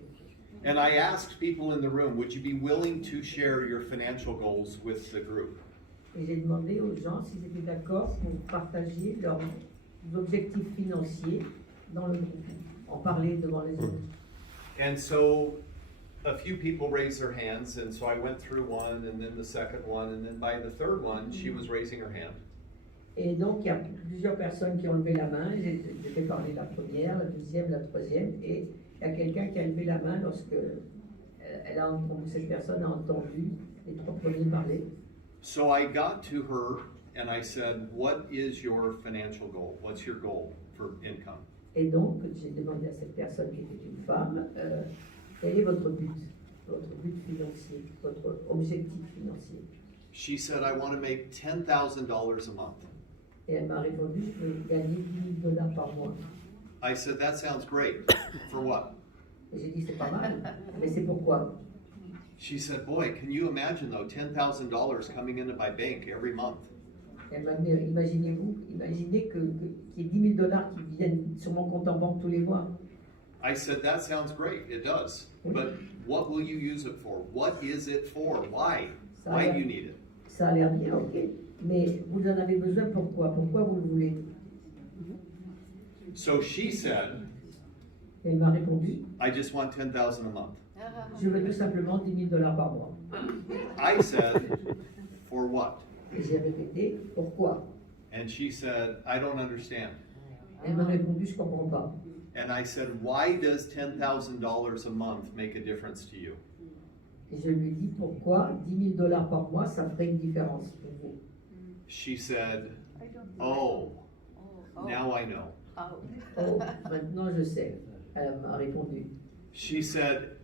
And I asked people in the room, would you be willing to share your financial goals with the group? Et j'ai demandé aux gens s'ils étaient d'accord pour partager leurs objectifs financiers dans le groupe, en parler devant les autres. And so a few people raised their hands, and so I went through one, and then the second one, and then by the third one, she was raising her hand. Et donc il y a plusieurs personnes qui ont levé la main. J'ai fait parler la première, la deuxième, la troisième, et il y a quelqu'un qui a levé la main lorsque cette personne a entendu les trois premiers parler. So I got to her and I said, what is your financial goal? What's your goal for income? Et donc, j'ai demandé à cette personne qui était une femme, quel est votre but financier, votre objectif financier? She said, I want to make $10,000 a month. Et elle m'a répondu, je veux gagner $10,000 par mois. I said, that sounds great. For what? Et j'ai dit, c'est pas mal, mais c'est pourquoi? She said, boy, can you imagine though, $10,000 coming into my bank every month? Elle m'a dit, imaginez qu'il y ait $10,000 qui viennent sur mon compte en banque tous les mois. I said, that sounds great. It does. But what will you use it for? What is it for? Why? Why do you need it? Ça a l'air bien, ok. Mais vous en avez besoin pourquoi? Pourquoi vous le voulez? So she said, Et elle m'a répondu, I just want $10,000 a month. je veux tout simplement $10,000 par mois. I said, for what? Et j'ai répété, pourquoi? And she said, I don't understand. Elle m'a répondu, je comprends pas. And I said, why does $10,000 a month make a difference to you? Et je lui ai dit pourquoi 10 000 $ par mois, ça ferait une différence pour vous. She said, "Oh, now I know." Oh, maintenant je sais. Elle m'a répondu. She said,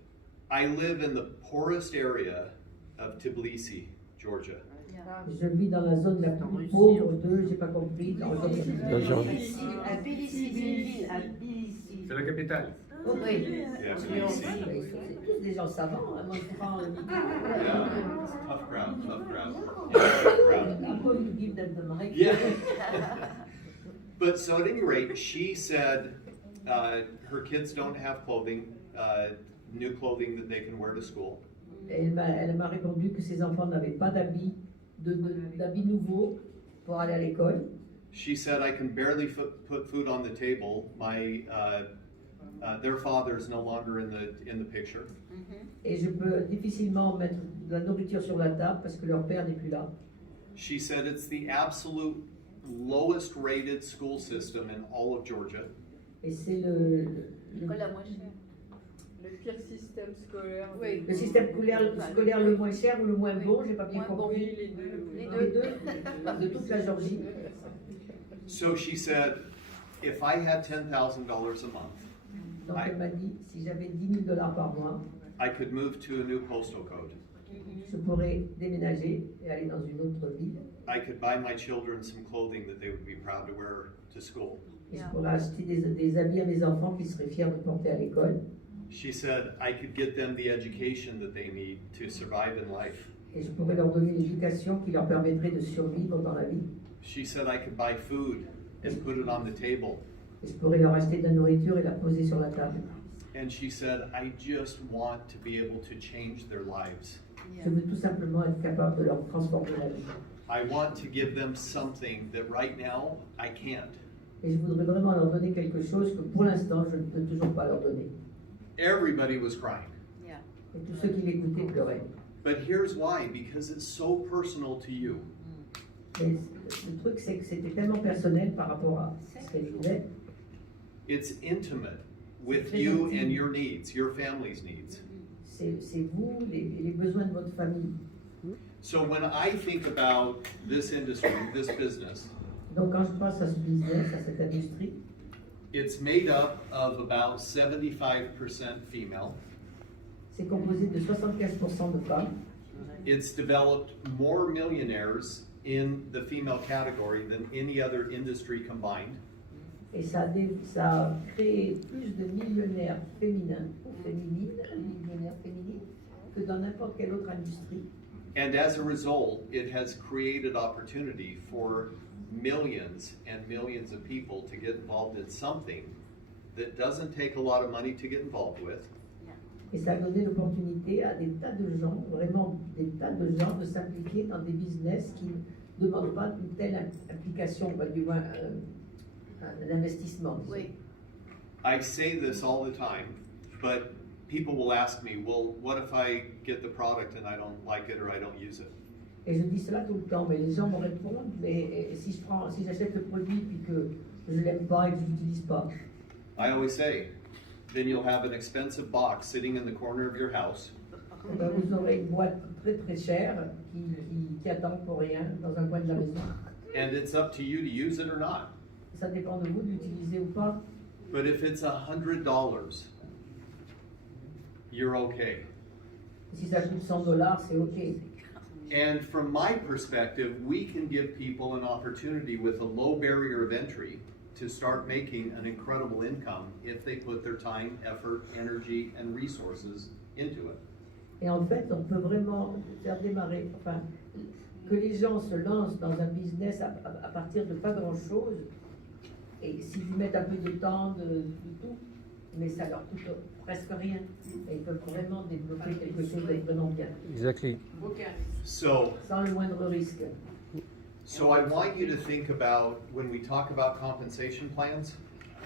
"I live in the poorest area of Tbilisi, Georgia. Je vis dans la zone la plus pauvre de, j'ai pas compris, dans Là, j'ai envie. À Tbilissi, à Tbilissi. C'est la capitale. Oui. Yeah, Tbilisi. C'est tous des gens savants. Hein. Moi, je prends le micro. Yeah, tough crowd, tough crowd. Yeah, tough crowd. I'm going to give them the mic. Yeah. But so at any rate, she said her kids don't have clothing, new clothing that they can wear to school. Elle m'a répondu que ses enfants n'avaient pas d'habits d'habits nouveaux pour aller à l'école. She said, "I can barely put food on the table. Their father is no longer in the picture." Et je peux difficilement mettre de la nourriture sur la table parce que leur père n'est plus là. She said it's the absolute lowest rated school system in all of Georgia. Et c'est L'école la moins chère. Le pire système scolaire. Oui. le système scolaire le moins cher ou le moins bon, j'ai pas bien Moins bon. compris. Oui, les deux. Les deux. De toute la Géorgie. So she said, if I had $10,000 a month, Donc elle m'a dit, si j'avais 10 000 $ par mois, I could move to a new postal code. je pourrais déménager et aller dans une autre ville. I could buy my children some clothing that they would be proud to wear to school. Et je pourrais acheter des habits à mes enfants qu'ils seraient fiers de porter à l'école. She said, I could get them the education that they need to survive in life. Et je pourrais leur donner une éducation qui leur permettrait de survivre dans la vie. She said, I could buy food and put it on the table. Et je pourrais leur acheter de la nourriture et la poser sur la table. And she said, I just want to be able to change their lives. Je veux tout simplement être capable de leur transformer la vie. I want to give them something that right now I can't. Et je voudrais vraiment leur donner quelque chose que pour l'instant je ne peux toujours pas leur donner. Everybody was crying. Et tous ceux qui l'écoutaient pleuraient. But here's why, because it's so personal to you. Mais le truc c'est que c'était tellement personnel par rapport à ce qu'elle disait. It's intimate with you and your needs, your family's needs. C'est vous, les besoins de votre famille. So when I think about this industry, this business, Donc quand je pense à ce business, à cette industrie, it's made up of about 75% female. c'est composé de 75% de femmes. It's developed more millionaires in the female category than any other industry combined. Et ça a créé plus de millionnaires féminins ou féminines, que dans n'importe quelle autre industrie. And as a result, it has created opportunity for millions and millions of people to get involved in something that doesn't take a lot of money to get involved with. Et ça a donné l'opportunité à des tas de gens, vraiment des tas de gens, de s'impliquer dans des business qui ne demandent pas une telle implication, du moins un investissement. disons. Oui. I say this all the time, but people will ask me, well, what if I get the product and I don't like it or I don't use it? Et je dis cela tout le temps, mais les gens me répondent, mais si j'achète le produit puis que je ne l'aime pas et que je ne l'utilise pas, I always say, then you'll have an expensive box sitting in the corner of your house. eh ben, vous aurez une boîte très très chère qui attend pour rien dans un coin de la maison. And it's up to you to use it or not. Ça dépend de vous de l'utiliser ou pas. But if it's $100, you're okay. Si ça coûte 100 $, c'est OK. And from my perspective, we can give people an opportunity with a low barrier of entry to start making an incredible income if they put their time, effort, energy, and resources into it. Et en fait, on peut vraiment faire démarrer, enfin, que les gens se lancent dans un business à partir de pas grand-chose, et s'ils y mettent un peu de temps, de tout, mais ça leur coûte presque rien. Et ils peuvent vraiment développer quelque chose de vraiment bien. Exactly. So, Sans le moindre risque. so I want you to think about, when we talk about compensation plans,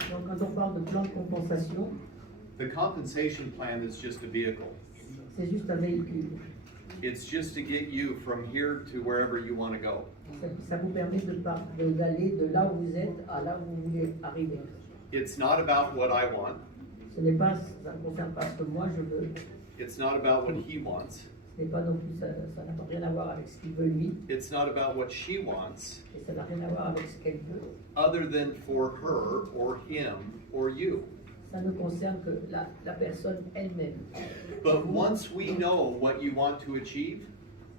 Donc quand on parle de plan de compensation, the compensation plan is just a vehicle. c'est juste un véhicule. It's just to get you from here to wherever you want to go. Ça vous permet d'aller de là où vous êtes à là où vous voulez arriver. It's not about what I want. Ça ne concerne pas ce que moi je veux. It's not about what he wants. Ce n'est pas non plus, ça n'a rien à voir avec ce qu'il veut lui, It's not about what she wants, et ça n'a rien à voir avec ce qu'elle veut. other than for her or him or you. Ça ne concerne que la personne elle-même. But once we know what you want to achieve,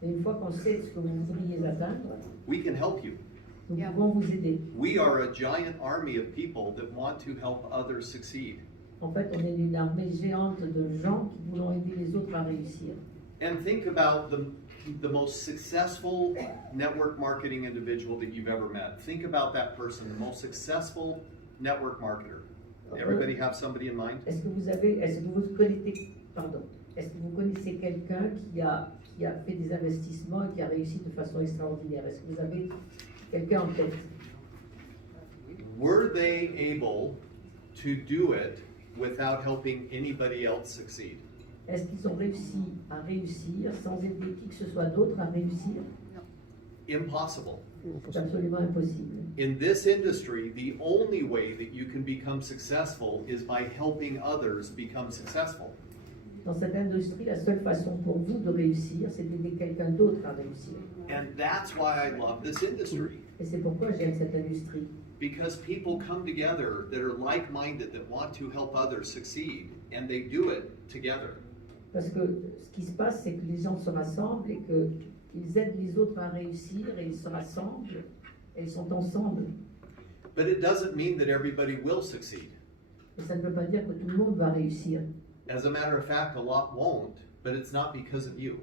Et une fois qu'on sait ce que vous voudriez atteindre, we can help you. nous pouvons vous aider. We are a giant army of people that want to help others succeed. En fait, on est une armée géante de gens qui voulons aider les autres à réussir. And think about the most successful network marketing individual that you've ever met. Think about that person, the most successful network marketer. Everybody have somebody in mind? Est-ce que vous connaissez quelqu'un qui a fait des investissements et qui a réussi de façon extraordinaire? Est-ce que vous avez quelqu'un en tête? Were they able to do it without helping anybody else succeed? Est-ce qu'ils ont réussi à réussir sans aider qui que ce soit d'autre à réussir? Impossible. C'est absolument impossible. In this industry, the only way that you can become successful is by helping others become successful. Dans cette industrie, la seule façon pour vous de réussir, c'est d'aider quelqu'un d'autre à réussir. And that's why I love this industry. Et c'est pourquoi j'aime cette industrie. Because people come together that are like-minded, that want to help others succeed, and they do it together. Parce que ce qui se passe, c'est que les gens se rassemblent et qu'ils aident les autres à réussir et ils se rassemblent et ils sont ensemble. But it doesn't mean that everybody will succeed. Et ça ne veut pas dire que tout le monde va réussir. As a matter of fact, a lot won't, but it's not because of you.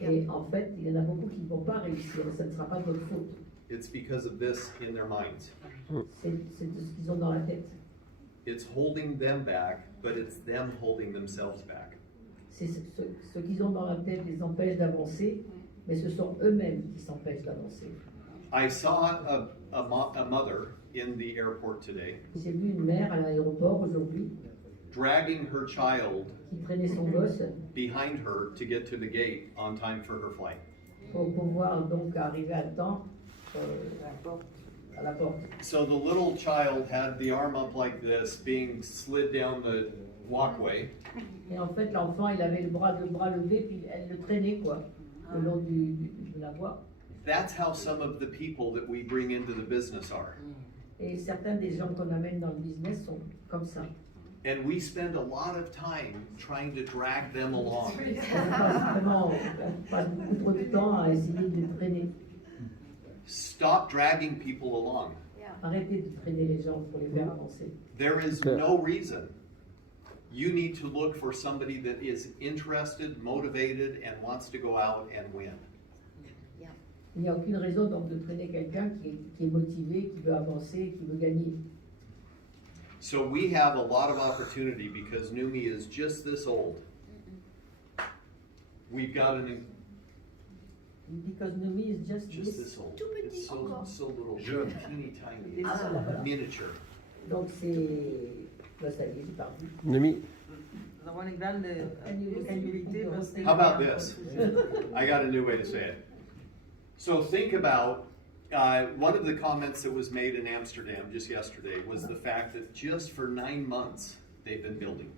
Et en fait, il y en a beaucoup qui ne vont pas réussir et ça ne sera pas de votre faute. It's because of this in their minds. C'est de ce qu'ils ont dans la tête. It's holding them back, but it's them holding themselves back. C'est ce qu'ils ont dans la tête les empêche d'avancer, mais ce sont eux-mêmes qui s'empêchent d'avancer. I saw a mother in the airport today J'ai vu une mère à l'aéroport aujourd'hui dragging her child qui traînait son gosse behind her to get to the gate on time for her flight. pour pouvoir donc arriver à temps à la porte. So the little child had the arm up like this, being slid down the walkway. Et en fait, l'enfant, il avait le bras levé, puis elle le traînait, quoi, le long de la voie. That's how some of the people that we bring into the business are. Et certains des gens qu'on amène dans le business sont comme ça. And we spend a lot of time trying to drag them along. On passe beaucoup trop de temps à essayer de traîner. Stop dragging people along. Arrêtez de traîner les gens pour les faire avancer. There is no reason. You need to look for somebody that is interested, motivated, and wants to go out and win. Il n'y a aucune raison donc de traîner quelqu'un qui est motivé, qui veut avancer, qui veut gagner. So we have a lot of opportunity because Neumi is just this old. We've got an Because Neumi is just this old. Tout petit It's encore. so little, Jeune. teeny tiny. Ah, It's voilà. miniature. Donc c'est... Là, ça y est, j'ai parlé. Neumi, Nous avons une grande possibilité parce que- How about this? I got a new way to say it. So think about one of the comments that was made in Amsterdam just yesterday was the fact that just for 9 months they've been building.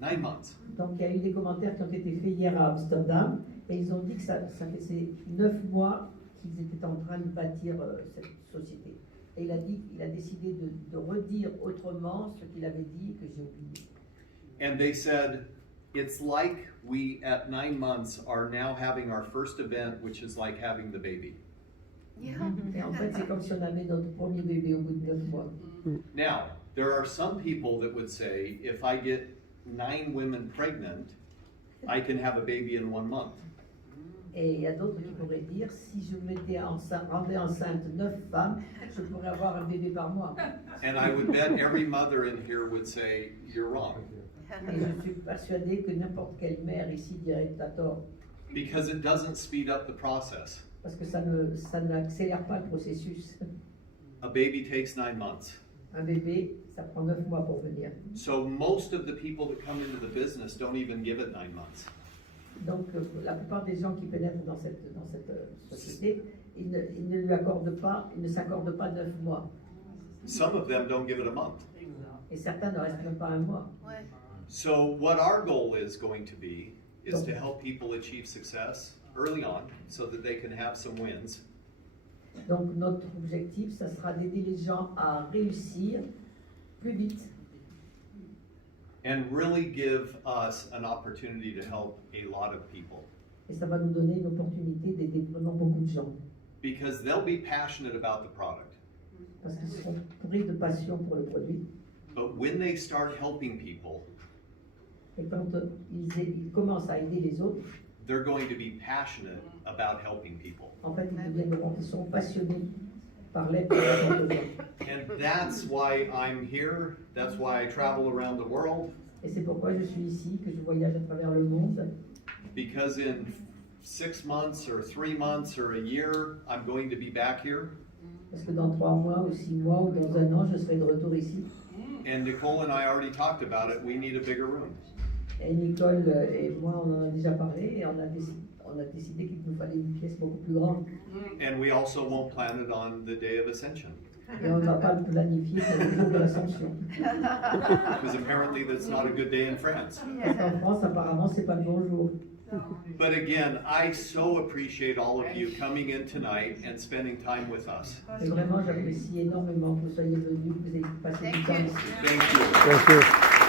9 months. Donc il y a eu des commentaires qui ont été faits hier à Amsterdam et ils ont dit que ça faisait 9 mois qu'ils étaient en train de bâtir cette société. Et il a décidé de redire autrement ce qu'il avait dit que j'ai oublié. And they said, it's like we at 9 months are now having our first event, which is like having the baby. Et en fait, c'est comme si on avait notre premier bébé au bout de 9 mois. Now, there are some people that would say, if I get 9 women pregnant, I can have a baby in 1 month. Et il y a d'autres qui pourraient dire, si je rendais enceinte 9 femmes, je pourrais avoir un bébé par mois. And I would bet every mother in here would say, you're wrong. Et je suis persuadée que n'importe quelle mère ici dirait que t'as tort. Because it doesn't speed up the process. Parce que ça n'accélère pas le processus. A baby takes 9 months. Un bébé, ça prend 9 mois pour venir. So most of the people that come into the business don't even give it 9 months. Donc la plupart des gens qui pénètrent dans cette société, ils ne lui accordent pas, ils ne s'accordent pas 9 mois. Some of them don't give it a month. Et certains ne restent même pas un mois. So what our goal is going to be is to help people achieve success early on so that they can have some wins. Donc notre objectif, ça sera d'aider les gens à réussir plus vite And really give us an opportunity to help a lot of people. et ça va nous donner une opportunité d'aider vraiment beaucoup de gens Because they'll be passionate about the product. parce qu'ils seront pris de passion pour le produit. But when they start helping people, Et quand ils commencent à aider les autres, they're going to be passionate about helping people. en fait, ils sont passionnés par l'aide aux gens. And that's why I'm here. That's why I travel around the world. Et c'est pourquoi je suis ici, que je voyage à travers le monde. Because in 6 months or 3 months or a year, I'm going to be back here. Parce que dans 3 mois ou 6 mois ou dans 1 an, je serai de retour ici. And Nicole and I already talked about it. We need a bigger room. Et Nicole et moi, on en a déjà parlé et on a décidé qu'il nous fallait une pièce beaucoup plus grande. And we also won't plan it on the day of Ascension. Et on ne va pas le planifier pour le jour de l'Ascension. Because apparently that's not a good day in France. Parce qu'en France, apparemment, c'est pas le bon jour. But again, I so appreciate all of you coming in tonight and spending time with us. Et vraiment, j'apprécie énormément que vous soyez venus, que vous ayez passé du temps ici. Thank you. Thank you.